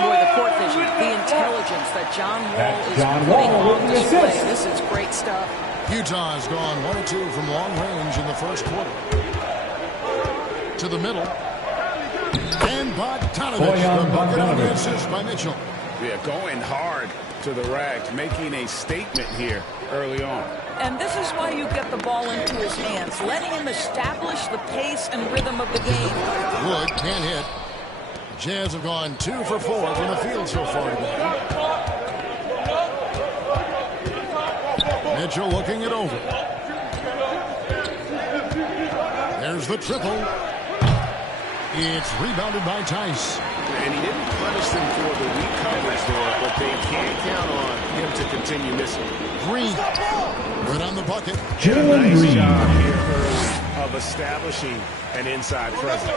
Boy, the court vision, the intelligence that John Wall is putting on display. This is great stuff. Utah has gone 1 of 2 from long range in the first quarter. To the middle. And Bogdanovich. The bucket on the assist by Mitchell. Yeah, going hard to the rack, making a statement here early on. And this is why you get the ball into his hands, letting him establish the pace and rhythm of the game. Wood can't hit. Jazz have gone 2 for 4 from the field so far today. Mitchell looking it over. There's the triple. It's rebounded by Tice. And he didn't punish them for the weak coverage there, but they can't count on him to continue missing. Green. Right on the bucket. Nice job here early of establishing an inside presence.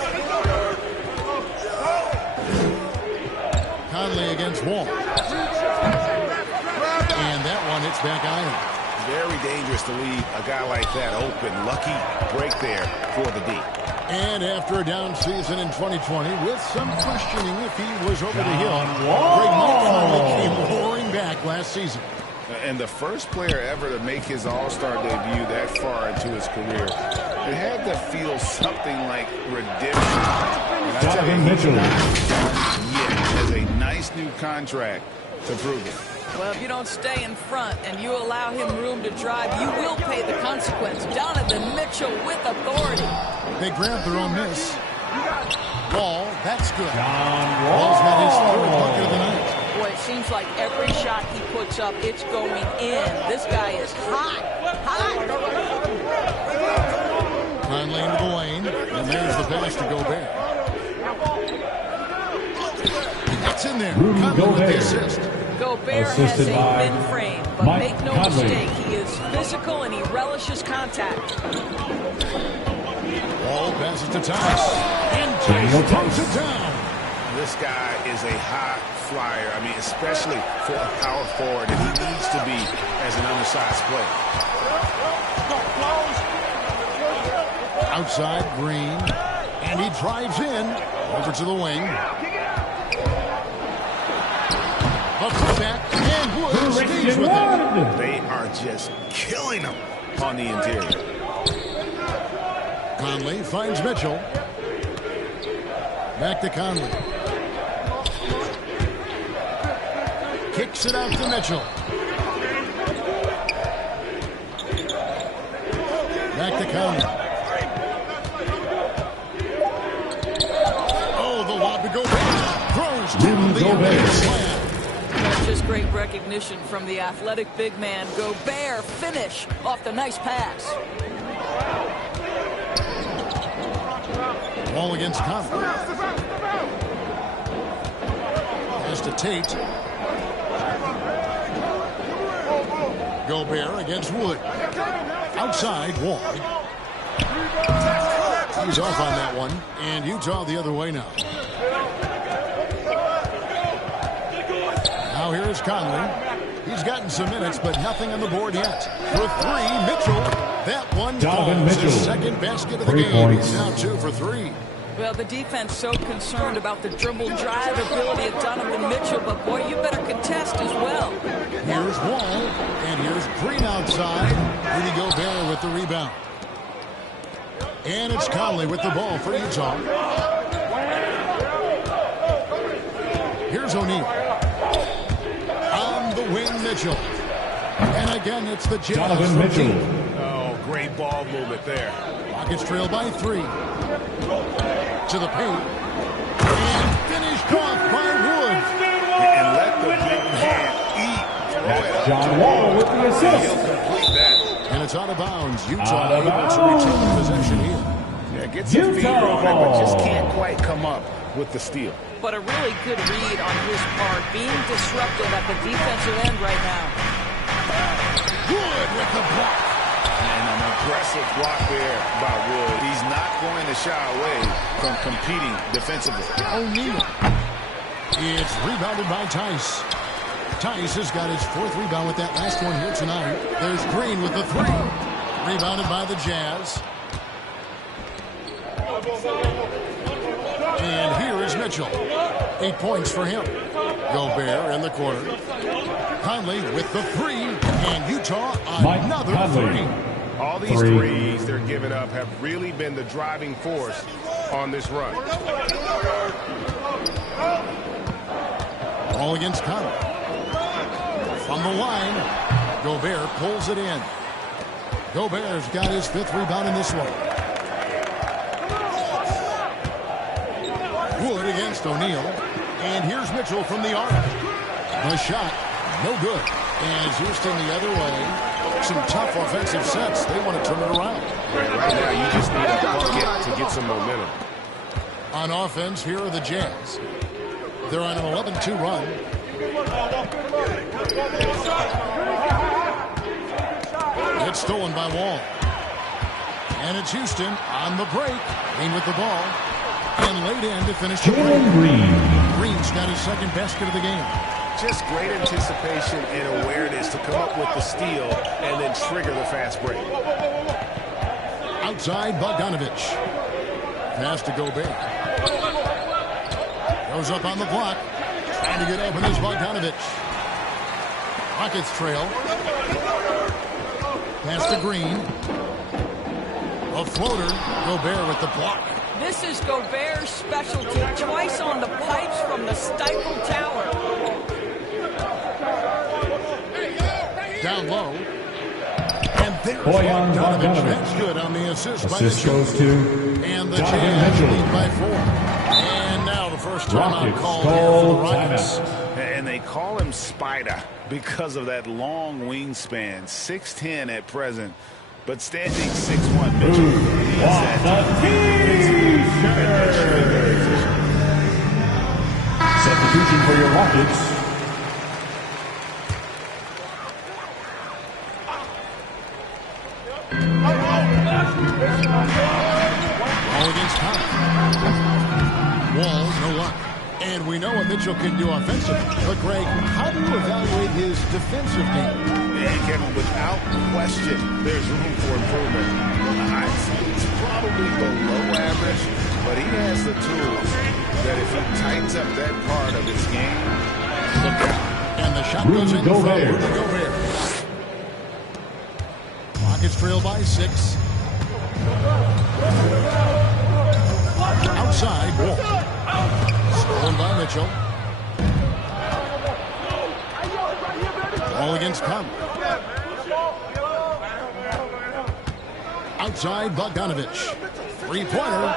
Conley against Wall. And that one hits back iron. Very dangerous to leave a guy like that open. Lucky break there for the D. And after a down season in 2020, with some questioning if he was over the hill, Greg Monk finally came roaring back last season. And the first player ever to make his All-Star debut that far into his career. It had to feel something like redemption. And I tell you, he's not has a nice new contract to prove it. Well, if you don't stay in front and you allow him room to drive, you will pay the consequence. Donovan Mitchell with authority. They grabbed their own miss. Wall, that's good. Wall's got his 3rd bucket of the night. Boy, it seems like every shot he puts up, it's going in. This guy is hot. Conley into the lane, and there's the pass to Gobert. It's in there. Conley with the assist. Gobert has a thin frame, but make no mistake, he is physical and he relishes contact. Ball passes to Tice. And Tice throws it down. This guy is a high flyer. I mean, especially for a power forward, and he needs to be as an undersized player. Outside, Green. And he drives in. Over to the wing. A putback. And Wood stays with it. They are just killing him on the interior. Conley finds Mitchell. Back to Conley. Kicks it out to Mitchell. Back to Conley. Oh, the lob to Gobert. Throws down the end slam. That's just great recognition from the athletic big man. Gobert finish off the nice pass. Ball against Conley. Pass to Tate. Gobert against Wood. Outside, Wall. He's off on that one. And Utah the other way now. Now here's Conley. He's gotten some minutes, but nothing on the board yet. For three, Mitchell. That one falls. His second basket of the game. He's now 2 for 3. Well, the defense so concerned about the dribble drive ability of Donovan Mitchell, but boy, you better contest as well. Here's Wall, and here's Green outside. Rudy Gobert with the rebound. And it's Conley with the ball for Utah. Here's O'Neal. On the wing, Mitchell. And again, it's the Jazz. Donovan Mitchell. Oh, great ball movement there. Rockets trail by 3. To the paint. And finished off by Wood. And let the big hand eat. That's John Wall with the assist. He'll complete that. And it's out of bounds. Utah able to retain possession here. Yeah, gets a feeder on it, but just can't quite come up with the steal. But a really good read on his part, being disruptive at the defensive end right now. Wood with the block. And an aggressive block there by Wood. He's not going to shy away from competing defensively. O'Neal. It's rebounded by Tice. Tice has got his 4th rebound with that last one here tonight. There's Green with the 3. Rebounded by the Jazz. And here is Mitchell. 8 points for him. Gobert in the corner. Conley with the 3. And Utah another 3. All these threes they're giving up have really been the driving force on this run. Ball against Conley. From the line, Gobert pulls it in. Gobert's got his 5th rebound in this one. Wood against O'Neal. And here's Mitchell from the arc. The shot, no good. As Houston the other way. Some tough offensive sets. They want to turn it around. Right now, you just need a bucket to get some momentum. On offense, here are the Jazz. They're on an 11-2 run. It's stolen by Wall. And it's Houston on the break. Green with the ball. And laid in to finish the break. Green's got his 2nd basket of the game. Just great anticipation and awareness to come up with the steal and then trigger the fast break. Outside, Bogdanovich. Pass to Gobert. Goes up on the block. Trying to get open is Bogdanovich. Rockets trail. Pass to Green. A floater. Gobert with the block. This is Gobert's specialty. Twice on the pipes from the stifled tower. Down low. And there's Bogdanovich. That's good on the assist by Assist goes to and the Donovan Jazz Mitchell. lead by 4. And now the first timeout Rockets called here for the Rockets. And they call him Spider because of that long wingspan. 6'10" at present, but standing 6'1". Mitchell. Substitution for your Rockets. Wall, no luck. And we know what Mitchell can do offensively. But, Greg, how do you evaluate his defensive game? And Kevin, without question, there's room for improvement. I'd say he's probably below average, but he has the tools that if he tightens up that part of his game, look out. And the shot goes in from Rudy Gobert. Rockets trail by 6. Outside, Wall. Stolen by Mitchell. Ball against Conley. Outside, Bogdanovich. Three-pointer.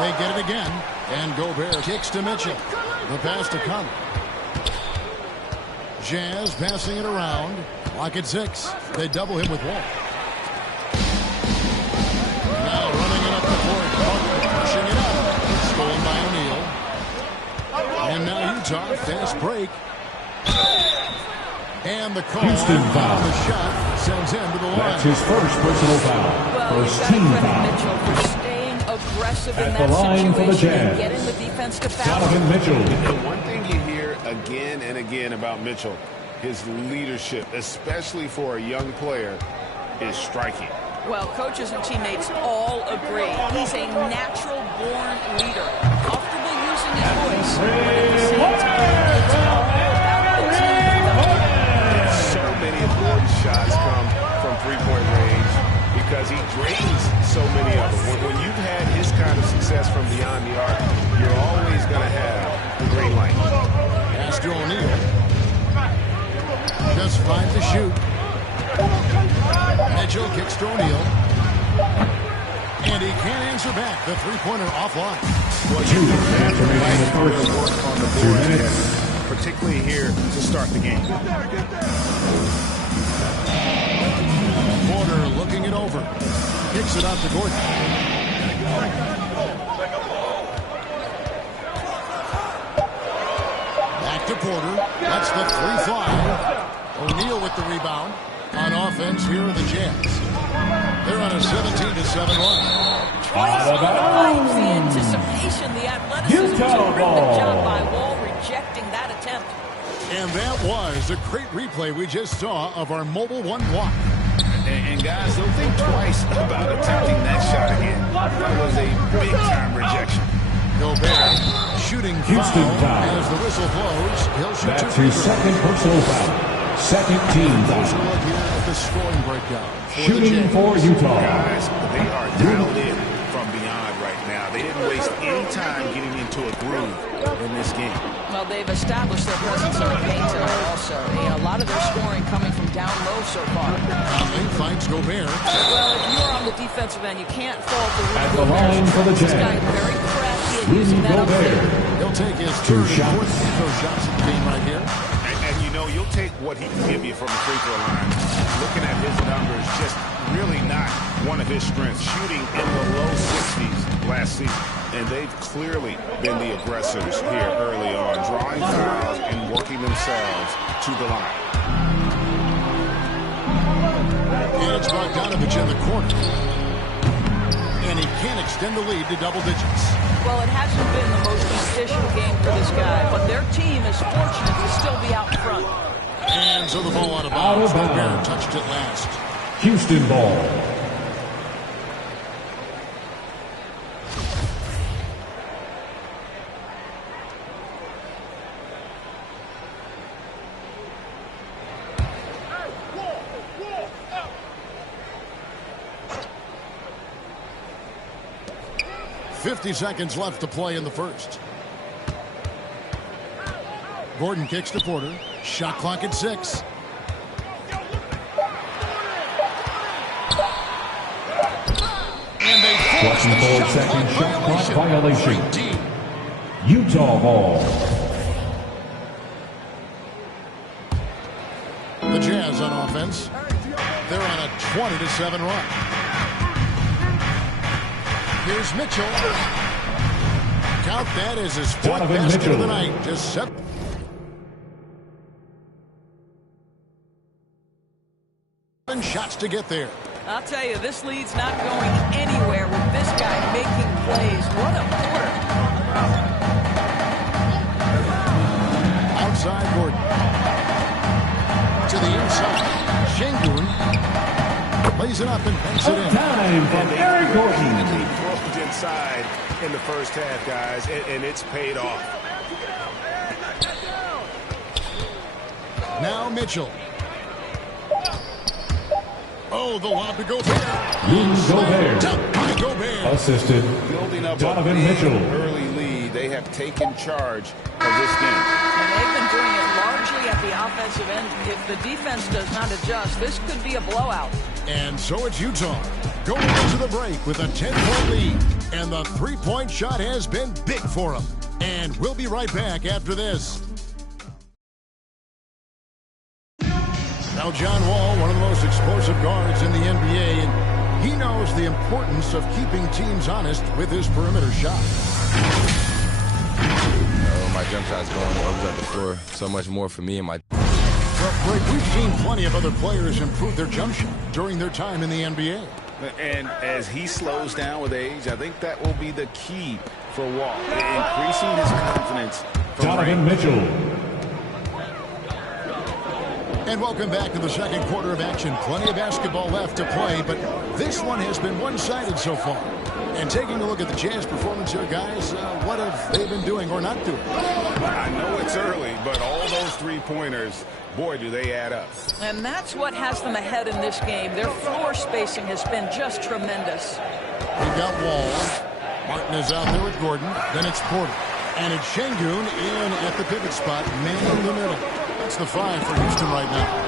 They get it again. And Gobert kicks to Mitchell. The pass to Conley. Jazz passing it around. Lock at 6. They double him with Wall. Now running it up the court. Butler pushing it up. Stolen by O'Neal. And now Utah, fast break. And the call Houston foul. on the shot sends him to the line. That's his first personal foul. Well, First team foul. Mitchell for staying aggressive in At that the line for the situation, Jazz. getting the defense to foul. Donovan Mitchell. And one thing you hear again and again about Mitchell, his leadership, especially for a young player, is striking. Well, coaches and teammates all agree. He's a natural-born leader, comfortable using his voice, but at the same time, it's all about the team. So many important shots come from three-point range because he drains so many of them. When you've had his kind of success from beyond the arc, you're always going to have the green light. Pass to O'Neal. Just 5 to shoot. Mitchell kicks to O'Neal. And he can't answer back. The three-pointer offline. Well, you have to work on the board, particularly here to start the game. Porter looking it over. Kicks it out to Gordon. Back to Porter. That's the 3 fly. O'Neal with the rebound. On offense, here are the Jazz. They're on a 17-7 run. The anticipation, the athleticism, terrific job by Wall rejecting that attempt. And that was a great replay we just saw of our mobile one block. And guys, don't think twice about attempting that shot again. That was a big-time rejection. Gobert shooting Houston foul. As the whistle blows, he'll shoot That's 2 his free second throws. personal foul. Second team Let's foul. look here at the scoring breakdown. Shooting for Utah. Guys, they are dialed in from beyond right now. They didn't waste any time getting into a groove in this game. Well, they've established their presence in the paint tonight also. A lot of their scoring coming from down low so far. Conley finds Gobert. Well, if you're on the defensive end, you can't fault the At the line for the This Jazz. guy very crafty at using that Gobert. He'll take his 2 third and shots. fourth free throw shots of the game right here. And you know, you'll take what he can give you from the free throw line. Looking at his numbers, just really not one of his strengths. Shooting in the low 60s last season. And they've clearly been the aggressors here early on, drawing fouls and working themselves to the line. And it's Bogdanovich in the corner. And he can't extend the lead to double digits. Well, it hasn't been the most efficient game for this guy, but their team is fortunate to still be out front. And so the ball out of bounds. Gobert touched it last. Houston ball. .50 seconds left to play in the first. Gordon kicks to Porter. Shot clock at 6. And they force the 24-second shot clock violation. Utah ball. The Jazz on offense. They're on a 20-7 run. Here's Mitchell. Count that as his fourth Donovan basket Mitchell. of the night. Just 7 shots to get there. I'll tell you, this lead's not going anywhere with this guy making plays. What a quarter. it up and banks it in. Time from Eric Gordon. Closed inside in the first half, guys, and it's paid off. Now Mitchell. Oh, the lob to Gobert. Gobert. Assisted. Building up Donovan a Mitchell. early lead, they have taken charge of this game. And they've been doing it largely at the offensive end. If the defense does not adjust, this could be a blowout. And so it's Utah going into the break with a 10-point lead. And the three-point shot has been big for them. And we'll be right back after this. Now John Wall, one of the most explosive guards in the NBA, and he knows the importance of keeping teams honest with his perimeter shot. My jump shot's going opens up the floor so much more for me and my... Well, Greg, we've seen plenty of other players improve their jump shot during their time in the NBA. And as he slows down with age, I think that will be the key for Wall, increasing his confidence. Donovan Mitchell. And welcome back to the second quarter of action. Plenty of basketball left to play, but this one has been one-sided so far. And taking a look at the Jazz performance here, guys, what have they been doing or not doing? I know it's early, but all those three-pointers, boy, do they add up. And that's what has them ahead in this game. Their floor spacing has been just tremendous. We've got Wall. Martin is out there with Gordon. Then it's Porter. And it's Şengün in at the pivot spot, man in the middle. That's the 5 for Houston right now.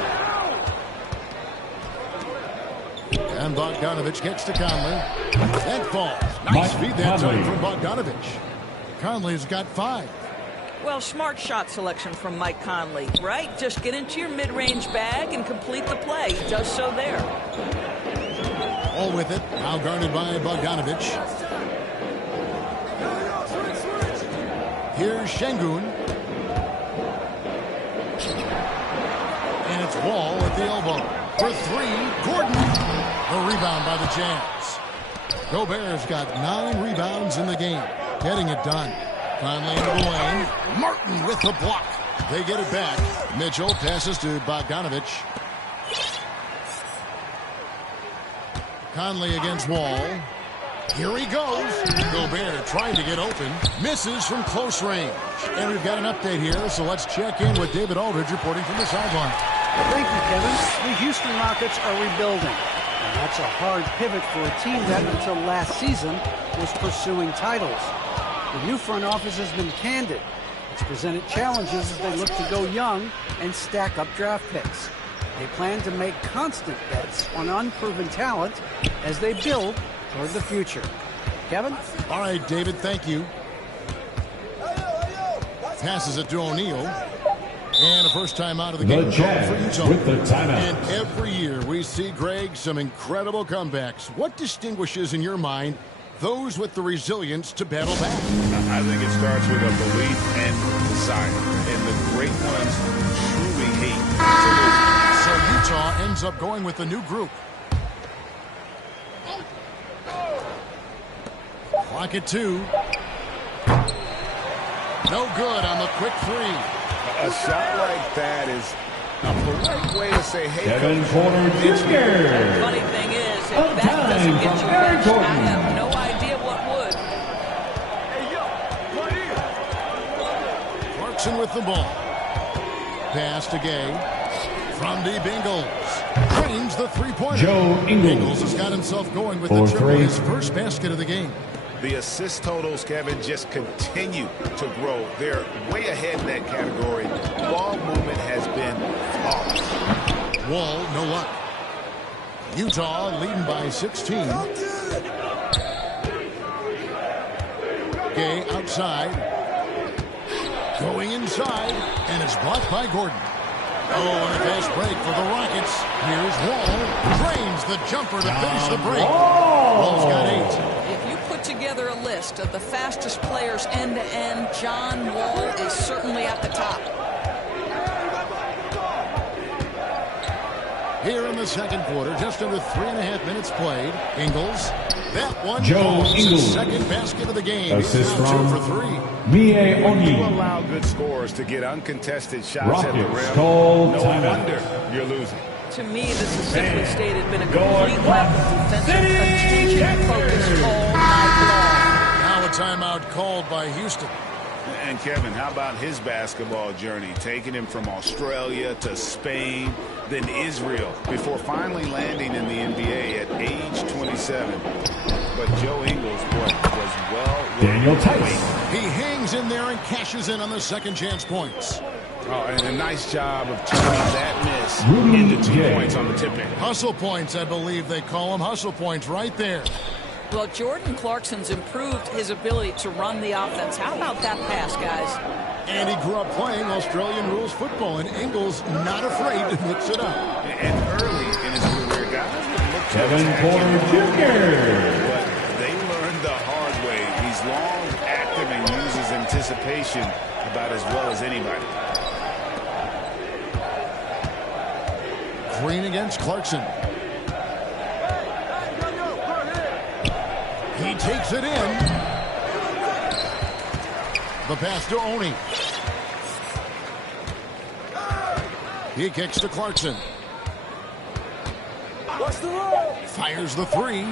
And Bogdanovich gets to Conley. That falls. Nice feed that time from Bogdanovich. Conley's got 5. Well, smart shot selection from Mike Conley, right? Just get into your mid-range bag and complete the play. He does so there. All with it. Now guarded by Bogdanovich. Here's Şengün. And it's Wall at the elbow. For 3, Gordon. A rebound by the Jazz. Gobert's got 9 rebounds in the game. Getting it done. Conley into the lane. Martin with the block. They get it back. Mitchell passes to Bogdanovich. Conley against Wall. Here he goes. Gobert trying to get open. Misses from close range. And we've got an update here, so let's check in with David Aldridge reporting from the sideline. Thank you, Kevin. The Houston Rockets are rebuilding. And that's a hard pivot for a team that, until last season, was pursuing titles. The new front office has been candid. It's presented challenges as they look to go young and stack up draft picks. They plan to make constant bets on unproven talent as they build toward the future. Kevin? All right, David, thank you. Passes it to O'Neal. And a first time out of the game for Utah. With the timeout. And every year we see, Greg, some incredible comebacks. What distinguishes, in your mind, those with the resilience to battle back? I think it starts with a belief and desire. And the great ones truly hate to lose. So Utah ends up going with a new group. Clock at 2. No good on the quick 3. A shot like that is a polite way to say, hey, Kevin Porter Jr. Funny thing is, if that doesn't get you benched, I have no idea what would. Clarkson with the ball. Pass to Gay. From deep, Ingles. Drains the three-pointer. Joe Ingles has got himself going with the triple, his first basket of the game. The assist totals, Kevin, just continue to grow. They're way ahead in that category. Ball movement has been flawless. Wall, no luck. Utah leading by 16. Gay outside. Going inside, and it's blocked by Gordon. Oh, and a fast break for the Rockets. Here's Wall. Drains the jumper to finish the break. Wall's got 8. Together a list of the fastest players end-to-end, John Wall is certainly at the top. Here in the second quarter, just under 3.5 minutes played. Ingles. That one Joe Ingles. Second basket of the game. Assist from 2 for 3. Mie When you Oni. allow good scores to get uncontested shots at the Rockets rim, call no timeout. wonder you're losing. To me, this has simply stated been a complete lack of defensive attention focus all night long. Now a timeout called by Houston. And Kevin, how about his basketball journey? Taking him from Australia to Spain, then Israel, before finally landing in the NBA at age 27. But Joe Ingles, boy, was well Daniel worth Tice. waiting. He hangs in there and cashes in on the second chance points. Oh, and a nice job of turning that miss into 2 points on the tip-in. Hustle points, I believe they call them. Hustle points right there. Well, Jordan Clarkson's improved his ability to run the offense. How about that pass, guys? And he grew up playing Australian rules football, and Ingles not afraid to mix it up. And early in his career, guys would look to Kevin attack Porter him, Jr. but they learned the hard way. He's long, active, and uses anticipation about as well as anybody. Green against Clarkson. He takes it in. The pass to Oni. He kicks to Clarkson. Fires the three.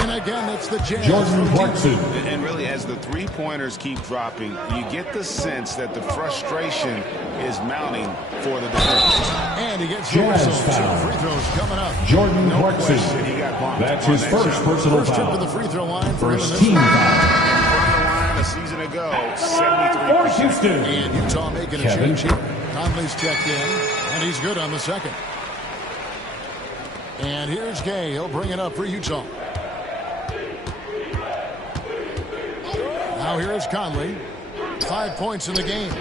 And again, it's the Jazz. Jordan Clarkson. And really, as the three-pointers keep dropping, you get the sense that the frustration is mounting for the defense. And he gets the whistle. 2 free throws coming up. Jordan Clarkson. He got bumped. That's his first personal First trip foul. to the free throw line for him in First this team one. foul. A season ago, For 73%. Houston. And Utah making a Kevin. change here. Conley's checked in, and he's good on the second. And here's Gay. He'll bring it up for Utah. Now here's Conley. 5 points in the game.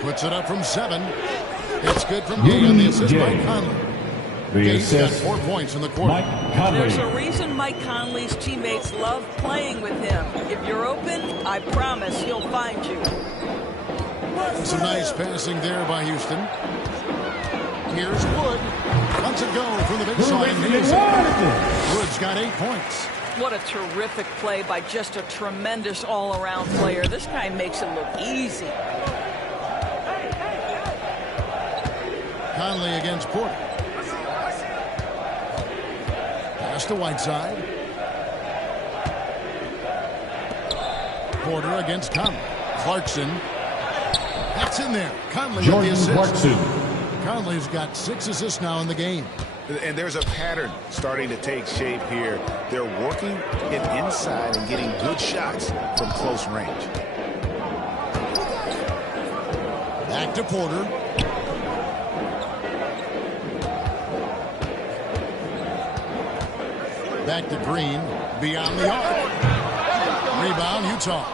Puts it up from 7. It's good from Gay on the assist by Conley. The Gay's got assist, 4 points in the quarter. Mike Conley. There's a reason Mike Conley's teammates love playing with him. If you're open, I promise he'll find you. Some nice passing there by Houston. Here's Wood. Lets it go from the big side. Wood's got 8 points. What a terrific play by just a tremendous all-around player. This guy makes it look easy. Conley against Porter. Pass to Whiteside. Porter against Conley. Clarkson. That's in there. Conley with the Jordan assist. Clarkson. Conley's got 6 assists now in the game. And there's a pattern starting to take shape here. They're working it inside and getting good shots from close range. Back to Porter. Back to Green. Beyond the arc. Rebound, Utah.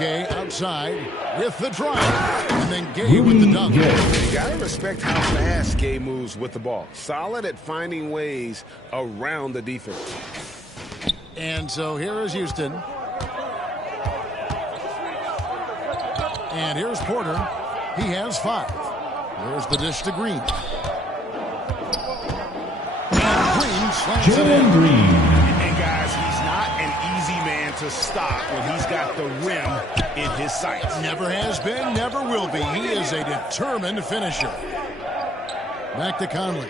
Gay outside with the drive. And then Gay with the dunk. You got to respect how fast Gay moves with the ball. Solid at finding ways around the defense. And so here is Houston. And here's Porter. He has 5. There's the dish to Green. And Green slams it in. Green. And guys, he's not an easy man to stop when he's got the rim in his sights. Never has been, never will be. He is a determined finisher. Back to Conley.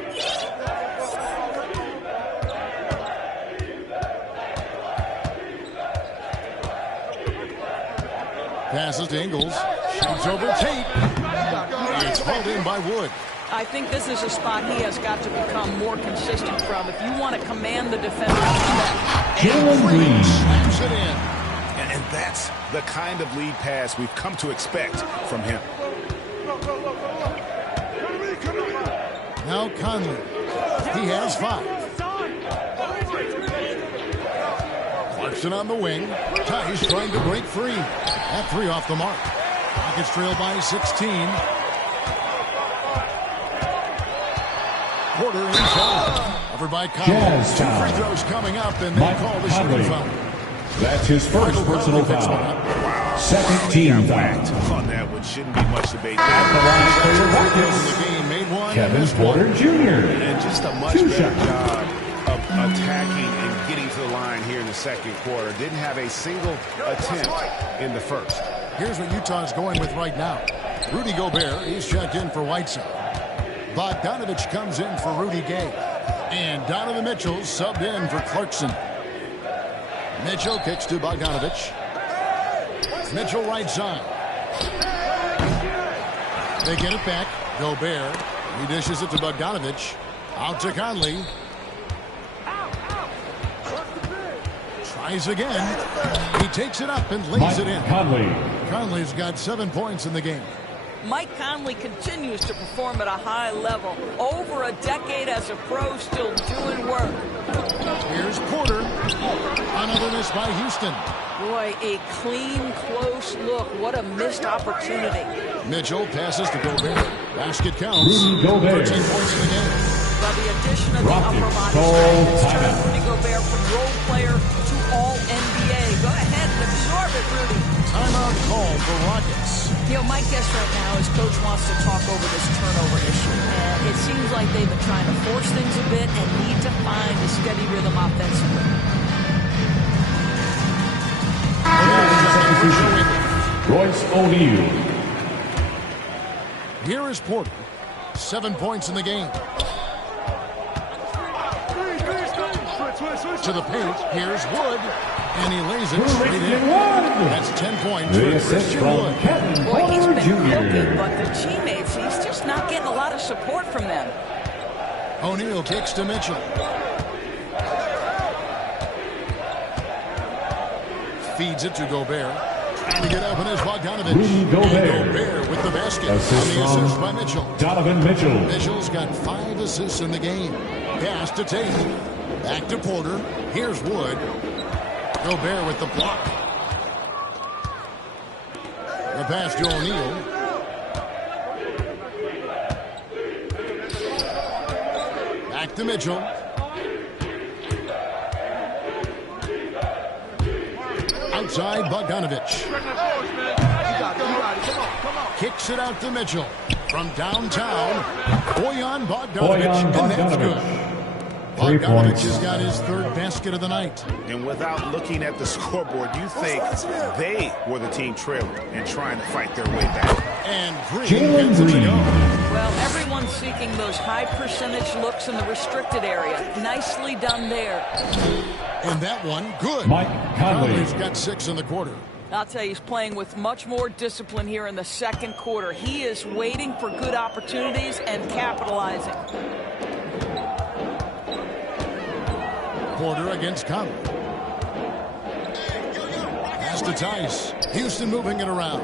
Passes to Ingles. Shoots over Tate. It's hauled in by Wood. I think this is a spot he has got to become more consistent from if you want to command the defender's respect. And Green slams it in. And that's the kind of lead pass we've come to expect from him. Now Conley. He has 5. Clarkson on the wing. Tice trying to break free. That 3 off the mark. Rockets trail by 16. Porter inside. Covered by Conley. 2 free throws coming up, and they call the shooting foul. That's his first personal foul. Wow. Second team foul. On that one shouldn't be much debate. At the line for the Rockets, The game made 1. Kevin Porter Jr. And just a much better job of attacking and getting to the line here in the second quarter. Didn't have a single attempt in the first. Here's what Utah's going with right now. Rudy Gobert, he's checked in for Whiteside. Bogdanovich comes in for Rudy Gay. And Donovan Mitchell subbed in for Clarkson. Mitchell kicks to Bogdanovich. Mitchell right side. They get it back. Gobert. He dishes it to Bogdanovich. Out to Conley. Tries again. He takes it up and lays it in. Conley's got 7 points in the game. Mike Conley continues to perform at a high level. Over a decade as a pro, still doing work. Here's Porter. Another miss by Houston. Boy, a clean, close look. What a missed opportunity. Mitchell passes to Gobert. Basket counts. 13 points in the game. Well, the addition of the upper body strength has turned Rudy Gobert from role player to all-NBA. Go ahead and absorb it, Rudy. Timeout call for Rockets. You know, my guess right now is Coach wants to talk over this turnover issue. And it seems like they've been trying to force things a bit and need to find a steady rhythm offensively. Royce O'Neal. Here is Porter. 7 points in the game. To the paint. Here's Wood. And he lays it straight in. That's 10 points for Christian Wood. Boy, he's been looking, but the teammates, he's just not getting a lot of support from them. O'Neal kicks to Mitchell. Feeds it to Gobert. Trying to get open is Bogdanovich. Gobert with the basket. Assist by Mitchell. Donovan Mitchell. Mitchell's got 5 assists in the game. Pass to Tate. Back to Porter. Here's Wood. Gobert with the block. The pass to O'Neal. Back to Mitchell. Outside Bogdanovich. Kicks it out to Mitchell. From downtown, Bojan Bogdanovich. And that's good. Bogdanovich has got his 3rd basket of the night. And without looking at the scoreboard, you think they were the team trailing and trying to fight their way back. And Green gets it to go. Well, everyone's seeking those high percentage looks in the restricted area. Nicely done there. And that one, good. Mike Conley. Conley's got 6 in the quarter. I'll tell you, he's playing with much more discipline here in the second quarter. He is waiting for good opportunities and capitalizing. Porter against Conley. Pass to Tice. Houston moving it around.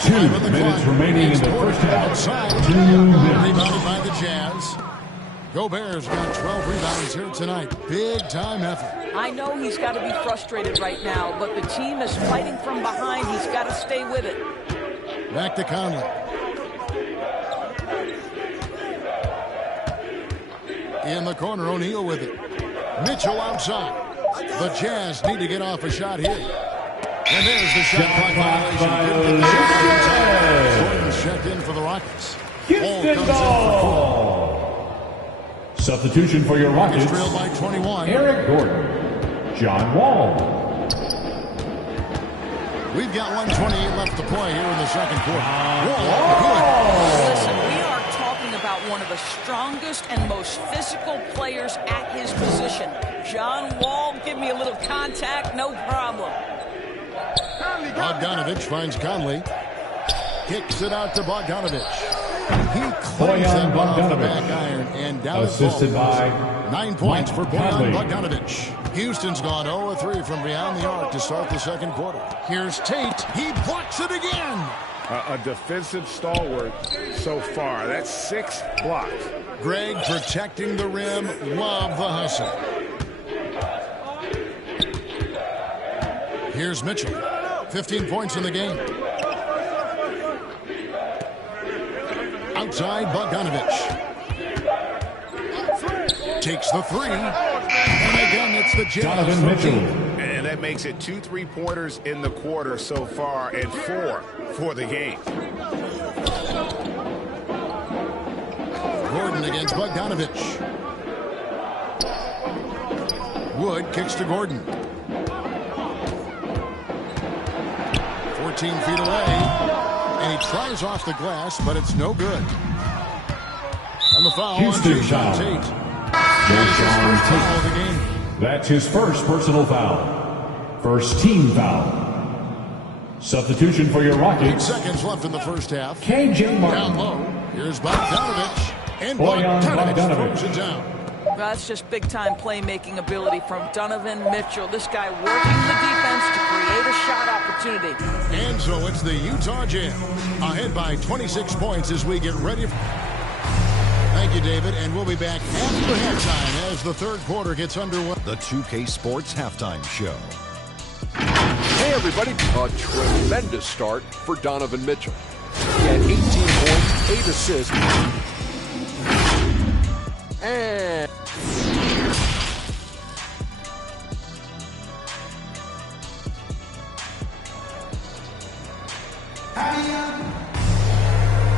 2 minutes remaining in the first half. Outside. 2 minutes. Rebounded by the Jazz. Gobert's got 12 rebounds here tonight. Big time effort. I know he's got to be frustrated right now, but the team is fighting from behind. He's got to stay with it. Back to Conley. In the corner, O'Neal with it. Mitchell outside. The Jazz need to get off a shot here. And there's the shot clock violation. Gordon's checked in for the Rockets. Ball comes in for Cole. Substitution for your Rockets. It's trailed by 21. Eric Gordon. John Wall. We've got 1:28 left to play here in the second quarter. Wall, good. Listen, we are talking about one of the strongest and most physical players at his position. John Wall, give me a little contact, no problem. Bogdanovich finds Conley. Kicks it out to Bogdanovich. He claims that one off the back iron and down assisted by 9 points for Bojan Bogdanovich. Houston's gone 0-3 from beyond the arc to start the second quarter. Here's Tate. He blocks it again. A defensive stalwart so far. That's 6 blocks. Greg protecting the rim. Love the hustle. Here's Mitchell. 15 points in the game. Outside Bogdanovich. Takes the 3. And again, it's the Jazz. Donovan Mitchell. And that makes it 2 3-pointers in the quarter so far and 4 for the game. Gordon against Bogdanovich. Wood kicks to Gordon. 13 feet away. And he tries off the glass, but it's no good. And the foul on Jason Tate. That's his first personal foul. First team foul. Substitution for your Rockets. 8 seconds left in the first half. KJ Martin. Down low. Here's Bogdanovich. And Bogdanovich throws it down. Well, that's just big-time playmaking ability from Donovan Mitchell. This guy working the defense to create a shot opportunity. And so it's the Utah Jazz ahead by 26 points as we get ready. Thank you, David, and we'll be back after halftime as the third quarter gets underway. The 2K Sports Halftime Show. Hey, everybody. A tremendous start for Donovan Mitchell. He had 18 points, 8 assists, and...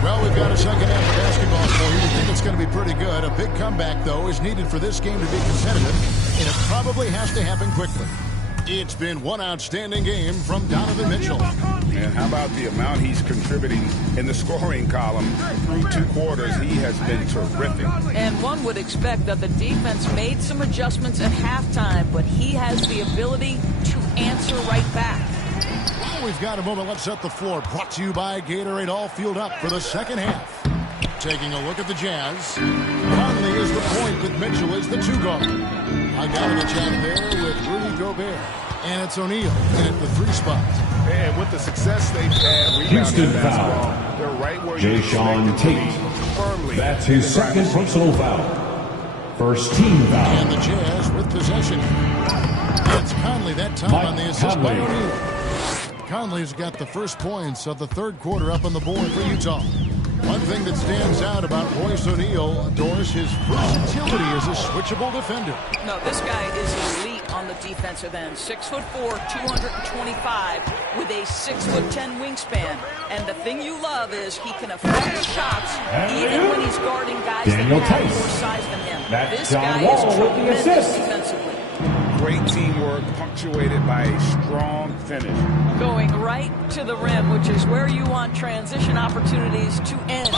Well, we've got a second half of basketball for you. We think it's going to be pretty good. A big comeback, though, is needed for this game to be competitive, and it probably has to happen quickly. It's been one outstanding game from Donovan Mitchell. And how about the amount he's contributing in the scoring column? Through 2 quarters, he has been terrific. And one would expect that the defense made some adjustments at halftime, but he has the ability to answer right back. Well, we've got a moment. Let's set the floor. Brought to you by Gatorade, all fueled up for the second half. Taking a look at the Jazz. Conley is the point with Mitchell is the 2 guard. Bogdanovich out there with Rudy Gobert. And it's O'Neal in at the 3 spot. And with the success they've had rebounding basketball, they're right where you Jason Tate. That's his second personal foul. First team foul. And the Jazz with possession. It's Conley that time on the assist by O'Neal. Conley's got the first points of the third quarter up on the board for Utah. One thing that stands out about Royce O'Neal, Doris, his versatility as a switchable defender. No, this guy is elite on the defensive end. 6'4", 225, with a 6'10" wingspan. And the thing you love is he can affect shots even when he's guarding guys that have more size than him. This guy is tremendous defensively. Great teamwork punctuated by a strong finish. Going right to the rim, which is where you want transition opportunities to end.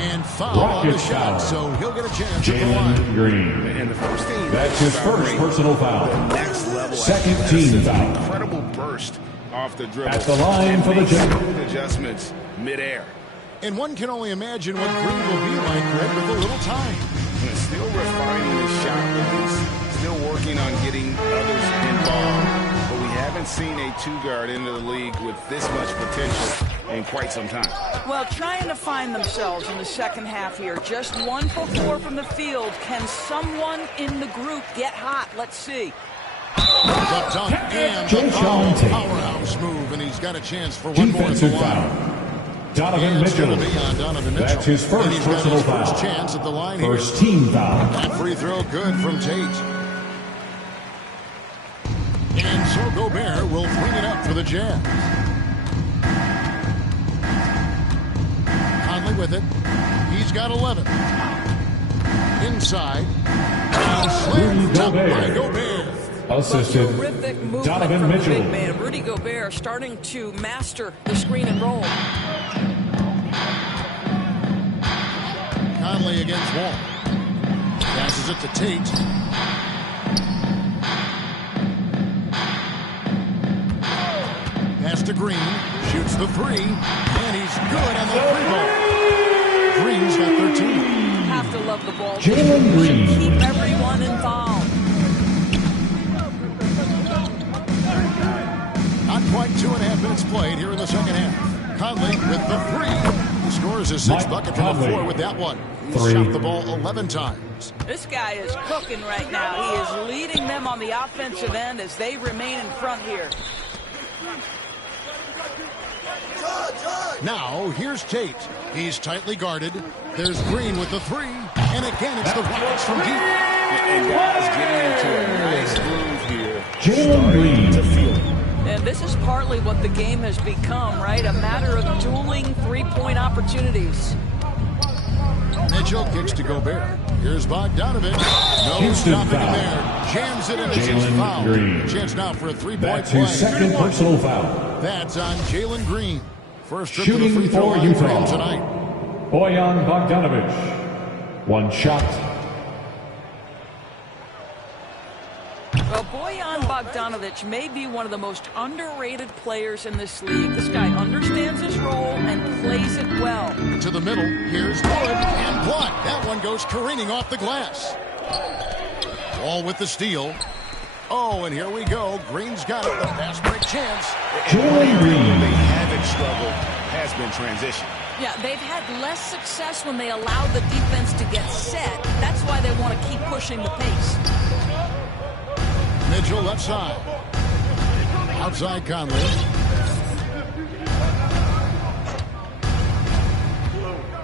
And foul on the shot, so he'll get a chance. Jalen Green. And the first team. That's his first personal foul. The next level. Second team foul. Incredible burst off the dribble. At the line for the Jazz. Adjustments midair. And one can only imagine what Green will be like, Greg, with a little time. And still refining his shot release. Still working on getting others involved. But we haven't seen a 2-guard into the league with this much potential in quite some time. Well, trying to find themselves in the second half here. Just 1 for 4 from the field. Can someone in the group get hot? Let's see. The dunk and the powerhouse move, and he's got a chance for one more at the line. Donovan Mitchell. That's his first personal foul. First chance at the line first here. Team foul. That free throw good from Tate. And so Gobert will bring it up for the Jazz. Conley with it. He's got 11. Inside. Slammed dunk by Gobert. Assisted Donovan Mitchell. Big man Rudy Gobert starting to master the screen and roll. Conley against Wall. Passes it to Tate. Pass to Green. Shoots the 3. And he's good on the 3-ball. Green's got 13. Have to love the ball. Jalen Green. Keep everyone involved. Not quite 2.5 minutes played here in the second half. Conley with the 3. He scores his 6th bucket from the floor with that one. He's shot the ball 11 times. This guy is cooking right now. He is leading them on the offensive end as they remain in front here. Now, here's Tate. He's tightly guarded. There's Green with the 3. And again, it's the Rockets from deep. And guys getting into a nice groove here. Jalen Green. To feel it. And this is partly what the game has become, right? A matter of dueling three-point opportunities. Mitchell kicks to Gobert. Here's Bogdanovich. No Houston stopping him foul. there. Jams it in. It's his Jalen foul. Green. Chance now for a three-point That's play. his second personal foul. That's on Jalen Green. First trip to the Shooting free throw for line for him Utah. tonight. Bojan Bogdanovich. One shot. Well, Bojan Bogdanovich may be one of the most underrated players in this league. This guy understands his role and plays it well. To the middle. Here's Wood and blocked. That one goes careening off the glass. Wall with the steal. Oh, and here we go. Green's got it. The fast break chance. Jalen Green. They haven't struggled has been transition. Yeah, they've had less success when they allow the defense to get set. That's why they want to keep pushing the pace. Mitchell left side. Outside Conley.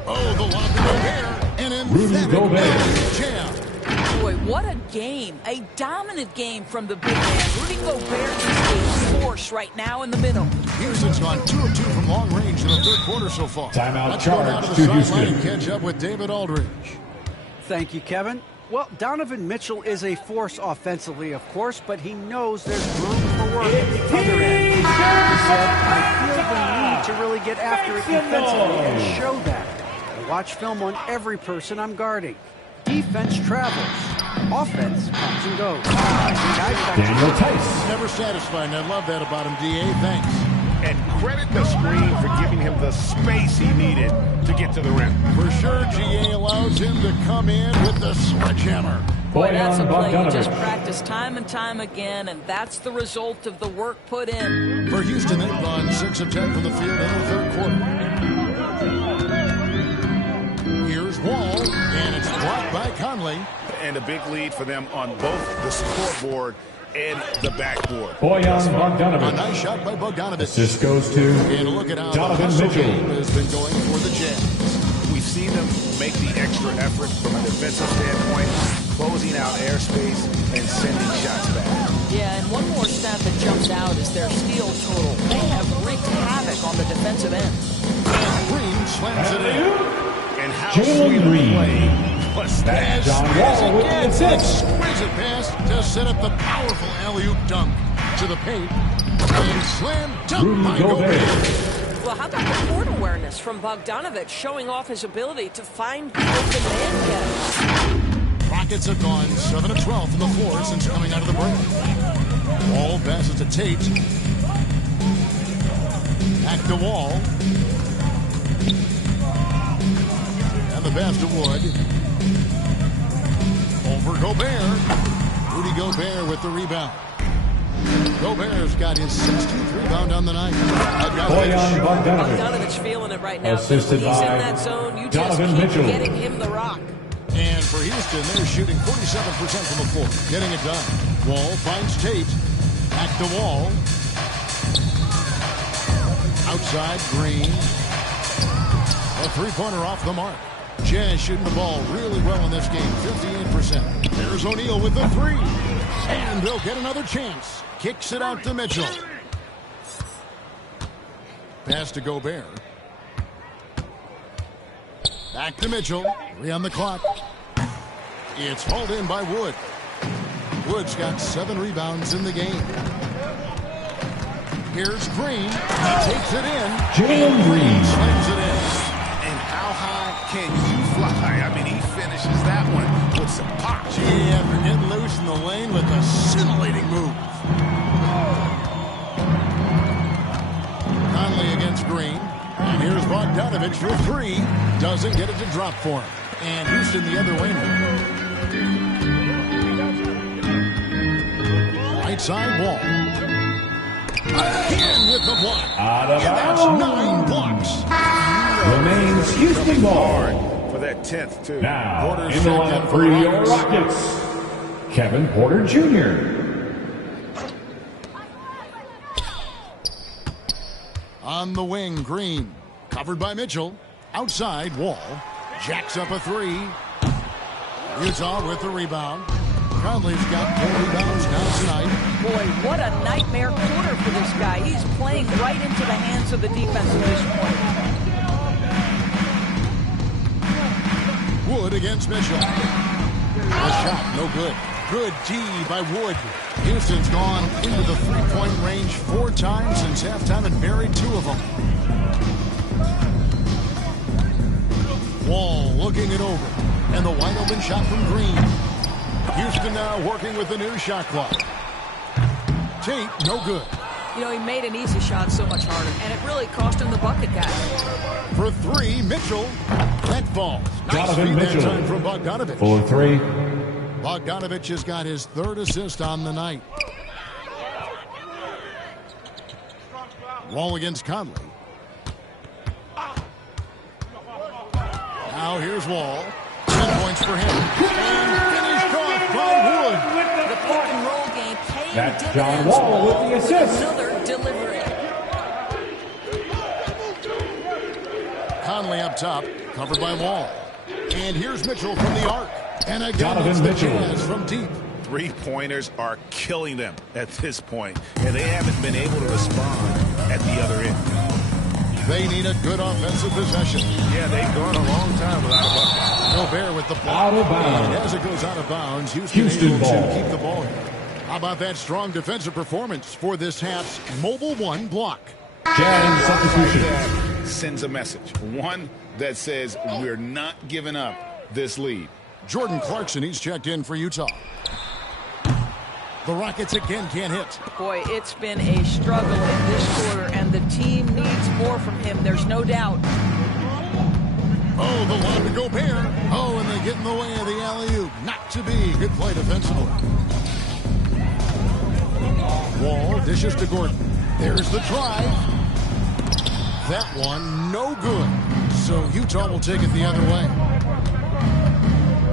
Oh, the lob to Gobert. An emphatic jam. Boy, what a game. A dominant game from the big man. Rudy Gobert is a force right now in the middle. Houston's gone 2 of 2 from long range in the third quarter so far. Timeout Let's go down charge to the to sideline Houston. and catch up with David Aldridge. Thank you, Kevin. Well, Donovan Mitchell is a force offensively, of course, but he knows there's room for work at the other end. He said, I feel the need to really get after it defensively and show that. I watch film on every person I'm guarding. Defense travels. Offense comes and goes. Daniel Tice. Never satisfied, and I love that about him, D.A. Thanks. And credit the screen for giving him the space he needed to get to the rim. For sure, G.A. allows him to come in with the sledgehammer. Boy, that's a play you Bogdanovich. just practice time and time again, and that's the result of the work put in. For Houston, they've gone 6 of 10 from the field in the third quarter. Here's Wall, and it's blocked by Conley. And a big lead for them on both the scoreboard and the backboard. Bojan A Bogdanovich. nice shot by Bogdanovich. This goes to And look at how Donovan the hustle Mitchell. game has been going for the Jazz. We've seen them make the extra effort from a defensive standpoint, closing out airspace and sending shots back. Yeah, and one more stat that jumps out is their steal total. They have wreaked havoc on the defensive end. And Green slams it in. And how Jalen sweet of a Green. play was that? That's John Wall with the Again, assist. exquisite pass to set up the powerful alley-oop dunk to the paint. And slam dunk Rudy by Gobert. Gobert. Well, how about the court awareness from Bogdanovich showing off his ability to find the open man catch? Rockets have gone 7 of 12 from the floor since coming out of the break. Wall passes to Tate. Back to Wall. And the pass to Wood. Over Gobert. Rudy Gobert with the rebound. Gobert's got his 16th rebound on the night. Bojan Bogdanovich. Bogdanovich feeling it right now. Assisted When he's by in that zone, you just Donovan keep Mitchell. getting him the rock. And for Houston, they're shooting 47% from the floor. Getting it done. Wall finds Tate. Back to Wall. Outside, Green. A three-pointer off the mark. Jazz shooting the ball really well in this game, 58%. There's O'Neal with the three. And they'll get another chance. Kicks it out to Mitchell. Pass to Gobert. Back to Mitchell. 3 on the clock. It's hauled in by Wood. Wood's got 7 rebounds in the game. Here's Green. He takes it in. Jalen Green slams it in. And how high can you fly? I mean, he finishes that one with some pop. Gee, after getting loose in the lane with a scintillating move. Conley against Green. And here's Bogdanovich for 3. Doesn't get it to drop for him. And Houston the other way now. Right side Wall. Again with the block. Out of And that's bounds. 9 blocks. Remains Houston ball. For that 10th, too. Now, Porter's in the checked in lineup for for the your Rockets. Rockets, Kevin Porter Jr. On the wing, Green. Covered by Mitchell. Outside, Wall. Jacks up a 3. Utah with the rebound. Conley's got 4 rebounds now tonight. Boy, what a nightmare quarter for this guy. He's playing right into the hands of the defense at this point. Wood against Mitchell. The shot, no good. Good D by Wood. Houston's gone into the three-point range 4 times since halftime and buried 2 of them. Wall looking it over. And the wide open shot from Green. Houston now working with the new shot clock. Tate, no good. You know, he made an easy shot so much harder, and it really cost him the bucket guy. For 3, Mitchell. That falls. Nice feed that time from Bogdanovich. For 3. Bogdanovich has got his 3rd assist on the night. Wall against Conley. Now here's Wall. 10 points for him. And finished off by Wood. The pick and roll game paying That's dividends. John Wall with the assist. Another delivery. Conley up top, covered by Wall. And here's Mitchell from the arc. And again, Donovan it's the Mitchell. Jazz from deep. Three-pointers are killing them at this point, and they haven't been able to respond at the other end. They need a good offensive possession. Yeah, they've gone a long time without a bucket. Gobert with the ball. Out of bounds. And as it goes out of bounds, Houston able to keep the ball here. How about that strong defensive performance for this half's Mobile One block? Jazz substitution. That sends a message. One that says we're not giving up this lead. Jordan Clarkson, he's checked in for Utah. The Rockets again can't hit. Boy, it's been a struggle in this quarter, and the team needs more from him. There's no doubt. Oh, the lob to Gobert. Oh, and they get in the way of the alley-oop. Not to be. Good play defensively. Wall dishes to Gordon. There's the try. That one, no good. So Utah will take it the other way.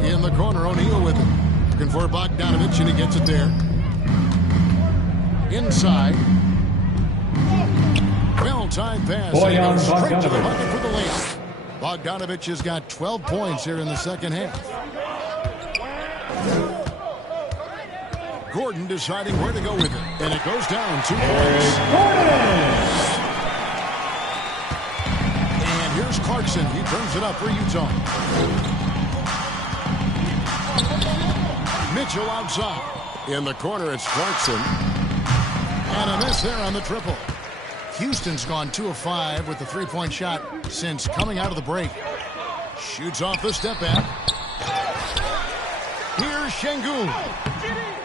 In the corner, O'Neal with it. Looking for Bogdanovich, and he gets it there. Inside. Well-timed pass. Boyan Straight to the Bogdanovich. bucket for the layup. Bogdanovich has got 12 points here in the second half. Gordon deciding where to go with it. And it goes down 2 points. And here's Clarkson. He brings it up for Utah. Mitchell outside. In the corner, it's Clarkson. And a miss there on the triple. Houston's gone 2 of 5 with the three-point shot since coming out of the break. Shoots off the step back. Here's Şengün.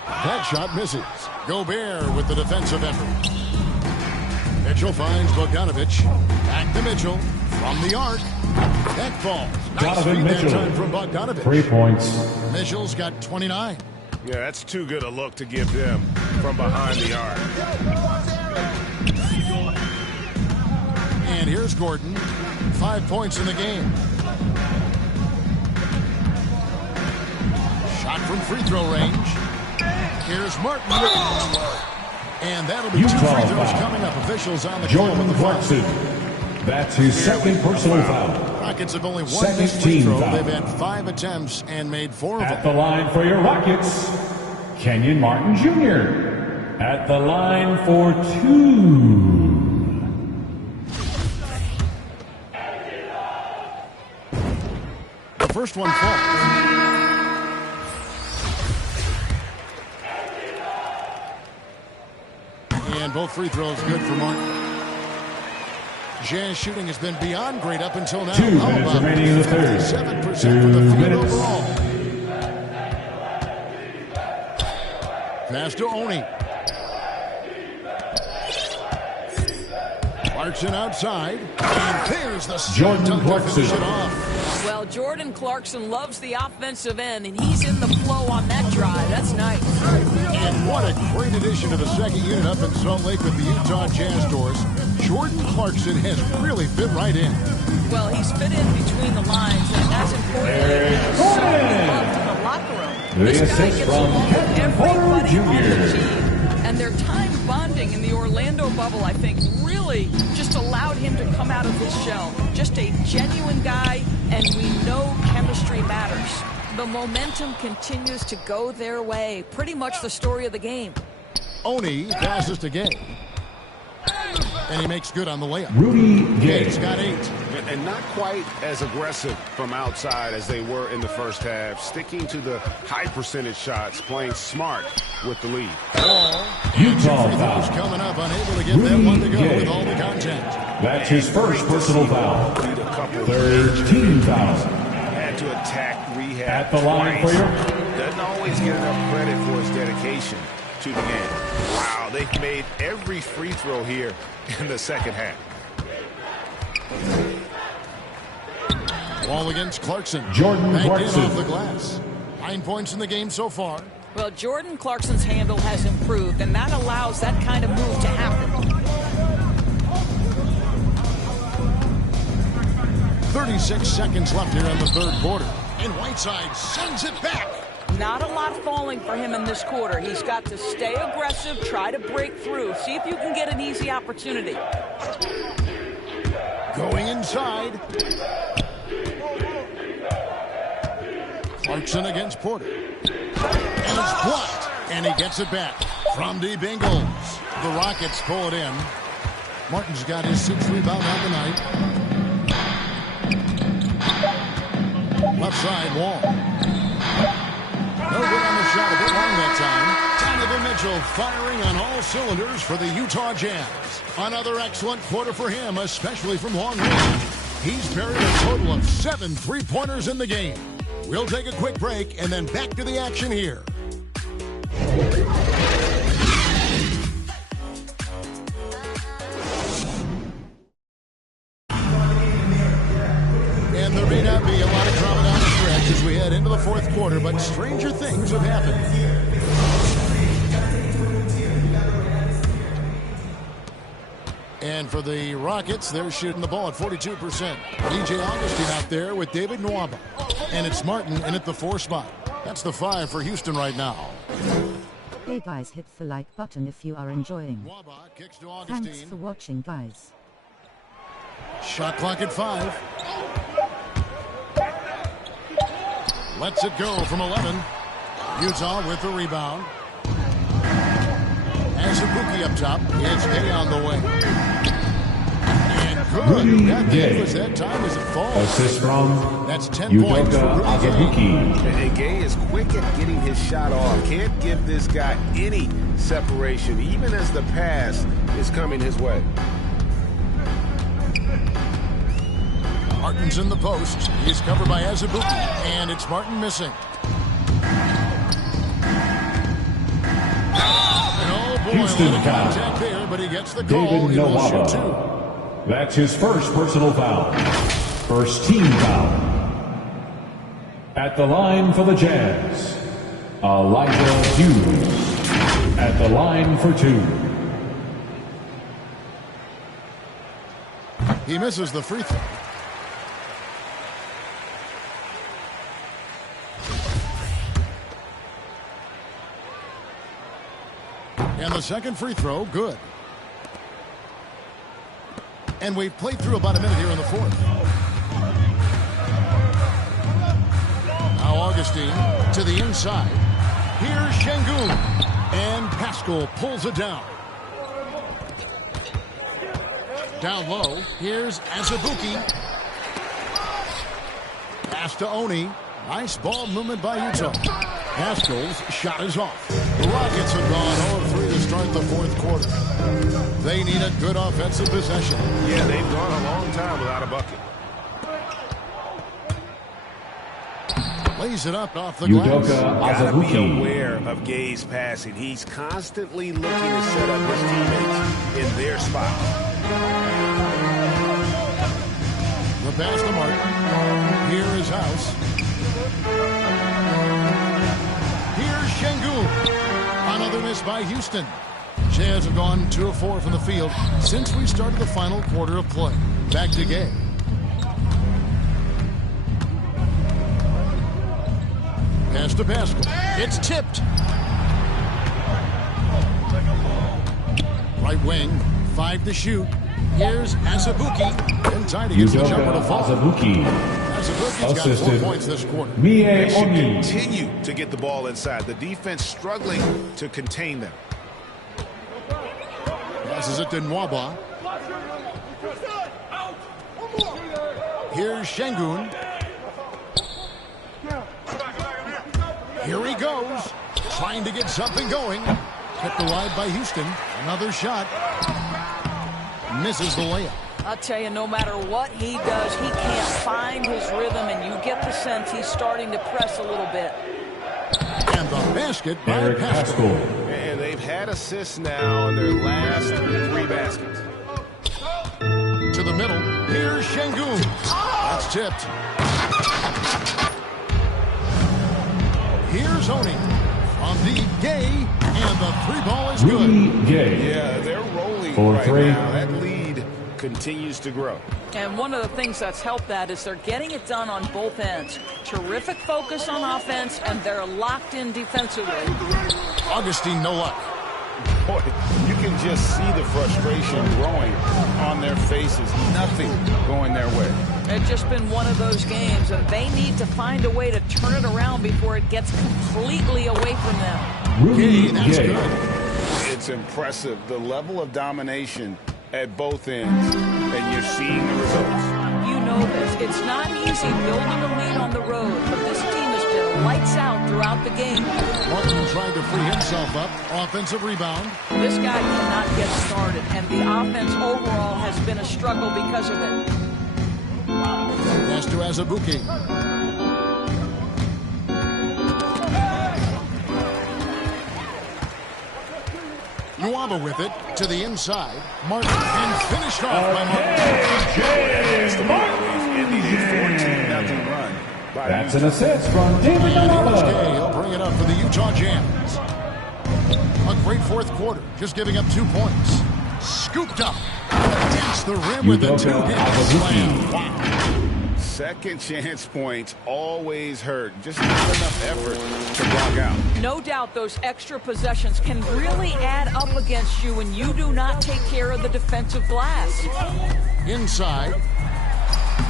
That shot misses. Gobert with the defensive effort. Mitchell finds Bogdanovich. Back to Mitchell from the arc. That falls. Nice Donovan feed Mitchell. that time from Bogdanovich. 3 points. Mitchell's got 29. Yeah, that's too good a look to give them from behind the arc. And here's Gordon. 5 points in the game. Shot from free throw range. Here's Martin. And that'll be 2 Utah free throws foul. coming up. Officials on the Jordan call with the foul. Clarkson. That's his second personal foul. Rockets have only one Second missed free team throw. foul. They've had 5 attempts and made 4 of At them. the line for your Rockets, Kenyon Martin Jr. At the line for 2. The first one falls. And both free throws good for Martin. Jazz shooting has been beyond great up until now. 2 minutes remaining in the third. 57% 2 from the field minutes. overall. Pass to Oni. Clarkson outside. And there's the Jordan dunk to Clarkson. finish it off. Well, Jordan Clarkson loves the offensive end, and he's in the flow on that drive. That's nice. And what a great addition to the second unit up in Salt Lake with the Utah Jazz doors. Jordan Clarkson has really fit right in. Well, he's fit in between the lines, and that's important. He's certainly loved in the locker room. The This guy assist gets from along with Kevin Porter everybody on the Jr. team. And their time bonding in the Orlando bubble, I think, really just allowed him to come out of his shell. Just a genuine guy, and we know chemistry matters. The momentum continues to go their way. Pretty much the story of the game. Oni passes to Gay. And he makes good on the layup. Rudy Gay. He's got 8. And not quite as aggressive from outside as they were in the first half. Sticking to the high percentage shots, playing smart with the lead. Utah foul. Coming up, unable to get that one to go with all the contact. That's his first personal foul. 13 fouls. Had to attack rehab at the line for you. Doesn't always get enough credit for his dedication to the game. Wow, they've made every free throw here in the second half. Ball against Clarkson. Jordan Clarkson off the glass. 9 points in the game so far. Well, Jordan Clarkson's handle has improved, and that allows that kind of move to happen. 36 seconds left here in the third quarter. And Whiteside sends it back. Not a lot falling for him in this quarter. He's got to stay aggressive, try to break through. See if you can get an easy opportunity. Going inside. Clarkson against Porter. And it's blocked. And he gets it back from deep Ingles. The Rockets pull it in. Martin's got his 6th rebound on the night. Left side, Wall. No good on the shot, a bit long that time. Donovan Mitchell firing on all cylinders for the Utah Jazz. Another excellent quarter for him, especially from long range. He's buried a total of 7 3-pointers in the game. We'll take a quick break and then back to the action here. And there may not be a lot of drama down the stretch as we head into the fourth quarter, but stranger things have happened. And for the Rockets, they're shooting the ball at 42%. DJ Augustine out there with David Nwaba. And it's Martin in at the 4 spot. That's the 5 for Houston right now. Hey guys, hit the like button if you are enjoying. Kicks to Augustine. Thanks for watching, guys. Shot clock at 5. Lets it go from 11. Utah with the rebound. Has Ibuki up top. It's Gay on the way. And good. That was that time as it falls. Assist from That's 10 points for Rudy. And Gay is quick at getting his shot off. Can't give this guy any separation, even as the pass is coming his way. Martin's in the post. He's covered by Azubuike. And it's Martin missing. Houston foul. There, but he gets the call. David Nwaba. That's his first personal foul. First team foul. At the line for the Jazz, Elijah Hughes. At the line for 2. He misses the free throw. And the second free throw, good. And we've played through about a minute here in the fourth. Now Augustine to the inside. Here's Şengün. And Pascal pulls it down. Down low. Here's Azubuike. Pass to Oni. Nice ball movement by Utah. Pascal's shot is off. The Rockets have gone 0-3 to start the fourth quarter. They need a good offensive possession. Yeah, they've gone a long time without a bucket. Lays it up off the glass. Gotta be aware of Gay's passing. He's constantly looking to set up his teammates in their spot. The pass to Martin. Here is House. Here's Şengün. Another miss by Houston. Jazz have gone 2 of 4 from the field since we started the final quarter of play. Back to Gay. Pass to Pascal. It's tipped. Right wing. 5 to shoot. Here's Azubuike. And tied against the jumper to fall. Azubuike. Azubuike's got 4 points this quarter. They should continue to get the ball inside. The defense struggling to contain them. Passes it to Nwaba. Here's Şengün. Here he goes. Trying to get something going. Kept wide by Houston. Another shot. Misses the layup. I'll tell you, no matter what he does, he can't find his rhythm, and you get the sense he's starting to press a little bit. And the basket by Pascal. And they've had assists now in their last 3 baskets. To the middle. Here's Şengün. That's tipped. Here's Oni. On the Gay. And the 3 ball is good. Yeah, they're rolling right now. That lead continues to grow. And one of the things that's helped that is they're getting it done on both ends. Terrific focus on offense, and they're locked in defensively. Augustine, no luck. Boy, you can just see the frustration growing on their faces. Nothing going their way. It's just been one of those games, and they need to find a way to turn it around before it gets completely away from them. That's good. It's impressive, the level of domination at both ends, and you're seeing the results. You know this. It's not easy building a lead on the road, but this team has been lights out throughout the game. Martin trying to free himself up. Offensive rebound. This guy cannot get started, and the offense overall has been a struggle because of it. Pass to Azubuike. Nwaba with it to the inside. Martin and finished off by Martin. That's an assist from David Nwaba. He'll bring it up for the Utah Jazz. A great fourth quarter, just giving up 2 points. Scooped up. Against the rim with a 2-hit slam. Wow. Second chance points always hurt. Just not enough effort to block out. No doubt those extra possessions can really add up against you when you do not take care of the defensive glass. Inside.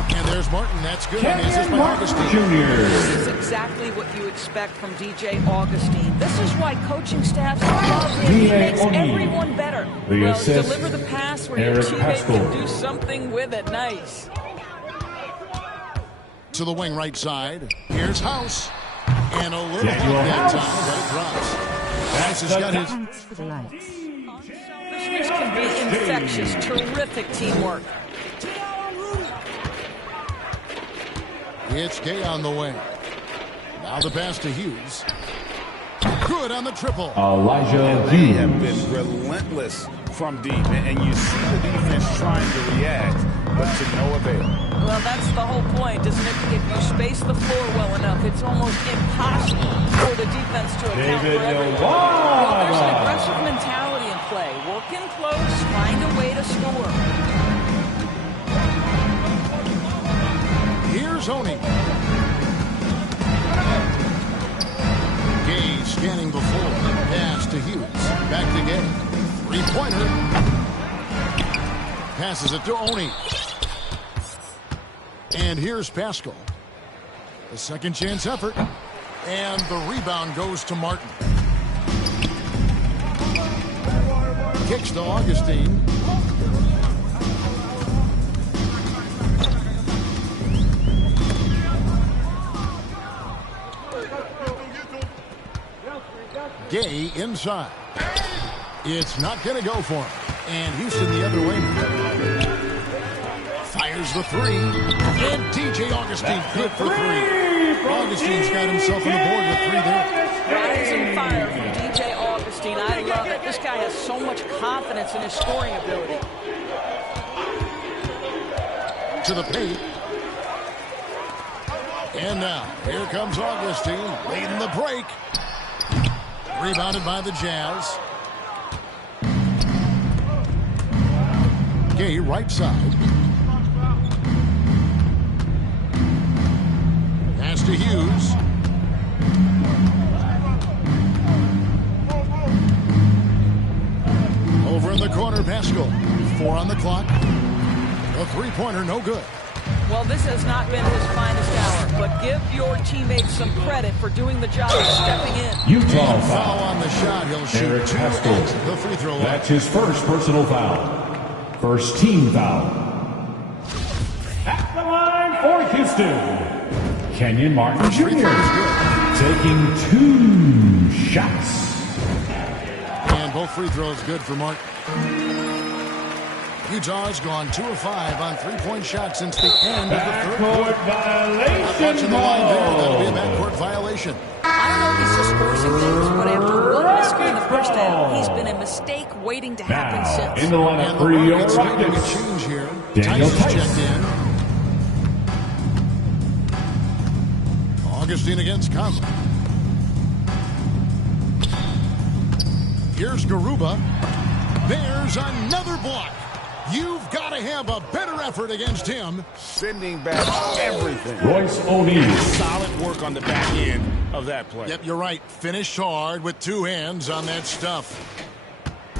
And there's Martin. That's good. And this is by Augustine. This is exactly what you expect from DJ Augustine. This is why coaching staffs love him. He makes everyone better. Well, deliver the pass where your teammate can do something with it. Nice. To the wing right side. Here's House. And a little help that time, but it drops. House has got his... This can be infectious. Terrific teamwork. It's Gay on the wing. Now the pass to Hughes. Good on the triple. Elijah They have been relentless from deep, and you see the defense trying to react, but to no avail. Well, that's the whole point, isn't it? If you space the floor well enough, it's almost impossible for the defense to account for everything. Well, there's an aggressive mentality in play. Working close, find a way to score. Here's Oni. Gay scanning before. Pass to Hughes. Back to Gay. 3-pointer. Passes it to Oni. And here's Pascal. The second chance effort. And the rebound goes to Martin. Kicks to Augustine. Gay inside. It's not going to go for him. And Houston the other way. Fires the 3. And DJ Augustine good for 3. Augustine's got himself on the board with 3 there. Rising fire from DJ Augustine. I love it. This guy has so much confidence in his scoring ability. To the paint. And now, here comes Augustine leading the break. Rebounded by the Jazz. Gay right side. Pass to Hughes. Over in the corner, Pascal. 4 on the clock. A 3-pointer, no good. Well, this has not been his finest hour, but give your teammates some credit for doing the job of stepping in. Utah foul on the shot. He'll shoot Eric 2 Pascal. at the free throw line. That's his first personal foul. First team foul. Houston, Kenyon Martin Jr. taking 2 shots. And both free throws good for Martin. Utah's gone 2 of 5 on 3-point shots since the end of the third quarter. Watching the line there, that'll be a backcourt violation. I don't know if he's just forcing things, but after one missed in the first half, he's been a mistake waiting to happen since. In the lineup for your Rockets, a change here. Daniel Tice checked in. Augustine against Conley. Here's Garuba. There's another block. You've got to have a better effort against him. Sending back everything. Royce O'Neal. Solid work on the back end of that play. Yep, you're right. Finished hard with 2 hands on that stuff.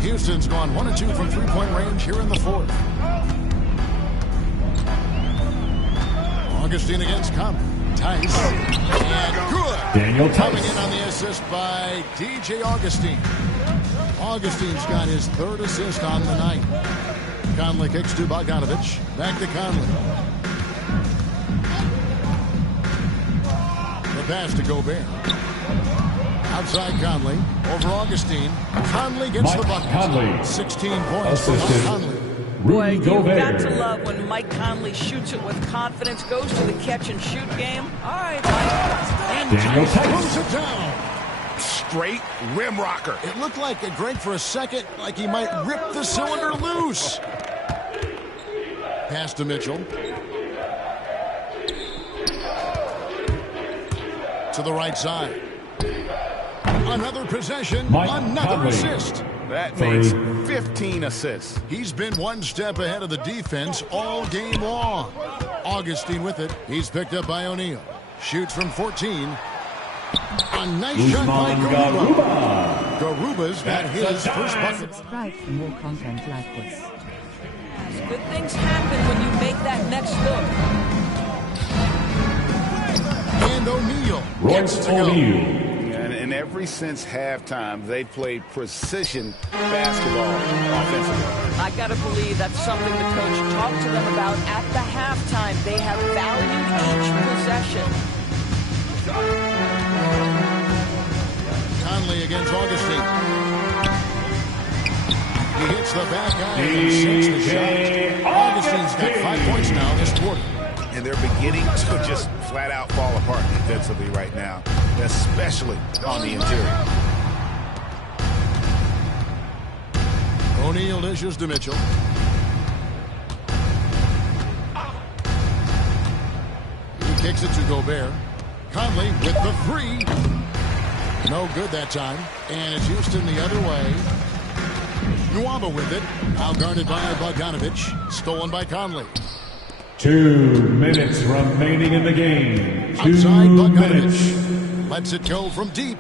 Houston's gone 1 of 2 from 3-point range here in the fourth. Augustine against Conley. Tice. And good. Daniel Tice. Coming in on the assist by DJ Augustine. Augustine's got his 3rd assist on the night. Conley kicks to Bogdanovich. Back to Conley. The pass to Gobert. Outside Conley. Over Augustine. Conley gets the bucket. Conley. 16 points for Mike Conley. Boy, you've got to love when Mike Conley shoots it with confidence, goes to the catch-and-shoot game. All right, Mike. And Daniel Tice. Throws it down. Straight rim rocker. It looked like a Greg for a second, like he might rip the cylinder loose. Pass to Mitchell. To the right side. Another possession, another assist. That makes 15 assists. He's been one step ahead of the defense all game long. Augustine with it. He's picked up by O'Neal. Shoots from 14. A nice shot by Garuba. Garuba's got his first bucket. Subscribe for more content like this. good things happen when you make that next look. And O'Neal. Royce O'Neal. And ever since halftime, they played precision basketball offensively. I got to believe that's something the coach talked to them about at the halftime. They have valued each possession. Conley against Augustine. He hits the back iron and sinks the shot. Augustine's got 5 points now this quarter. And they're beginning to just flat out fall apart defensively right now, especially on the interior. O'Neal dishes to Mitchell. He kicks it to Gobert. Conley with the three. No good that time. And it's Houston the other way. Nwaba with it. Now guarded by Bogdanovich. Stolen by Conley. 2 minutes remaining in the game. 2 Outside minutes. Bogdanovich. Lets it go from deep.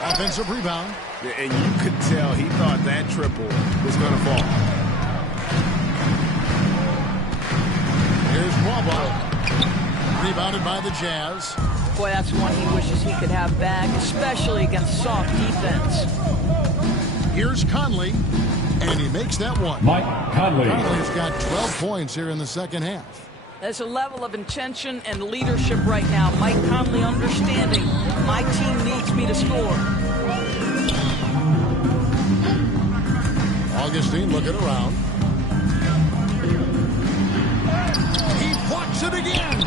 Offensive rebound. And you could tell he thought that triple was going to fall. Here's Nwaba. Rebounded by the Jazz. Boy, that's one he wishes he could have back, especially against soft defense. Here's Conley, and he makes that one. Mike Conley. Conley's got 12 points here in the second half. There's a level of intention and leadership right now. Mike Conley understanding my team needs me to score. Augustine looking around. He blocks it again.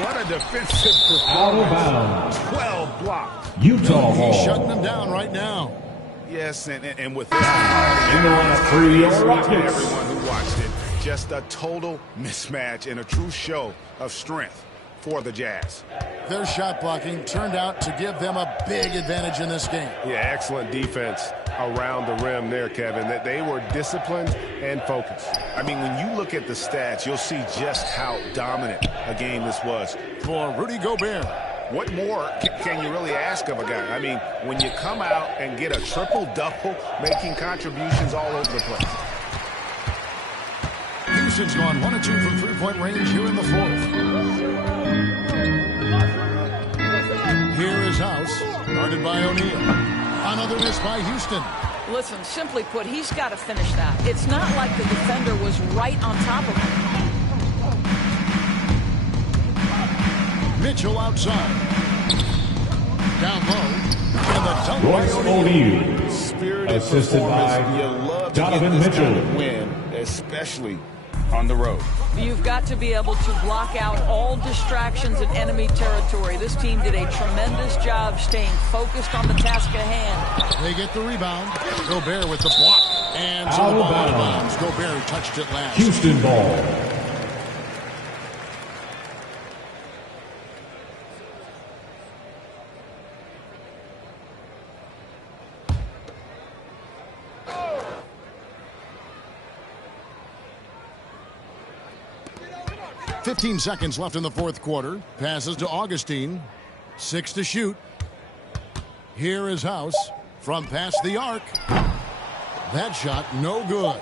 What a defensive performance. Out of bounds. 12 blocks. Utah ball. He's shutting them down right now. Yes, and with this, in the lineup for your Rockets. Everyone who watched it, just a total mismatch and a true show of strength for the Jazz. Their shot blocking turned out to give them a big advantage in this game. Yeah, excellent defense around the rim there, Kevin. That they were disciplined and focused. I mean, when you look at the stats, you'll see just how dominant a game this was. For Rudy Gobert. What more can you really ask of a guy? I mean, when you come out and get a triple-double, making contributions all over the place. Houston's gone 1 of 2 from three-point range here in the fourth. Here is House, guarded by O'Neal. Another miss by Houston. Listen, simply put, he's got to finish that. It's not like the defender was right on top of him. Mitchell outside. Down low. And the dunk by Royce O'Neal, Spirited assisted by performance. You love to Donovan get this Mitchell. kind of win, especially on the road. You've got to be able to block out all distractions in enemy territory. This team did a tremendous job staying focused on the task at hand. They get the rebound. Gobert with the block. And so the ball out of bounds. Gobert touched it last. Houston ball. .15 seconds left in the fourth quarter. Passes to Augustine. 6 to shoot. Here is House from past the arc. That shot no good.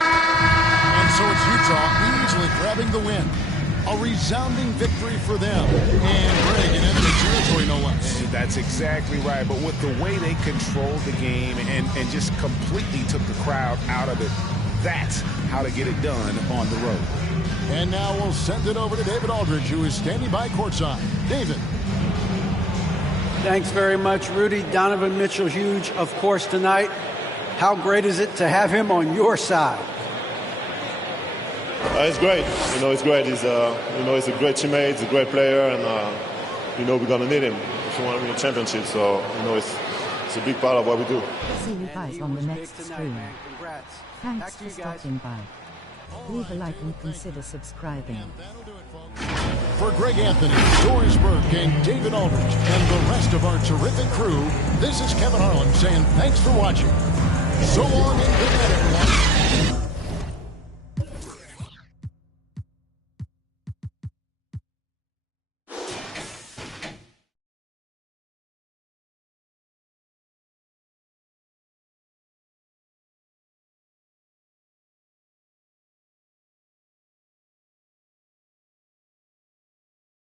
And so it's Utah easily grabbing the win. A resounding victory for them. And Greg in enemy territory, no less. That's exactly right. But with the way they controlled the game and just completely took the crowd out of it, that's how to get it done on the road. And now we'll send it over to David Aldridge, who is standing by courtside. David. Thanks very much, Rudy. Donovan Mitchell, huge, of course, tonight. How great is it to have him on your side? It's great. It's great. He's a great teammate. He's a great player, and we're gonna need him if we want to win a championship. So it's a big part of what we do. See you guys on the next stream. Thanks for stopping by. Leave a like and consider subscribing. For Greg Anthony, Doris Burke, and David Aldridge, and the rest of our terrific crew, this is Kevin Harlan saying thanks for watching. So long and good night, everyone.